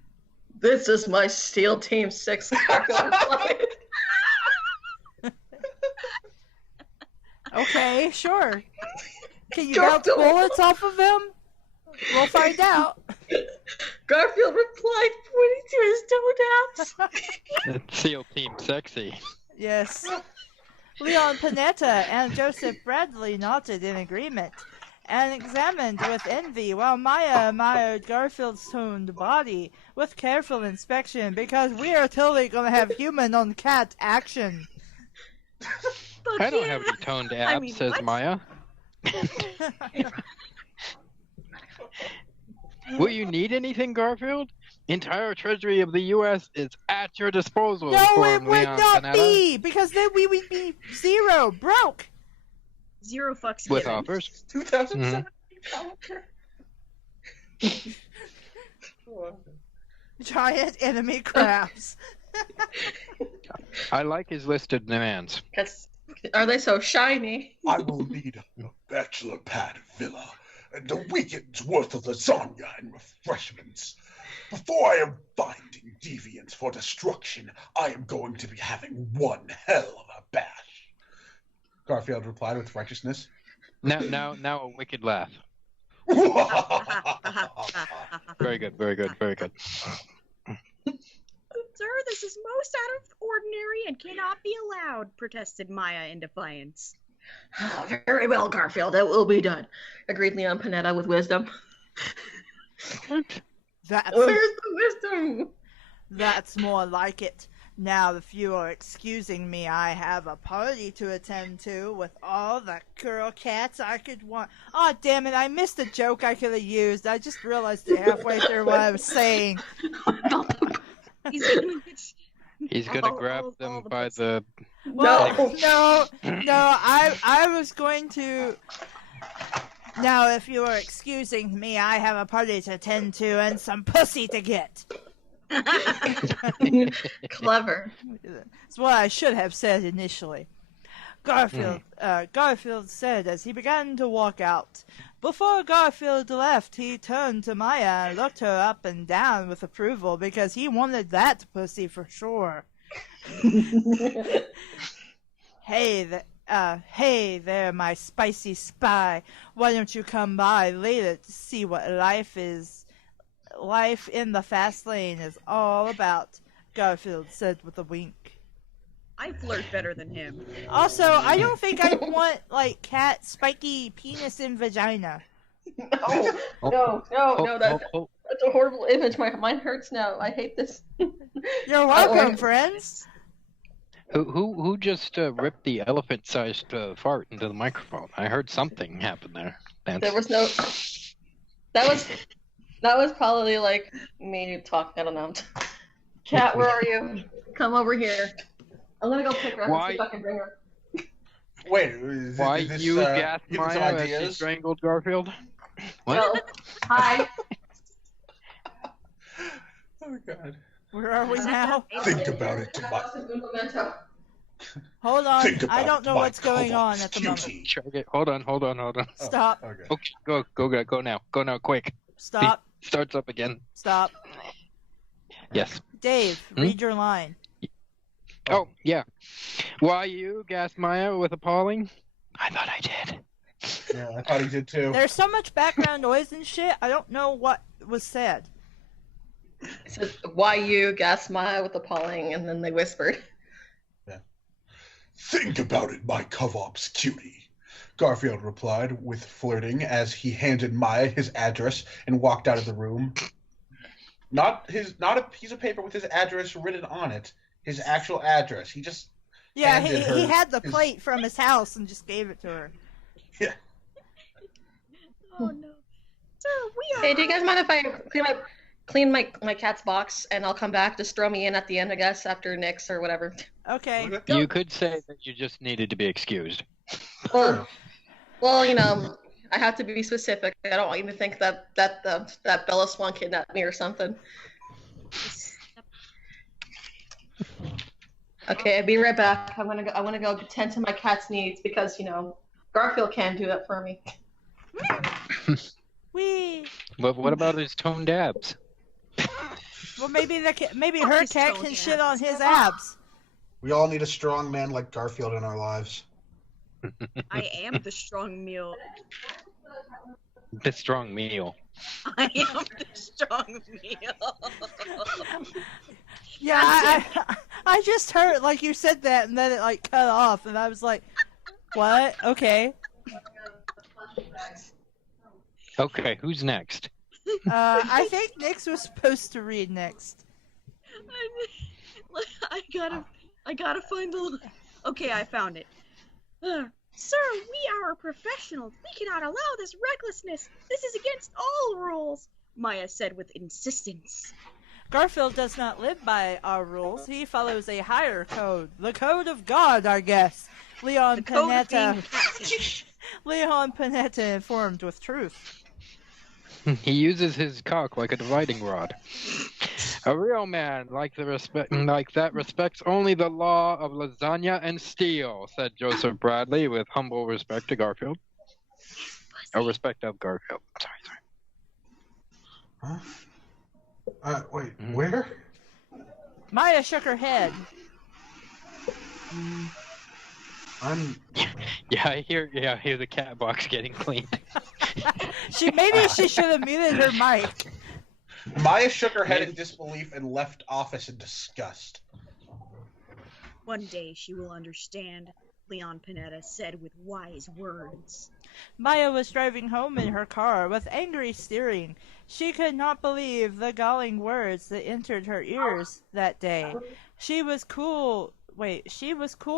This is my SEAL Team 6. Garfield replied. Okay, sure. Can you bounce Garfield. bullets off of them? We'll find out. Garfield replied, pointing to his toe taps. SEAL Team Sexy. Yes. Leon Panetta and Joseph Bradley nodded in agreement and examined with envy while Maya admired Garfield's toned body with careful inspection because we are totally going to have human on cat action. Fuck I don't yeah. have any toned abs, mean, says what? Maya. Will you need anything, Garfield? Entire treasury of the U.S. is at your disposal. No, it informed would Leon not Panetta. be because then we would be zero, broke. Zero fucks With given. offers. 2007 Giant enemy crabs. I like his listed demands. Are they so shiny? I will need a bachelor pad villa and a weekend's worth of lasagna and refreshments. Before I am finding deviants for destruction, I am going to be having one hell of a bash. Garfield replied with righteousness. Now a wicked laugh. Very good, very good, very good. Sir, this is most out of ordinary and cannot be allowed, protested Maya in defiance. Very well, Garfield. It will be done. Agreed Leon Panetta with wisdom. That's Where's the wisdom? That's more like it. Now, if you are excusing me, I have a party to attend to with all the girl cats I could want. Oh, damn it, I missed a joke I could have used. I just realized it halfway through what I was saying. He's gonna get He's gonna all- grab all them the by books. the. Well, no, I was going to... Now, if you are excusing me, I have a party to attend to and some pussy to get. Clever. That's what I should have said initially. Garfield said as he began to walk out. Before Garfield left, he turned to Maya and looked her up and down with approval because he wanted that pussy for sure. Hey there, my spicy spy. Why don't you come by later to see what life in the fast lane is all about? Garfield said with a wink. I flirt better than him. Also, I don't think I want, like, cat spiky penis in vagina. No, that's a horrible image. My mind hurts now. I hate this. You're welcome, friends. Who just ripped the elephant-sized fart into the microphone? I heard something happen there. There was no. That was probably like me talking. I don't know. Cat, where are you? Come over here. I'm gonna go pick her up and see if I can bring her. Wait, Why is this, you gasped give me some Maya as ideas? she strangled Garfield? What? No. Hi. Oh god. Where are we now? Think about it, Hold on. Think about I don't know my what's going on at the moment. cutie. Hold on. Stop. Okay. Okay, go now. Go now, quick. Stop. Starts up again. Stop. Yes. Dave, read your line. Oh, yeah. Why you gasped Maya with appalling? I thought I did. Yeah, I thought he did too. There's so much background noise and shit, I don't know what was said. It says, why you gasped Maya with appalling, and then they whispered. Yeah. Think about it, my Covops cutie. Garfield replied with flirting as he handed Maya his address and walked out of the room. Not a piece of paper with his address written on it. His actual address. He just handed her he had the his- plate from his house and just gave it to her. Yeah. Oh no. Sir, we are. Hey, do you guys mind if I clean my cat's box and I'll come back? Just throw me in at the end, I guess, after Nick's or whatever. Okay. You could say that you just needed to be excused. Well, I have to be specific. I don't want you to think that Bella Swan kidnapped me or something. Okay, I'll be right back. I want to go tend to my cat's needs because Garfield can't do that for me. Wee. But what about his toned abs? Well, maybe her his cat tone can shit abs. on his abs. We all need a strong man like Garfield in our lives. I am the strong meal. The strong meal. I am the strong meal. Yeah, I just heard, like, you said that, and then it, like, cut off, and I was like, what? Okay. Okay, who's next? I think Nix was supposed to read next. I gotta find the. Okay, I found it. Sir, we are professionals. We cannot allow this recklessness. This is against all rules, Maya said with insistence. Garfield does not live by our rules. He follows a higher code. The code of God, I guess. Leon The code of Panetta. being Cassie. Leon Panetta informed with truth. He uses his cock like a dividing rod. A real man like that respects only the law of lasagna and steel, said Joseph Bradley with humble respect to Garfield. Oh, respect of Garfield. Sorry. Huh? Wait, where? Maya shook her head. I'm. Yeah, I hear the cat box getting cleaned. Maybe she should have muted her mic. Maya shook her head in disbelief and left office in disgust. One day she will understand, Leon Panetta said with wise words. Maya was driving home in her car with angry steering. She could not believe the galling words that entered her ears that day. She was cool,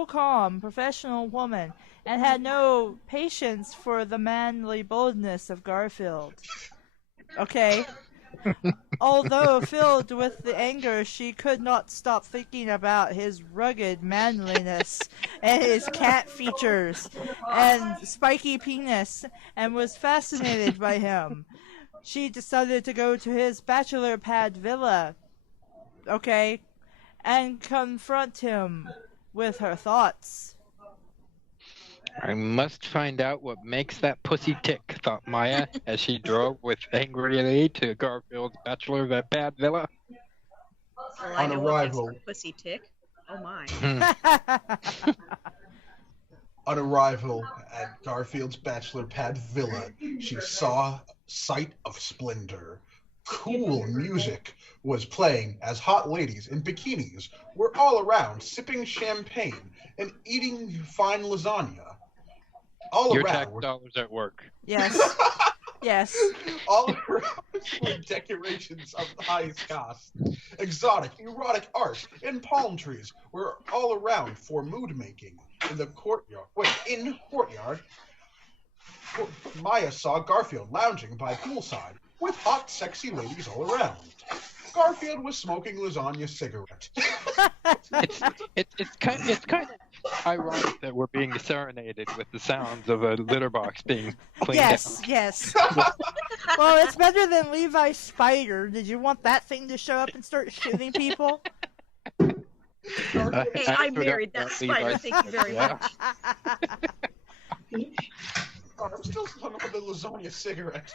calm, professional woman, and had no patience for the manly boldness of Garfield. Okay. Although filled with the anger, she could not stop thinking about his rugged manliness and his cat features and spiky penis, and was fascinated by him. She decided to go to his bachelor pad villa, okay, and confront him with her thoughts. I must find out what makes that pussy tick, thought Maya as she drove with angrily to Garfield's bachelor pad villa. Well, I On know what makes arrival. her pussy tick. Oh my. On arrival at Garfield's bachelor pad villa, she saw a sight of splendor. Cool music was playing as hot ladies in bikinis were all around sipping champagne and eating fine lasagna. All Your around tax dollars at work. Yes. Yes. all around were decorations of the highest cost. Exotic, erotic art and palm trees were all around for mood making. In the courtyard, Maya saw Garfield lounging by poolside with hot, sexy ladies all around. Garfield was smoking lasagna cigarette. It's kind of ironic that we're being serenaded with the sounds of a litter box being cleaned Yes, out. yes. Well, it's better than Levi's spider. Did you want that thing to show up and start shooting people? Hey, I married that spider. Levi's Thank you very yeah. much. I'm still smoking with the lasagna cigarette.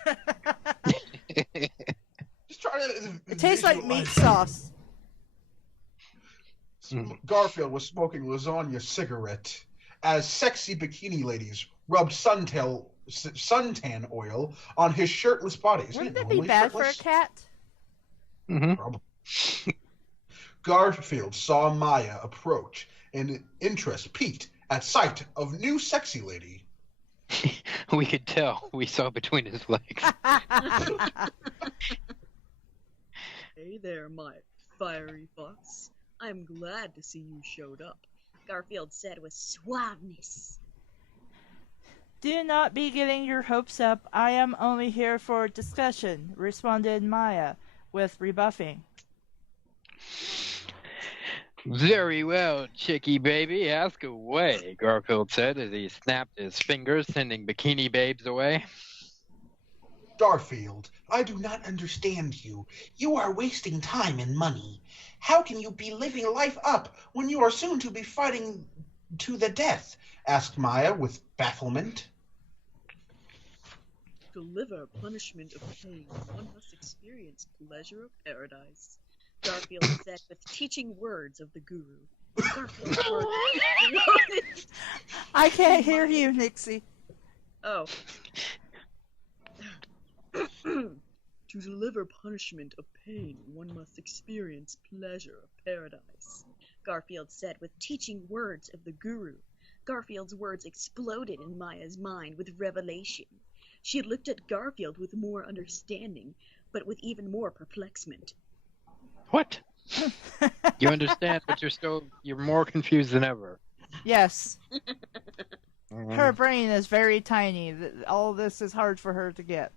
Just trying to. It tastes like meat sauce. Garfield was smoking lasagna cigarette as sexy bikini ladies rubbed suntan oil on his shirtless body. Wouldn't that be bad for a cat? Mm-hmm. Probably. Garfield saw Maya approach, and interest peaked at sight of new sexy lady. We could tell. We saw between his legs. Hey there, my fiery fox. I'm glad to see you showed up, Garfield said with suaveness. Do not be getting your hopes up. I am only here for discussion, responded Maya with rebuffing. Very well, chickie baby. Ask away, Garfield said as he snapped his fingers, sending bikini babes away. Garfield, I do not understand you. You are wasting time and money. How can you be living life up when you are soon to be fighting to the death? Asked Maya with bafflement. To deliver punishment of pain, one must experience pleasure of paradise, Garfield said with teaching words of the guru. Garfield's words exploded. I can't hear you, Nixie. Oh. To deliver punishment of pain, one must experience pleasure of paradise, Garfield said with teaching words of the guru. Garfield's words exploded in Maya's mind with revelation. She had looked at Garfield with more understanding, but with even more perplexement. What? You understand, but you're more confused than ever. Yes. Her brain is very tiny. All this is hard for her to get.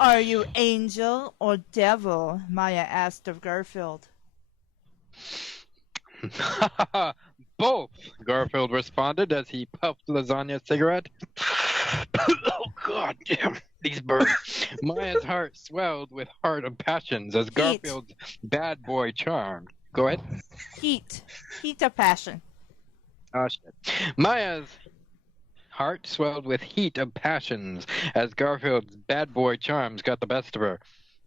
Are you angel or devil? Maya asked of Garfield. Both, Garfield responded as he puffed lasagna cigarette. Oh, God damn, these burns. Maya's heart swelled with heart of passions as Garfield's bad boy charm. Go ahead. Heat of passion. Oh, shit. Maya's heart swelled with heat of passions as Garfield's bad boy charms got the best of her.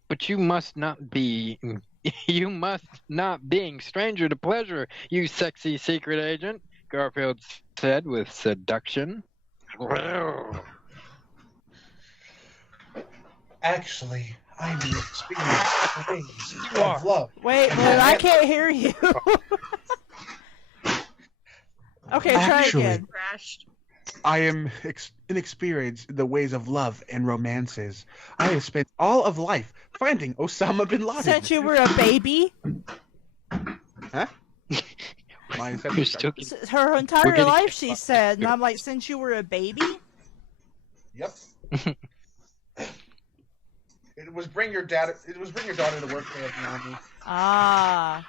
But you must not being stranger to pleasure, you sexy secret agent, Garfield said with seduction. Actually, I'm experienced ways of love. Wait, I can't hear you. Okay, try Actually, again. Crashed. I am inexperienced in the ways of love and romances. I have spent all of life finding Osama bin Laden. Since you were a baby? Huh? You're still Her We're entire getting- life, she said. And I'm like, since you were a baby? Yep. It was bring your daughter to work day at the army. Ah.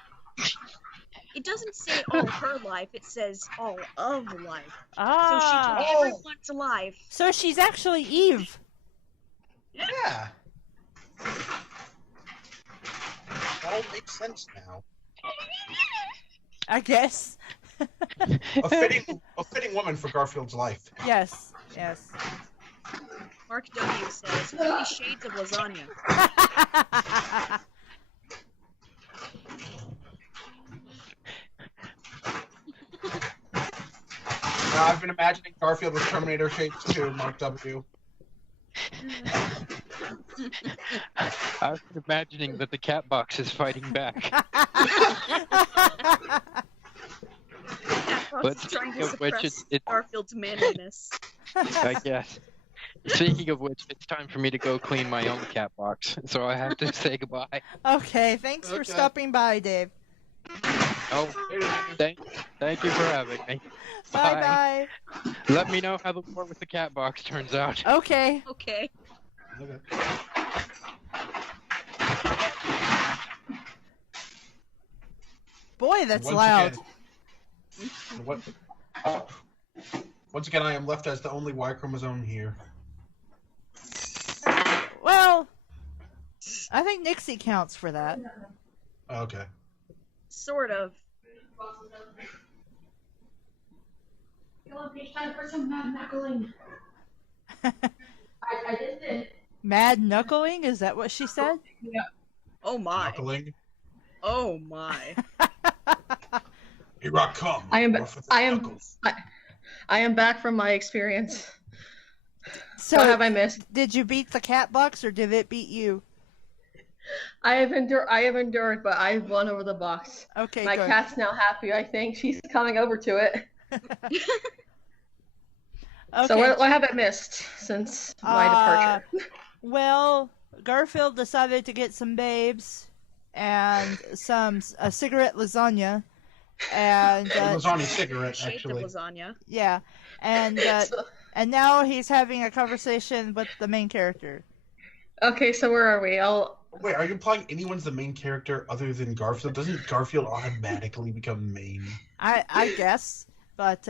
It doesn't say all her life, it says all of life. Ah. So she took everyone's life. So she's actually Eve. Yeah. That all makes sense now. I guess. A fitting woman for Garfield's life. Yes. Mark W. says, 50 Shades of Lasagna. I've been imagining Garfield with Terminator shapes too, Mark W. I was imagining that the cat box is fighting back. Catbox But is trying to speaking of which, suppress it- Garfield's manliness. I guess. Speaking of which, it's time for me to go clean my own cat box, so I have to say goodbye. Okay, thanks for Okay. stopping by, Dave. Oh, thank you for having me. Bye bye. Let me know how the war with the cat box turns out. Okay. Okay. Boy, that's Once loud. again- What? Oh. Once again, I am left as the only Y chromosome here. Well, I think Nixie counts for that. Okay. Sort of. It's time for some mad knuckling. I did it. Mad knuckling? Is that what she said? Oh my. Knuckling. Oh my. Here I come. I am- rough with the I am- knuckles. I am back from my experience. So, What have I missed? did you beat the cat box or did it beat you? I have endured, but I've won over the box. Okay, My good. cat's now happy. I think she's coming over to it. Okay. So what have I missed since my departure? Well, Garfield decided to get some babes and a cigarette lasagna, and Lasagna cigarette, Shades actually. of lasagna. yeah, and So- and now he's having a conversation with the main character. okay, so where are we? Wait, are you implying anyone's the main character other than Garfield? Doesn't Garfield automatically become main? I guess, but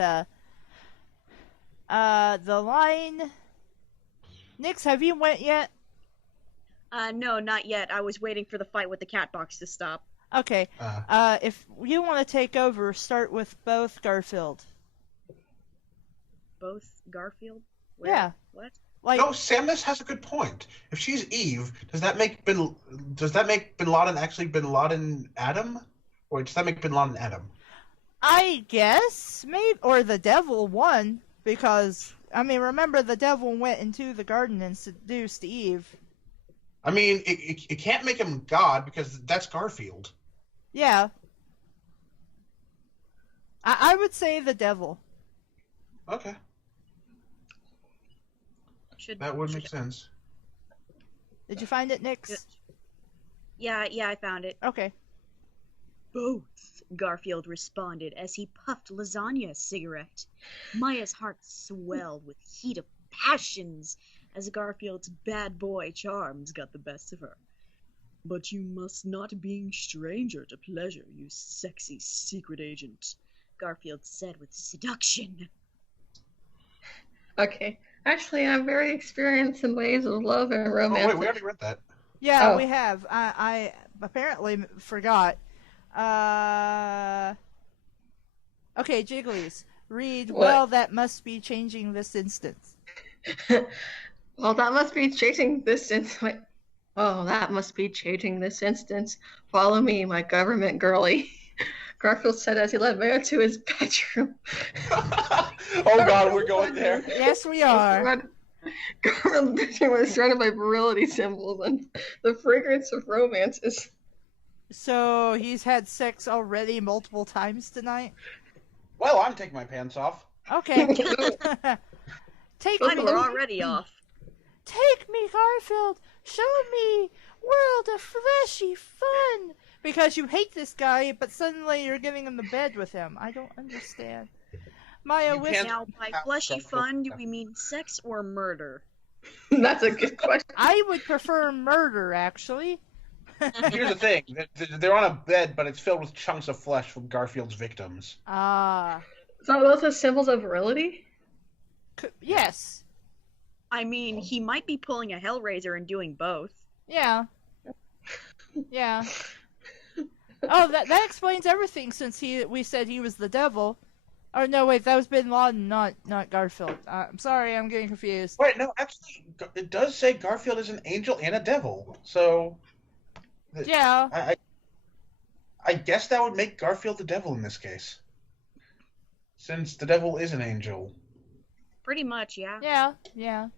the line. Nix, have you went yet? No, not yet. I was waiting for the fight with the cat box to stop. Okay. If you want to take over, start with both Garfield. Both Garfield? Where? Yeah. What? Like, No, Samus has a good point. If she's Eve, does that make Bin Laden actually Bin Laden Adam? Or does that make Bin Laden Adam? I guess maybe, or the devil won because I mean, remember the devil went into the garden and seduced Eve. I mean, it can't make him God because that's Garfield. Yeah. I would say the devil. Okay, that would make sense. Did you find it, Nix? Yeah, I found it. Okay. Both, Garfield responded as he puffed lasagna cigarette. Maya's heart swelled with heat of passions as Garfield's bad boy charms got the best of her. But you must not being stranger to pleasure, you sexy secret agent, Garfield said with seduction. Okay. Actually, I'm very experienced in ways of love and Oh romance. wait, we already read that. Yeah, Oh. we have. I apparently forgot. Okay, Jigglies. Read, What? well, that must be changing this instance. Well, that must be changing this instance. Oh, that must be changing this instance. Follow me, my government girlie. Garfield said as he led Maya to his bedroom. Oh God, we're going there. Yes, we are. Garfield's bedroom was surrounded by virility symbols, and the fragrance of romance is. So he's had sex already multiple times tonight? Well, I'm taking my pants off. Okay. Take Mine me. were already off. Take me, Garfield. Show me world of fleshy fun. Because you hate this guy, but suddenly you're getting in the bed with him. I don't understand. Maya, You wish. can't- Now, by fleshy fun, do we mean sex or murder? That's a good question. I would prefer murder, actually. Here's the thing: they're on a bed, but it's filled with chunks of flesh from Garfield's victims. Ah, So are those the symbols of virility? yes, I mean, he might be pulling a Hellraiser and doing both. yeah, yeah. Oh, that explains everything since we said he was the devil. Oh no, wait, that was Bin Laden, not Garfield. I'm sorry, I'm getting confused. Wait, no, actually, it does say Garfield is an angel and a devil. So, Yeah, I guess that would make Garfield the devil in this case, since the devil is an angel. Pretty much, yeah. yeah.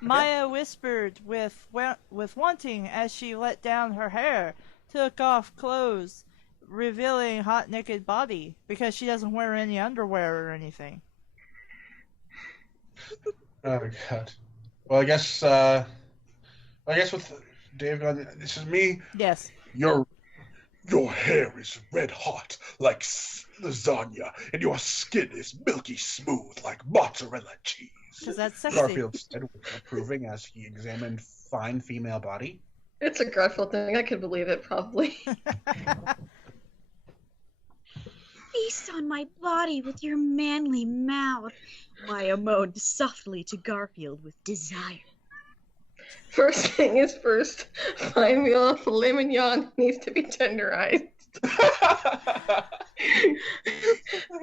Maya whispered with wanting as she let down her hair, took off clothes, revealing hot naked body because she doesn't wear any underwear or anything. Oh God. Well, I guess with Dave gone, this is me. Yes. Your hair is red hot like lasagna, and your skin is milky smooth like mozzarella cheese. Because that's sexy. Garfield said, approving as he examined fine female body. It's a Garfield thing. I could believe it, probably. Feast on my body with your manly mouth. Maya moaned softly to Garfield with desire. First thing is first, find me a filet mignon needs to be tenderized.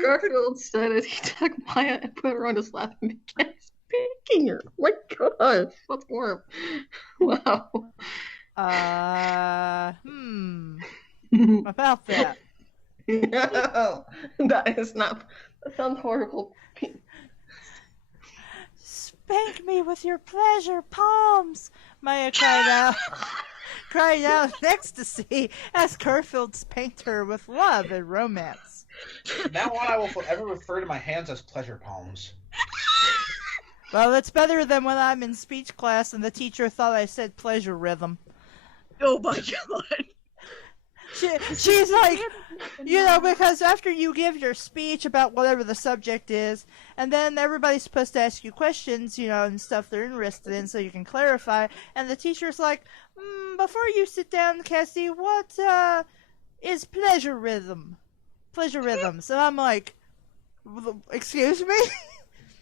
Garfield said as he took Maya and put her on his lap and began spanking her. Oh my gosh, that's warm. Wow. About that. No, that is not. That sounds horrible. Spank me with your pleasure palms, Maya cried out in ecstasy as Garfield spanked her with love and romance. Now on, I will forever refer to my hands as pleasure palms. Well, it's better than when I'm in speech class and the teacher thought I said pleasure rhythm. Oh my God. She's like, because after you give your speech about whatever the subject is, and then everybody's supposed to ask you questions, and stuff they're interested in so you can clarify, and the teacher's like, before you sit down, Kassie, what is pleasure rhythm? Pleasure rhythm. So I'm like, excuse me?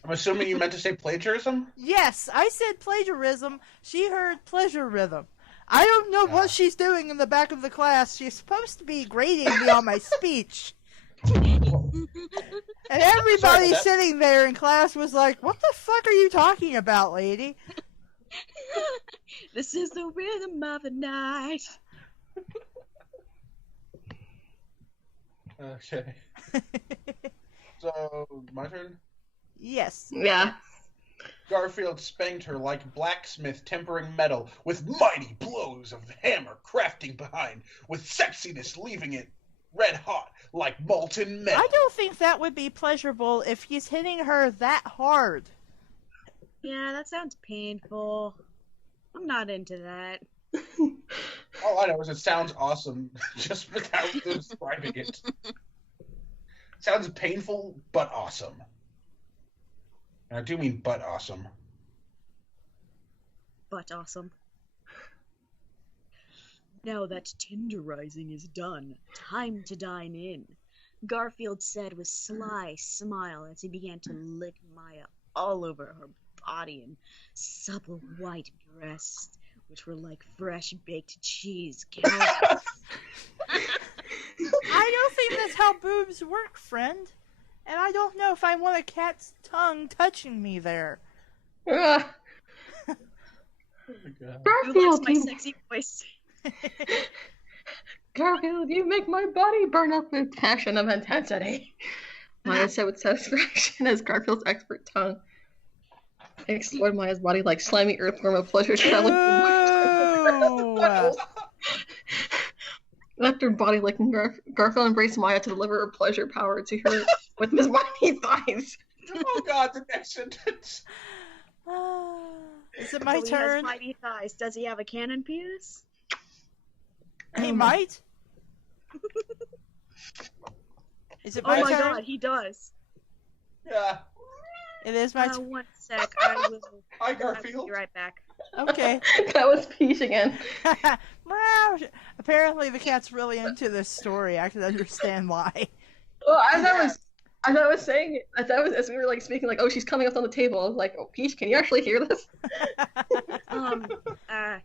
I'm assuming you meant to say plagiarism? Yes, I said plagiarism. She heard pleasure rhythm. I don't know what she's doing in the back of the class. She's supposed to be grading me on my speech. And everybody sitting there in class was like, what the fuck are you talking about, lady? This is the rhythm of the night. Okay. So, my turn? Yes. Yeah. Garfield spanked her like blacksmith tempering metal, with mighty blows of hammer crafting behind, with sexiness leaving it red hot like molten metal. I don't think that would be pleasurable if he's hitting her that hard. Yeah, that sounds painful. I'm not into that. All I know is it sounds awesome, just without describing it. Sounds painful, but awesome. And I do mean butt awesome. But awesome. Now that tenderizing is done, time to dine in, Garfield said with sly smile as he began to lick Maya all over her body and supple white breasts, which were like fresh baked cheese. I don't think that's how boobs work, friend. And I don't know if I want a cat's tongue touching me there. Oh my God. Who likes my sexy voice? Garfield, you make my body burn up with passion of intensity. Maya said with satisfaction as Garfield's expert tongue explored Maya's body like slimy earthworm of pleasure traveling after body licking Garfield embraced Maya to deliver her pleasure power to her with his mighty thighs. Oh God, the next sentence. Is it my He turn? has mighty thighs. Does he have a cannon penis? He might. Is it my Oh my turn? God, he does. Yeah. It is my turn. 1 sec. I will. Hi, I'll Garfield. be right back. Okay. That was Peach again. Apparently the cat's really into this story. I can understand why. Well, as I was saying, as we were like speaking, like, oh, she's coming up on the table. I was like, oh, Peach, can you actually hear this? I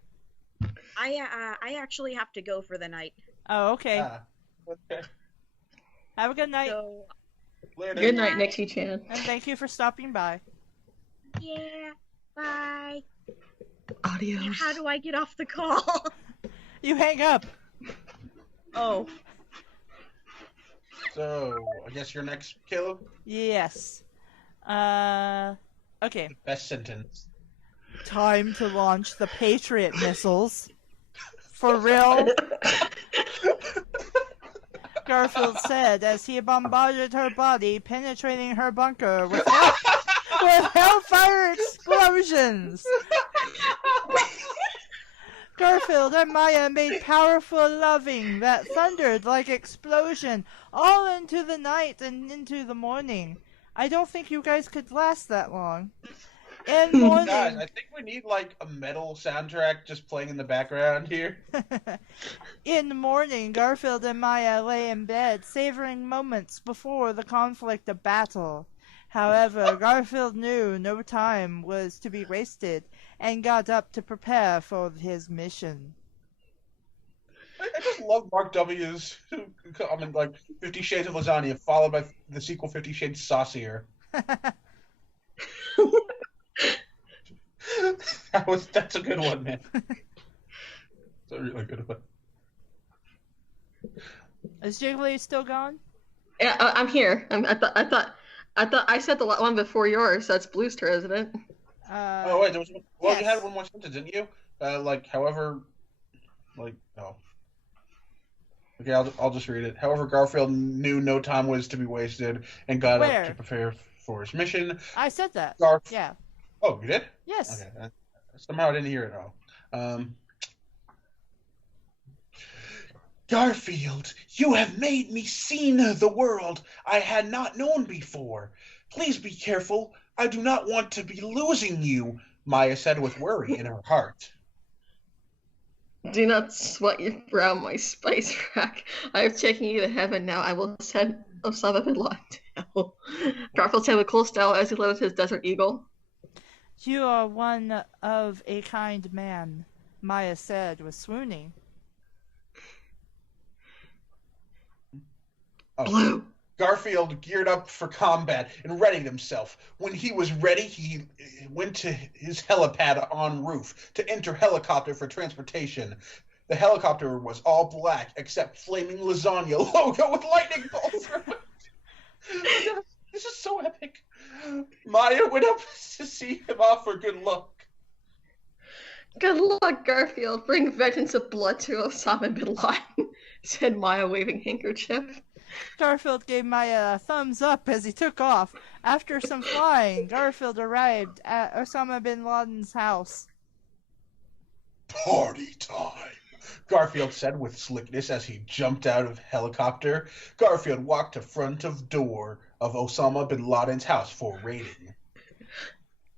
actually have to go for the night. Oh, okay. Okay. Have a good night. So, Later. Good night, Nixie-chan. And thank you for stopping by. yeah, bye. Adios. How do I get off the call? You hang up. Oh. So, I guess you're next, Caleb? Yes. Okay. Best sentence. Time to launch the Patriot missiles. For real? Garfield said as he bombarded her body, penetrating her bunker with hellfire explosions. Garfield and Maya made powerful loving that thundered like explosion all into the night and into the morning. I don't think you guys could last that long. In morning, Guys, I think we need like a metal soundtrack just playing in the background here. in the morning, Garfield and Maya lay in bed, savoring moments before the conflict of battle. However, Garfield knew no time was to be wasted and got up to prepare for his mission. I just love Mark W's comment, like 50 Shades of Lasagna, followed by the sequel 50 Shades Saucier. That's a good one, man. It's a really good one. Is Jiggly still gone? Yeah, I'm here. I thought I said the one before yours. That's Blue's turn, isn't it? Oh wait, there was yes. You had one more sentence, didn't you? However, oh. Okay, I'll just read it. However, Garfield knew no time was to be wasted and got up to prepare for his mission. I said that. Yeah. Oh, you did? Yes. Okay. Somehow I didn't hear it all. Garfield, you have made me seen the world I had not known before. Please be careful. I do not want to be losing you, Maya said with worry in her heart. Do not sweat your brow, my spice rack. I have taken you to heaven now. I will send Osama bin Laden down. Garfield said with cool style as he loaded his Desert Eagle. You are one of a kind man, Maya said with swooning. Oh. Blue. Garfield geared up for combat and readied himself. When he was ready, he went to his helipad en route to enter helicopter for transportation. The helicopter was all black except flaming lasagna logo with lightning bolts through it. This is so epic. Maya went up to see him off for good luck. Good luck, Garfield. Bring vengeance of blood to Osama bin Laden, said Maya, waving handkerchief. Garfield gave Maya a thumbs up as he took off. After some flying, Garfield arrived at Osama bin Laden's house. Party time. Garfield said with slickness as he jumped out of helicopter. Garfield walked to front of door of Osama bin Laden's house for raiding.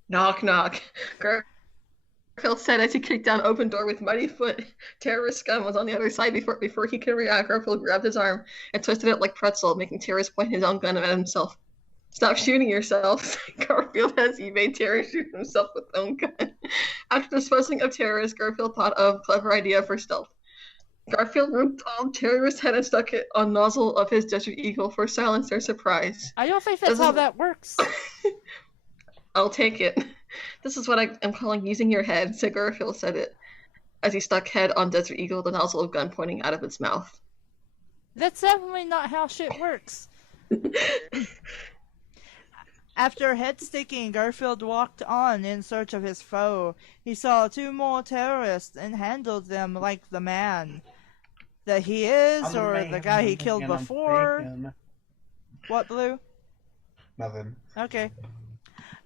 Knock, knock. Garfield said as he kicked down open door with mighty foot. Terrorist gun was on the other side before he could react. Garfield grabbed his arm and twisted it like pretzel, making Terrorist point his own gun at himself. Stop shooting yourself, Garfield as he made Terrorist shoot himself with his own gun. After disposing of Terrorist, Garfield thought of a clever idea for stealth. Garfield ripped off Terrorist's head and stuck it on nozzle of his Desert Eagle for silence their surprise. I don't think that's how that works. I'll take it. This is what I am calling using your head, said Garfield said it, as he stuck head on Desert Eagle, the nozzle of gun pointing out of its mouth. That's definitely not how shit works. After head sticking, Garfield walked on in search of his foe. He saw two more terrorists and handled them like the man that he is, or the guy he killed before. What, Blue? Nothing. Okay.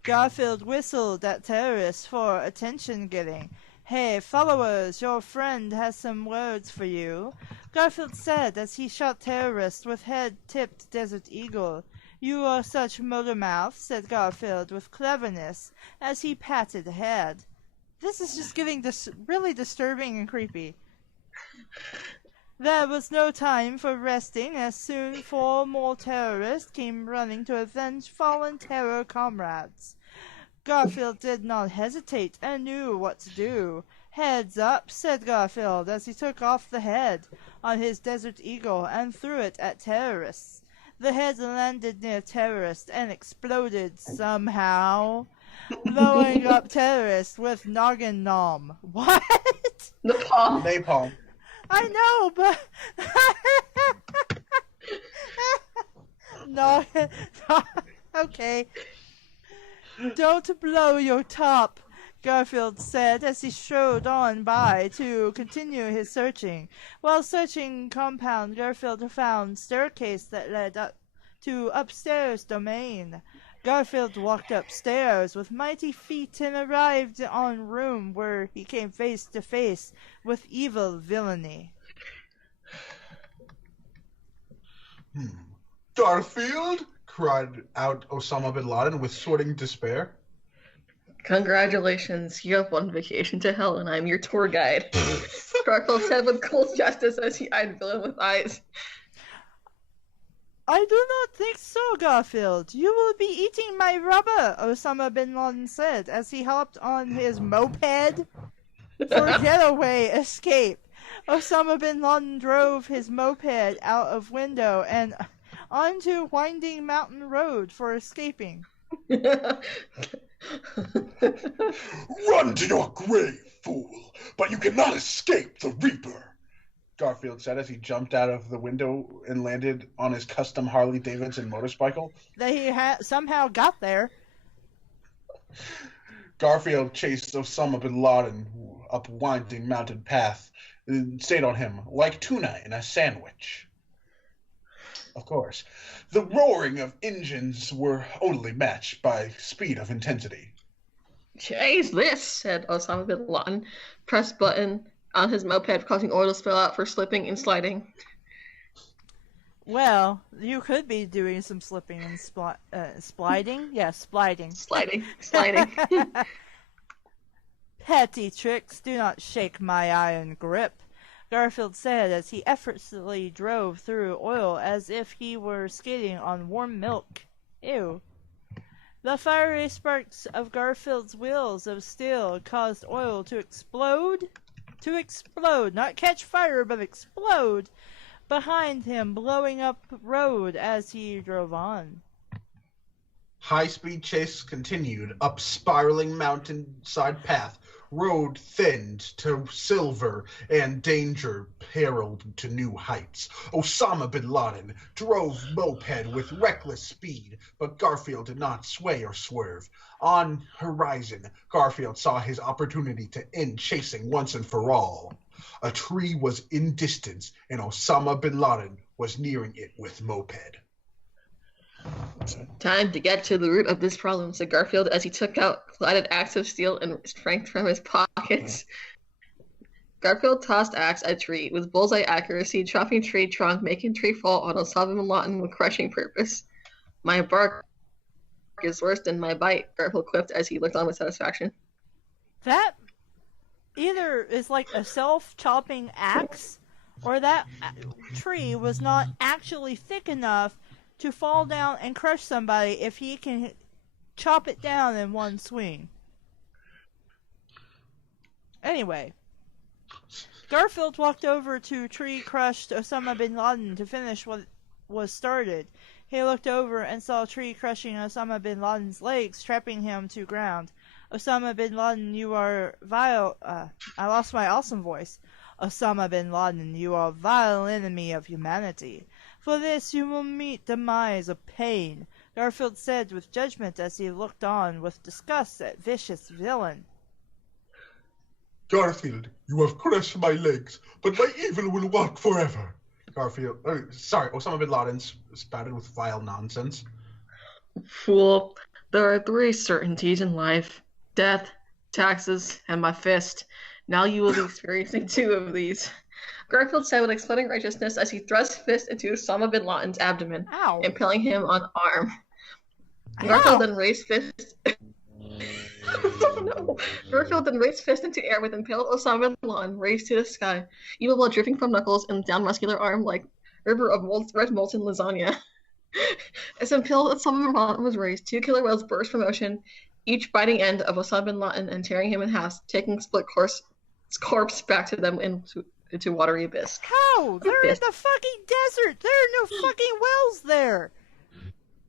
Garfield whistled at terrorists for attention-getting. Hey, followers, your friend has some words for you, Garfield said as he shot terrorists with head-tipped Desert Eagle. You are such motormouth, said Garfield with cleverness as he patted head. This is just getting really disturbing and creepy. There was no time for resting, as soon 4 more terrorists came running to avenge fallen terror comrades. Garfield did not hesitate and knew what to do. Heads up, said Garfield as he took off the head on his Desert Eagle and threw it at terrorists. The head landed near terrorists and exploded somehow, blowing up terrorists with noggin nom. What? Napalm. Napalm. I know, but no, okay. Don't blow your top. Garfield said as he strode on by to continue his searching. While searching compound, Garfield found staircase that led up to upstairs domain. Garfield walked upstairs with mighty feet and arrived on room where he came face to face with evil villainy. Garfield? Cried out Osama bin Laden with sorting despair. Congratulations, you have won vacation to hell, and I'm your tour guide. Garfield said with cold justice as he eyed villain with eyes. I do not think so, Garfield. You will be eating my rubber, Osama bin Laden said as he hopped on his moped for getaway escape. Osama bin Laden drove his moped out of window and onto winding mountain road for escaping. Run to your grave, fool! But you cannot escape the Reaper! Garfield said as he jumped out of the window and landed on his custom Harley-Davidson motorcycle. That he somehow got there. Garfield chased Osama bin Laden up winding mountain path and stayed on him like tuna in a sandwich. Of course, the roaring of engines were only matched by speed of intensity. Chase this, said Osama bin Laden. Press button on his moped, causing oil to spill out for slipping and sliding. Well, you could be doing some slipping and sliding. Yeah, sliding. Sliding. Petty tricks, do not shake my iron grip, Garfield said as he effortlessly drove through oil as if he were skating on warm milk. Ew. The fiery sparks of Garfield's wheels of steel caused oil to explode? To explode, not catch fire, but explode behind him, blowing up road as he drove on. High-speed chase continued up spiraling mountainside path. Road thinned to silver and danger periled to new heights. Osama bin Laden drove moped with reckless speed, but Garfield did not sway or swerve. On horizon, Garfield saw his opportunity to end chasing once and for all. A tree was in distance, and Osama bin Laden was nearing it with moped. Time to get to the root of this problem, said Garfield as he took out collided axe of steel and strength from his pockets. Garfield tossed axe at tree with bullseye accuracy, chopping tree trunk, making tree fall on Osama bin Laden with crushing purpose. My bark is worse than my bite, Garfield quipped as he looked on with satisfaction. That either is like a self-chopping axe, or that tree was not actually thick enough to fall down and crush somebody if he can chop it down in one swing. Anyway, Garfield walked over to tree-crushed Osama bin Laden to finish what was started. He looked over and saw Tree crushing Osama bin Laden's legs, trapping him to ground. Osama bin Laden, you are vile... I lost my awesome voice. Osama bin Laden, you are a vile enemy of humanity. For this you will meet demise of pain, Garfield said with judgment as he looked on with disgust at vicious villain. Garfield, you have crushed my legs, but my evil will walk forever. Osama bin Laden spouted with vile nonsense. Fool, there are 3 certainties in life: death, taxes, and my fist. Now you will be experiencing 2 of these. Garfield said with exploding righteousness as he thrust fist into Osama bin Laden's abdomen, Ow. impaling him on arm. Ow. Garfield then raised fist. No. Garfield then raised fist into air with impaled Osama bin Laden raised to the sky, evil blood dripping from knuckles and down muscular arm like river of red molten lasagna. As impaled Osama bin Laden was raised, 2 killer whales burst from ocean, each biting end of Osama bin Laden and tearing him in half, taking split corpse back to them into watery abyss. How? They're in the fucking desert! There are no fucking wells there!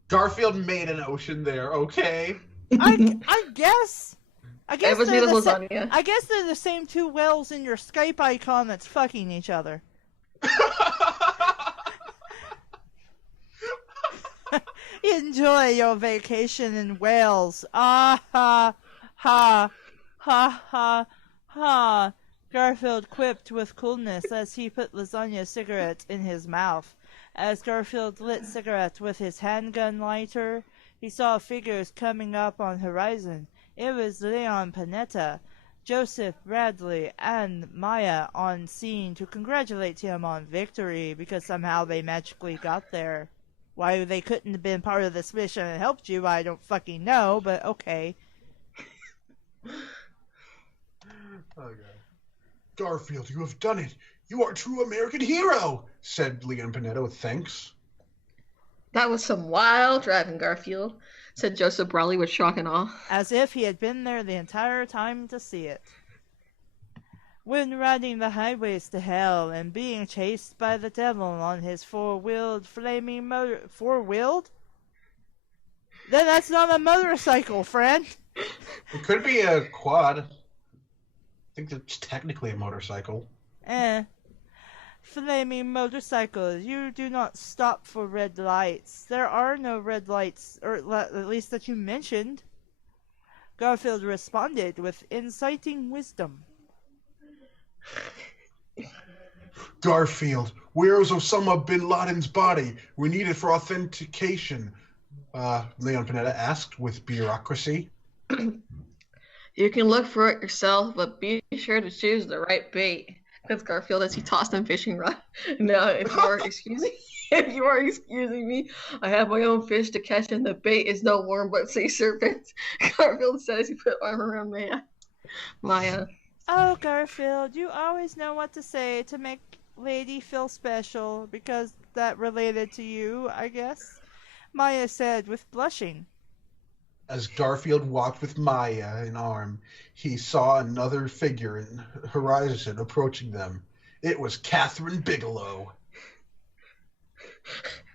Garfield made an ocean there, okay? I guess. It was made of lasagna. I guess they're the same 2 whales in your Skype icon that's fucking each other. Enjoy your vacation in Wales. Ah ha ha Ha ha ha, Garfield quipped with coolness as he put Lasagna's cigarette in his mouth. As Garfield lit cigarettes with his handgun lighter, he saw figures coming up on horizon. It was Leon Panetta, Joseph Bradley, and Maya on scene to congratulate him on victory because somehow they magically got there. Why they couldn't have been part of this mission and helped you, I don't fucking know, but okay. Oh, God. Garfield, you have done it. You are a true American hero, said Leon Panetta with thanks. That was some wild driving, Garfield, said Joseph Bradley with shock and awe. As if he had been there the entire time to see it. When riding the highways to hell and being chased by the devil on his four-wheeled flaming motor... Four-wheeled? Then that's not a motorcycle, friend. It could be a quad. I think it's technically a motorcycle. Flaming motorcycles, you do not stop for red lights. There are no red lights, or at least that you mentioned. Garfield responded with inciting wisdom. Garfield, where is Osama bin Laden's body? We need it for authentication, Leon Panetta asked with bureaucracy. You can look for it yourself, but be sure to choose the right bait. Because Garfield, as he tossed him fishing rod. Now, if you are excusing me, I have my own fish to catch, and the bait is no worm but sea serpent. Garfield said as he put arm around Maya. Oh, Garfield, you always know what to say to make Lady feel special, because that related to you, I guess, Maya said with blushing. As Garfield walked with Maya in arm, he saw another figure in the horizon approaching them. It was Catherine Bigelow.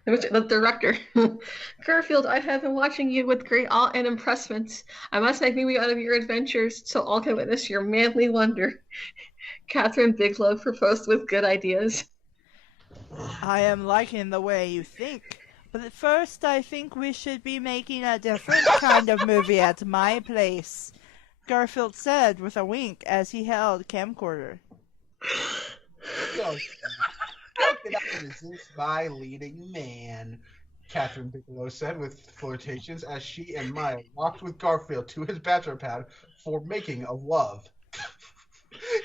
The director. Garfield, I have been watching you with great awe and impressment. I must make me out of your adventures so all can witness your manly wonder. Catherine Bigelow proposed with good ideas. I am liking the way you think. But at first, I think we should be making a different kind of movie at my place, Garfield said with a wink as he held camcorder. How can I resist my leading man? Catherine Bigelow said with flirtations as she and Maya walked with Garfield to his bachelor pad for making of love.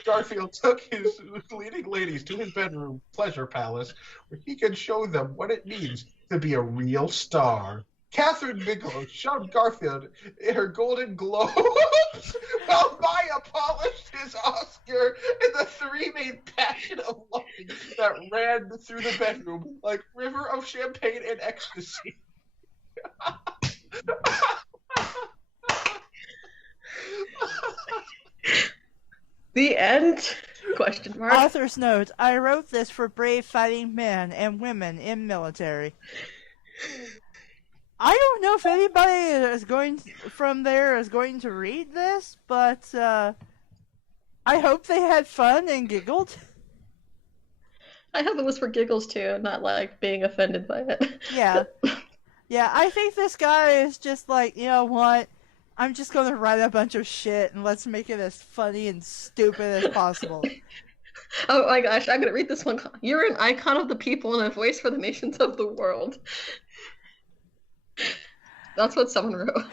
Garfield took his leading ladies to his bedroom pleasure palace where he could show them what it means to be a real star. Catherine Bigelow showed Garfield in her Golden Globes while Maya polished his Oscar in the three-main passion of loving that ran through the bedroom like river of champagne and ecstasy. The end? Question mark. Author's note, I wrote this for brave fighting men and women in military. I don't know if anybody is going to read this, but I hope they had fun and giggled. I hope it was for giggles too, not like being offended by it. Yeah. Yeah, I think this guy is just like, you know what? I'm just going to write a bunch of shit and let's make it as funny and stupid as possible. Oh my gosh, I'm going to read this one. You're an icon of the people and a voice for the nations of the world. That's what someone wrote.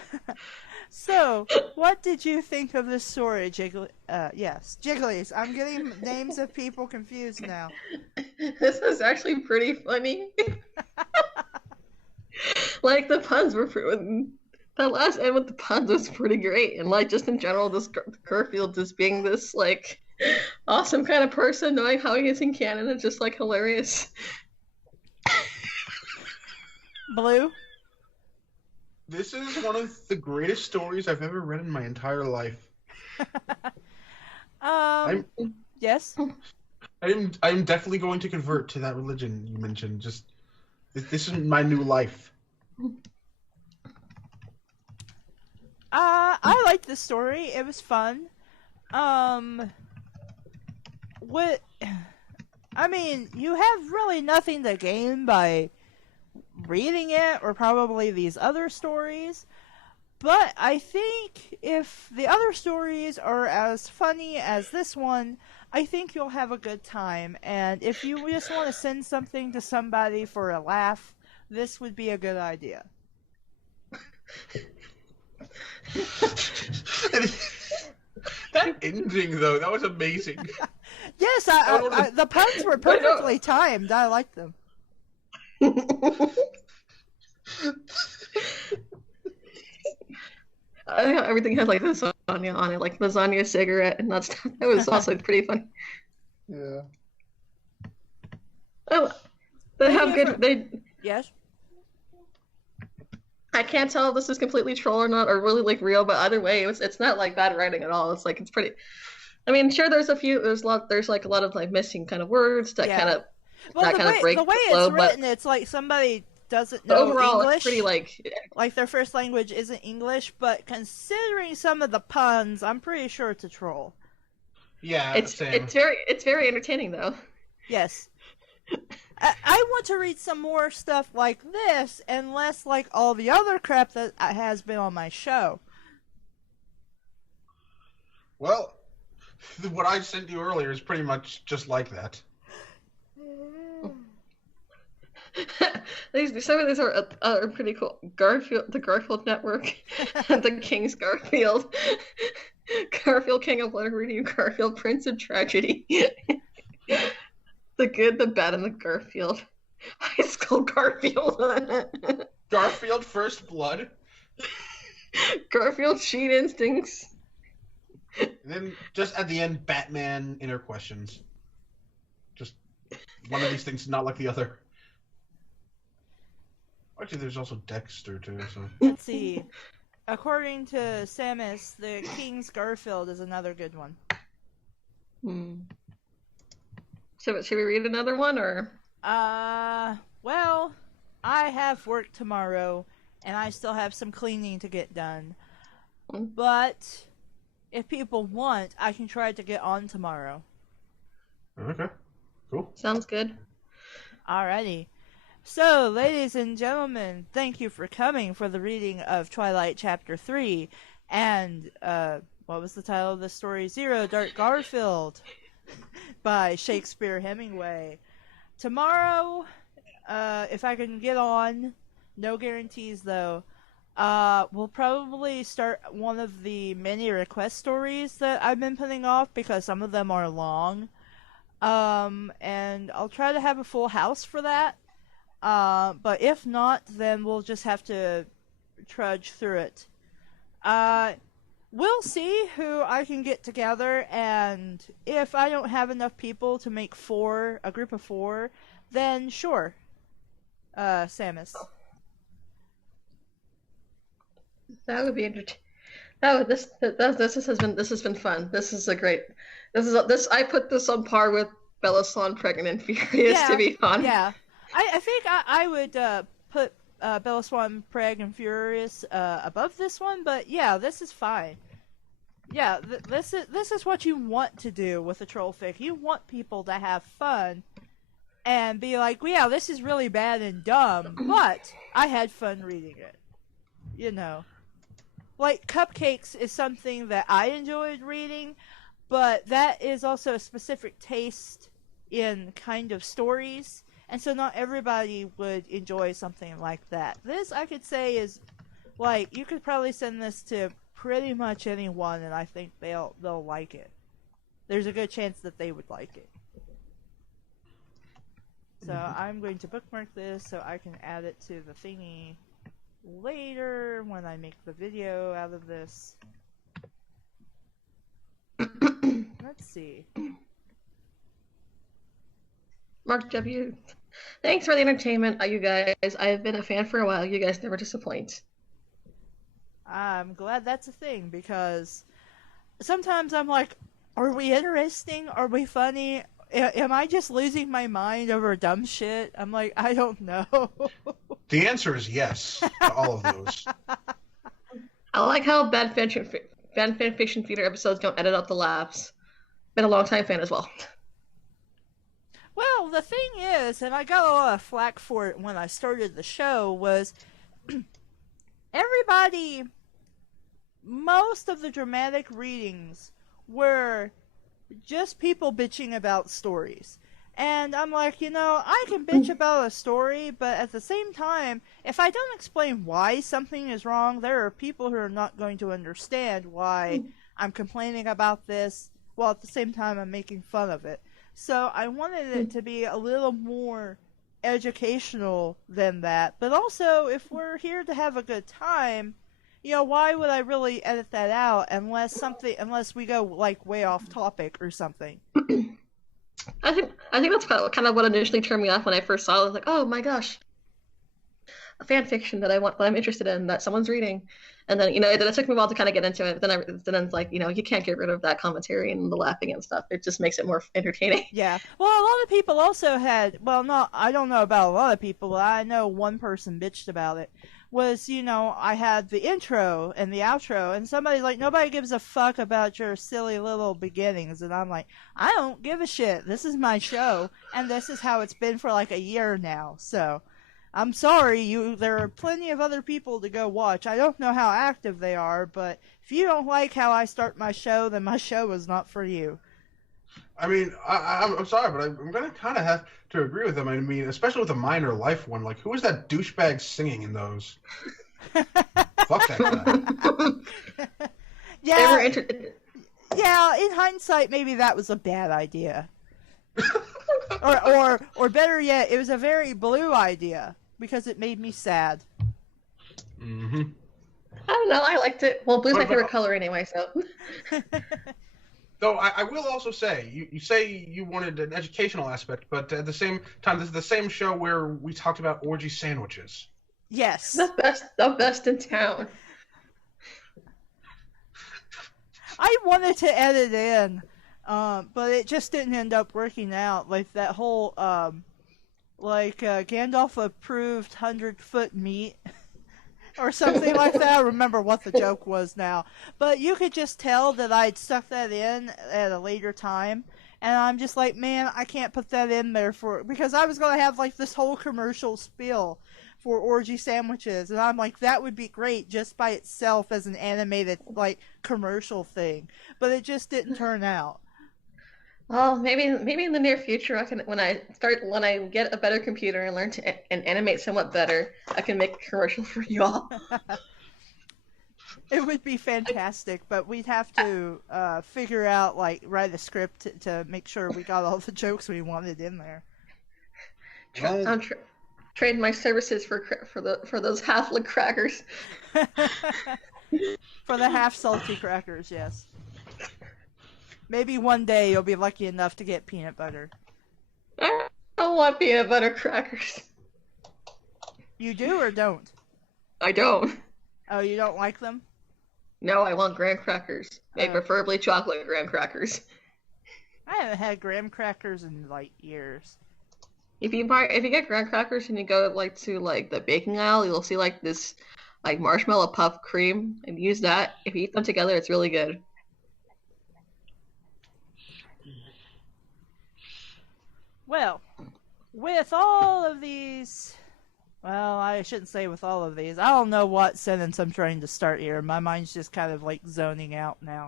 So, what did you think of this story, yes, Jigglies. I'm getting names of people confused now. This is actually pretty funny. Like, the puns were pretty... That last end with the puns was pretty great. And, like, just in general, this Garfield just being this, like, awesome kind of person, knowing how he is in Canada, just, like, hilarious. Blue? This is one of the greatest stories I've ever read in my entire life. Yes? I'm definitely going to convert to that religion you mentioned. Just, this is my new life. I liked the story. It was fun. You have really nothing to gain by reading it, or probably these other stories, But I think if the other stories are as funny as this one, I think you'll have a good time. And if you just want to send something to somebody for a laugh, this would be a good idea. That ending, though, that was amazing. Yes, the puns were perfectly timed. I liked them. Everything had like lasagna on it, like lasagna cigarette and that stuff. That was also pretty funny. Yeah. Oh, they have good. They. Yes. I can't tell if this is completely troll or not, or really like real. But either way, it's not like bad writing at all. It's like it's pretty. I mean, sure, there's like a lot of like missing kind of words that kind of break the way flow, it's written, it's like somebody doesn't know overall, English. it's pretty like their first language isn't English, but considering some of the puns, I'm pretty sure it's a troll. Yeah, it's very entertaining though. Yes. I want to read some more stuff like this, and less like all the other crap that has been on my show. Well, what I sent you earlier is pretty much just like that. Some of these are pretty cool. The Garfield Network, the King's Garfield, Garfield King of Liberty, Garfield Prince of Tragedy, The Good, the Bad, and the Garfield, High School Garfield, Garfield First Blood, Garfield Cheat Instincts, and then just at the end, Batman Inner Questions. Just one of these things is not like the other. Actually, there's also Dexter, too. So. Let's see. According to Samus, the King's Garfield is another good one. So, should we read another one, or? Well, I have work tomorrow, and I still have some cleaning to get done. But if people want, I can try to get on tomorrow. Okay, cool. Sounds good. Alrighty. So, ladies and gentlemen, thank you for coming for the reading of Twilight Chapter 3. And, what was the title of the story? Zero Dark Garfield by Shakespeare Hemingway. Tomorrow, if I can get on, no guarantees though, we'll probably start one of the many request stories that I've been putting off because some of them are long. And I'll try to have a full house for that. But if not, then we'll just have to trudge through it. We'll see who I can get together, and if I don't have enough people to make a group of 4, then sure. Samus. That would be entertaining. This has been fun. This is a great. I put this on par with Bella Swan Pregnant and Furious, to be honest. Yeah. I think I would put Bella Swan, Preg, and Furious above this one, but yeah, this is fine. Yeah, this is what you want to do with a troll fic. You want people to have fun and be like, well, yeah, this is really bad and dumb, but I had fun reading it. You know. Like, Cupcakes is something that I enjoyed reading, but that is also a specific taste in kind of stories. And so not everybody would enjoy something like that. This, I could say, is, like, you could probably send this to pretty much anyone, and I think they'll like it. There's a good chance that they would like it. So I'm going to bookmark this so I can add it to the thingy later when I make the video out of this. Let's see. Mark W. Thanks for the entertainment, you guys. I've been a fan for a while. You guys never disappoint. I'm glad that's a thing, because sometimes I'm like, are we interesting? Are we funny? Am I just losing my mind over dumb shit? I'm like, I don't know. The answer is yes to all of those. I like how bad fan fiction theater episodes don't edit out the laughs. Been a long time fan as well. Well, the thing is, and I got a lot of flack for it when I started the show, was everybody most of the dramatic readings were just people bitching about stories. And I'm like, I can bitch about a story, but at the same time, if I don't explain why something is wrong, there are people who are not going to understand why I'm complaining about this, while at the same time I'm making fun of it. So I wanted it to be a little more educational than that. But also, if we're here to have a good time, why would I really edit that out unless we go like way off topic or something? I think that's kind of what initially turned me off when I first saw it. I was like, oh my gosh, a fan fiction that I'm interested in, that someone's reading. And then, it took me a while to kind of get into it. But then it's like, you can't get rid of that commentary and the laughing and stuff. It just makes it more entertaining. Yeah. Well, a lot of people also had, I don't know about a lot of people, but I know one person bitched about it. Was, I had the intro and the outro, and somebody's like, nobody gives a fuck about your silly little beginnings. And I'm like, I don't give a shit. This is my show, and this is how it's been for like a year now. So, I'm sorry, there are plenty of other people to go watch. I don't know how active they are, but if you don't like how I start my show, then my show is not for you. I mean, I'm sorry, but I'm going to kind of have to agree with them. I mean, especially with the Minor Life one. Like, who is that douchebag singing in those? Fuck that guy. Yeah, in hindsight, maybe that was a bad idea. or better yet, it was a very Blue idea, because it made me sad. Mm-hmm. I don't know, I liked it. Well, blue's my favorite color anyway, so... Though I will also say, you say you wanted an educational aspect, but at the same time, this is the same show where we talked about orgy sandwiches. Yes. The best in town. I wanted to edit in, but it just didn't end up working out. Like that whole, Gandalf approved 100-foot meat. Or something like that. I don't remember what the joke was now. But you could just tell that I'd stuck that in at a later time. And I'm just like, man, I can't put that in there because I was going to have like this whole commercial spiel for orgy sandwiches. And I'm like, that would be great just by itself as an animated like commercial thing. But it just didn't turn out. Well, maybe in the near future, when I get a better computer and learn to animate somewhat better, I can make a commercial for you all. It would be fantastic, but we'd have to figure out, write a script to make sure we got all the jokes we wanted in there. I'm trading my services for those half-lit crackers. For the half-salty crackers, yes. Maybe one day you'll be lucky enough to get peanut butter. I don't want peanut butter crackers. You do or don't? I don't. Oh, you don't like them? No, I want graham crackers. Preferably chocolate graham crackers. I haven't had graham crackers in years. If you get graham crackers and you go to the baking aisle, you'll see this marshmallow puff cream, and use that. If you eat them together, it's really good. Well, with all of these, I shouldn't say with all of these. I don't know what sentence I'm trying to start here. My mind's just kind of zoning out now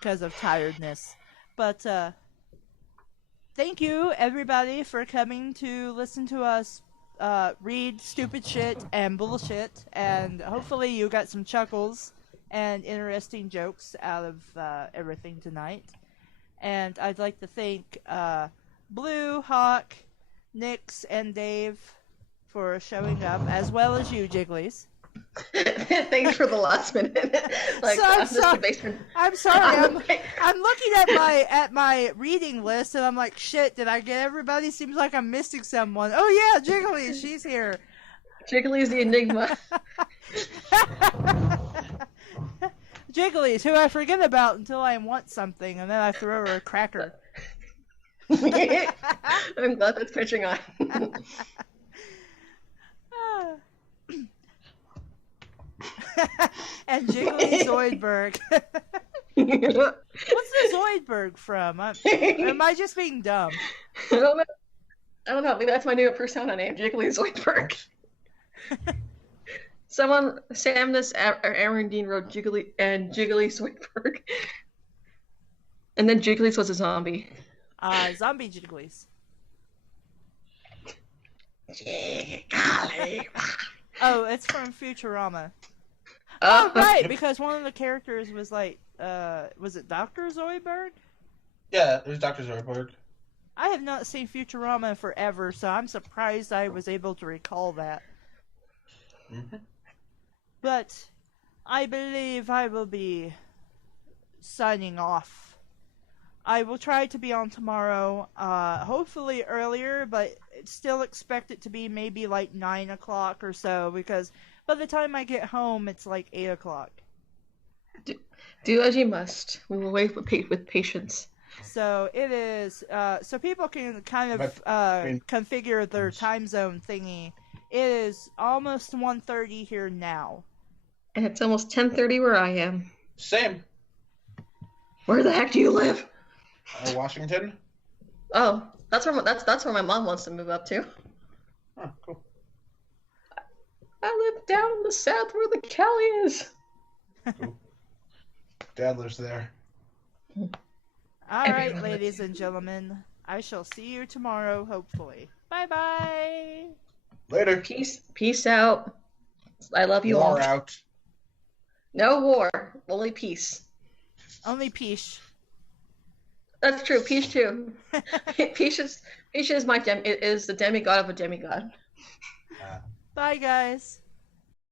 because of tiredness. But thank you, everybody, for coming to listen to us read stupid shit and bullshit. And hopefully you got some chuckles and interesting jokes out of everything tonight. And I'd like to thank Blue, Hawk, Nix, and Dave for showing up, as well as you, Jigglies. Thanks for the last minute. I'm sorry. I'm looking at my reading list, and I'm like, shit, did I get everybody? Seems like I'm missing someone. Oh yeah, Jigglies, she's here. Jigglies the Enigma. Jigglies, who I forget about until I want something, and then I throw her a cracker. I'm glad that's catching on. And Jiggly Zoidberg. What's the Zoidberg from? Am I just being dumb? I don't know. Maybe that's my new persona name, Jiggly Zoidberg. Aaron Dean wrote Jiggly and Jiggly Zoidberg. And then Jigglies was a zombie. Zombie Jigglies. Oh, it's from Futurama. Oh, right, because one of the characters was like, was it Dr. Zoidberg? Yeah, it was Dr. Zoidberg. I have not seen Futurama in forever, so I'm surprised I was able to recall that. Mm-hmm. But I believe I will be signing off. I will try to be on tomorrow, hopefully earlier, but still expect it to be maybe like 9 o'clock or so, because by the time I get home, it's like 8 o'clock. Do as you must. We will wait with patience. So it is, so people can kind of configure their time zone thingy. It is almost 1:30 here now. And it's almost 10:30 where I am. Same. Where the heck do you live? Washington. Oh, that's where my mom wants to move up to. Oh, cool. I live down in the south where the Cali is. Cool. Dad lives there. All right, ladies and gentlemen. I shall see you tomorrow, hopefully. Bye-bye. Later. Peace out. I love you all. War out. No war, only peace. Only peace. That's true. Peace too. Peace is the demigod of a demigod. Bye, guys.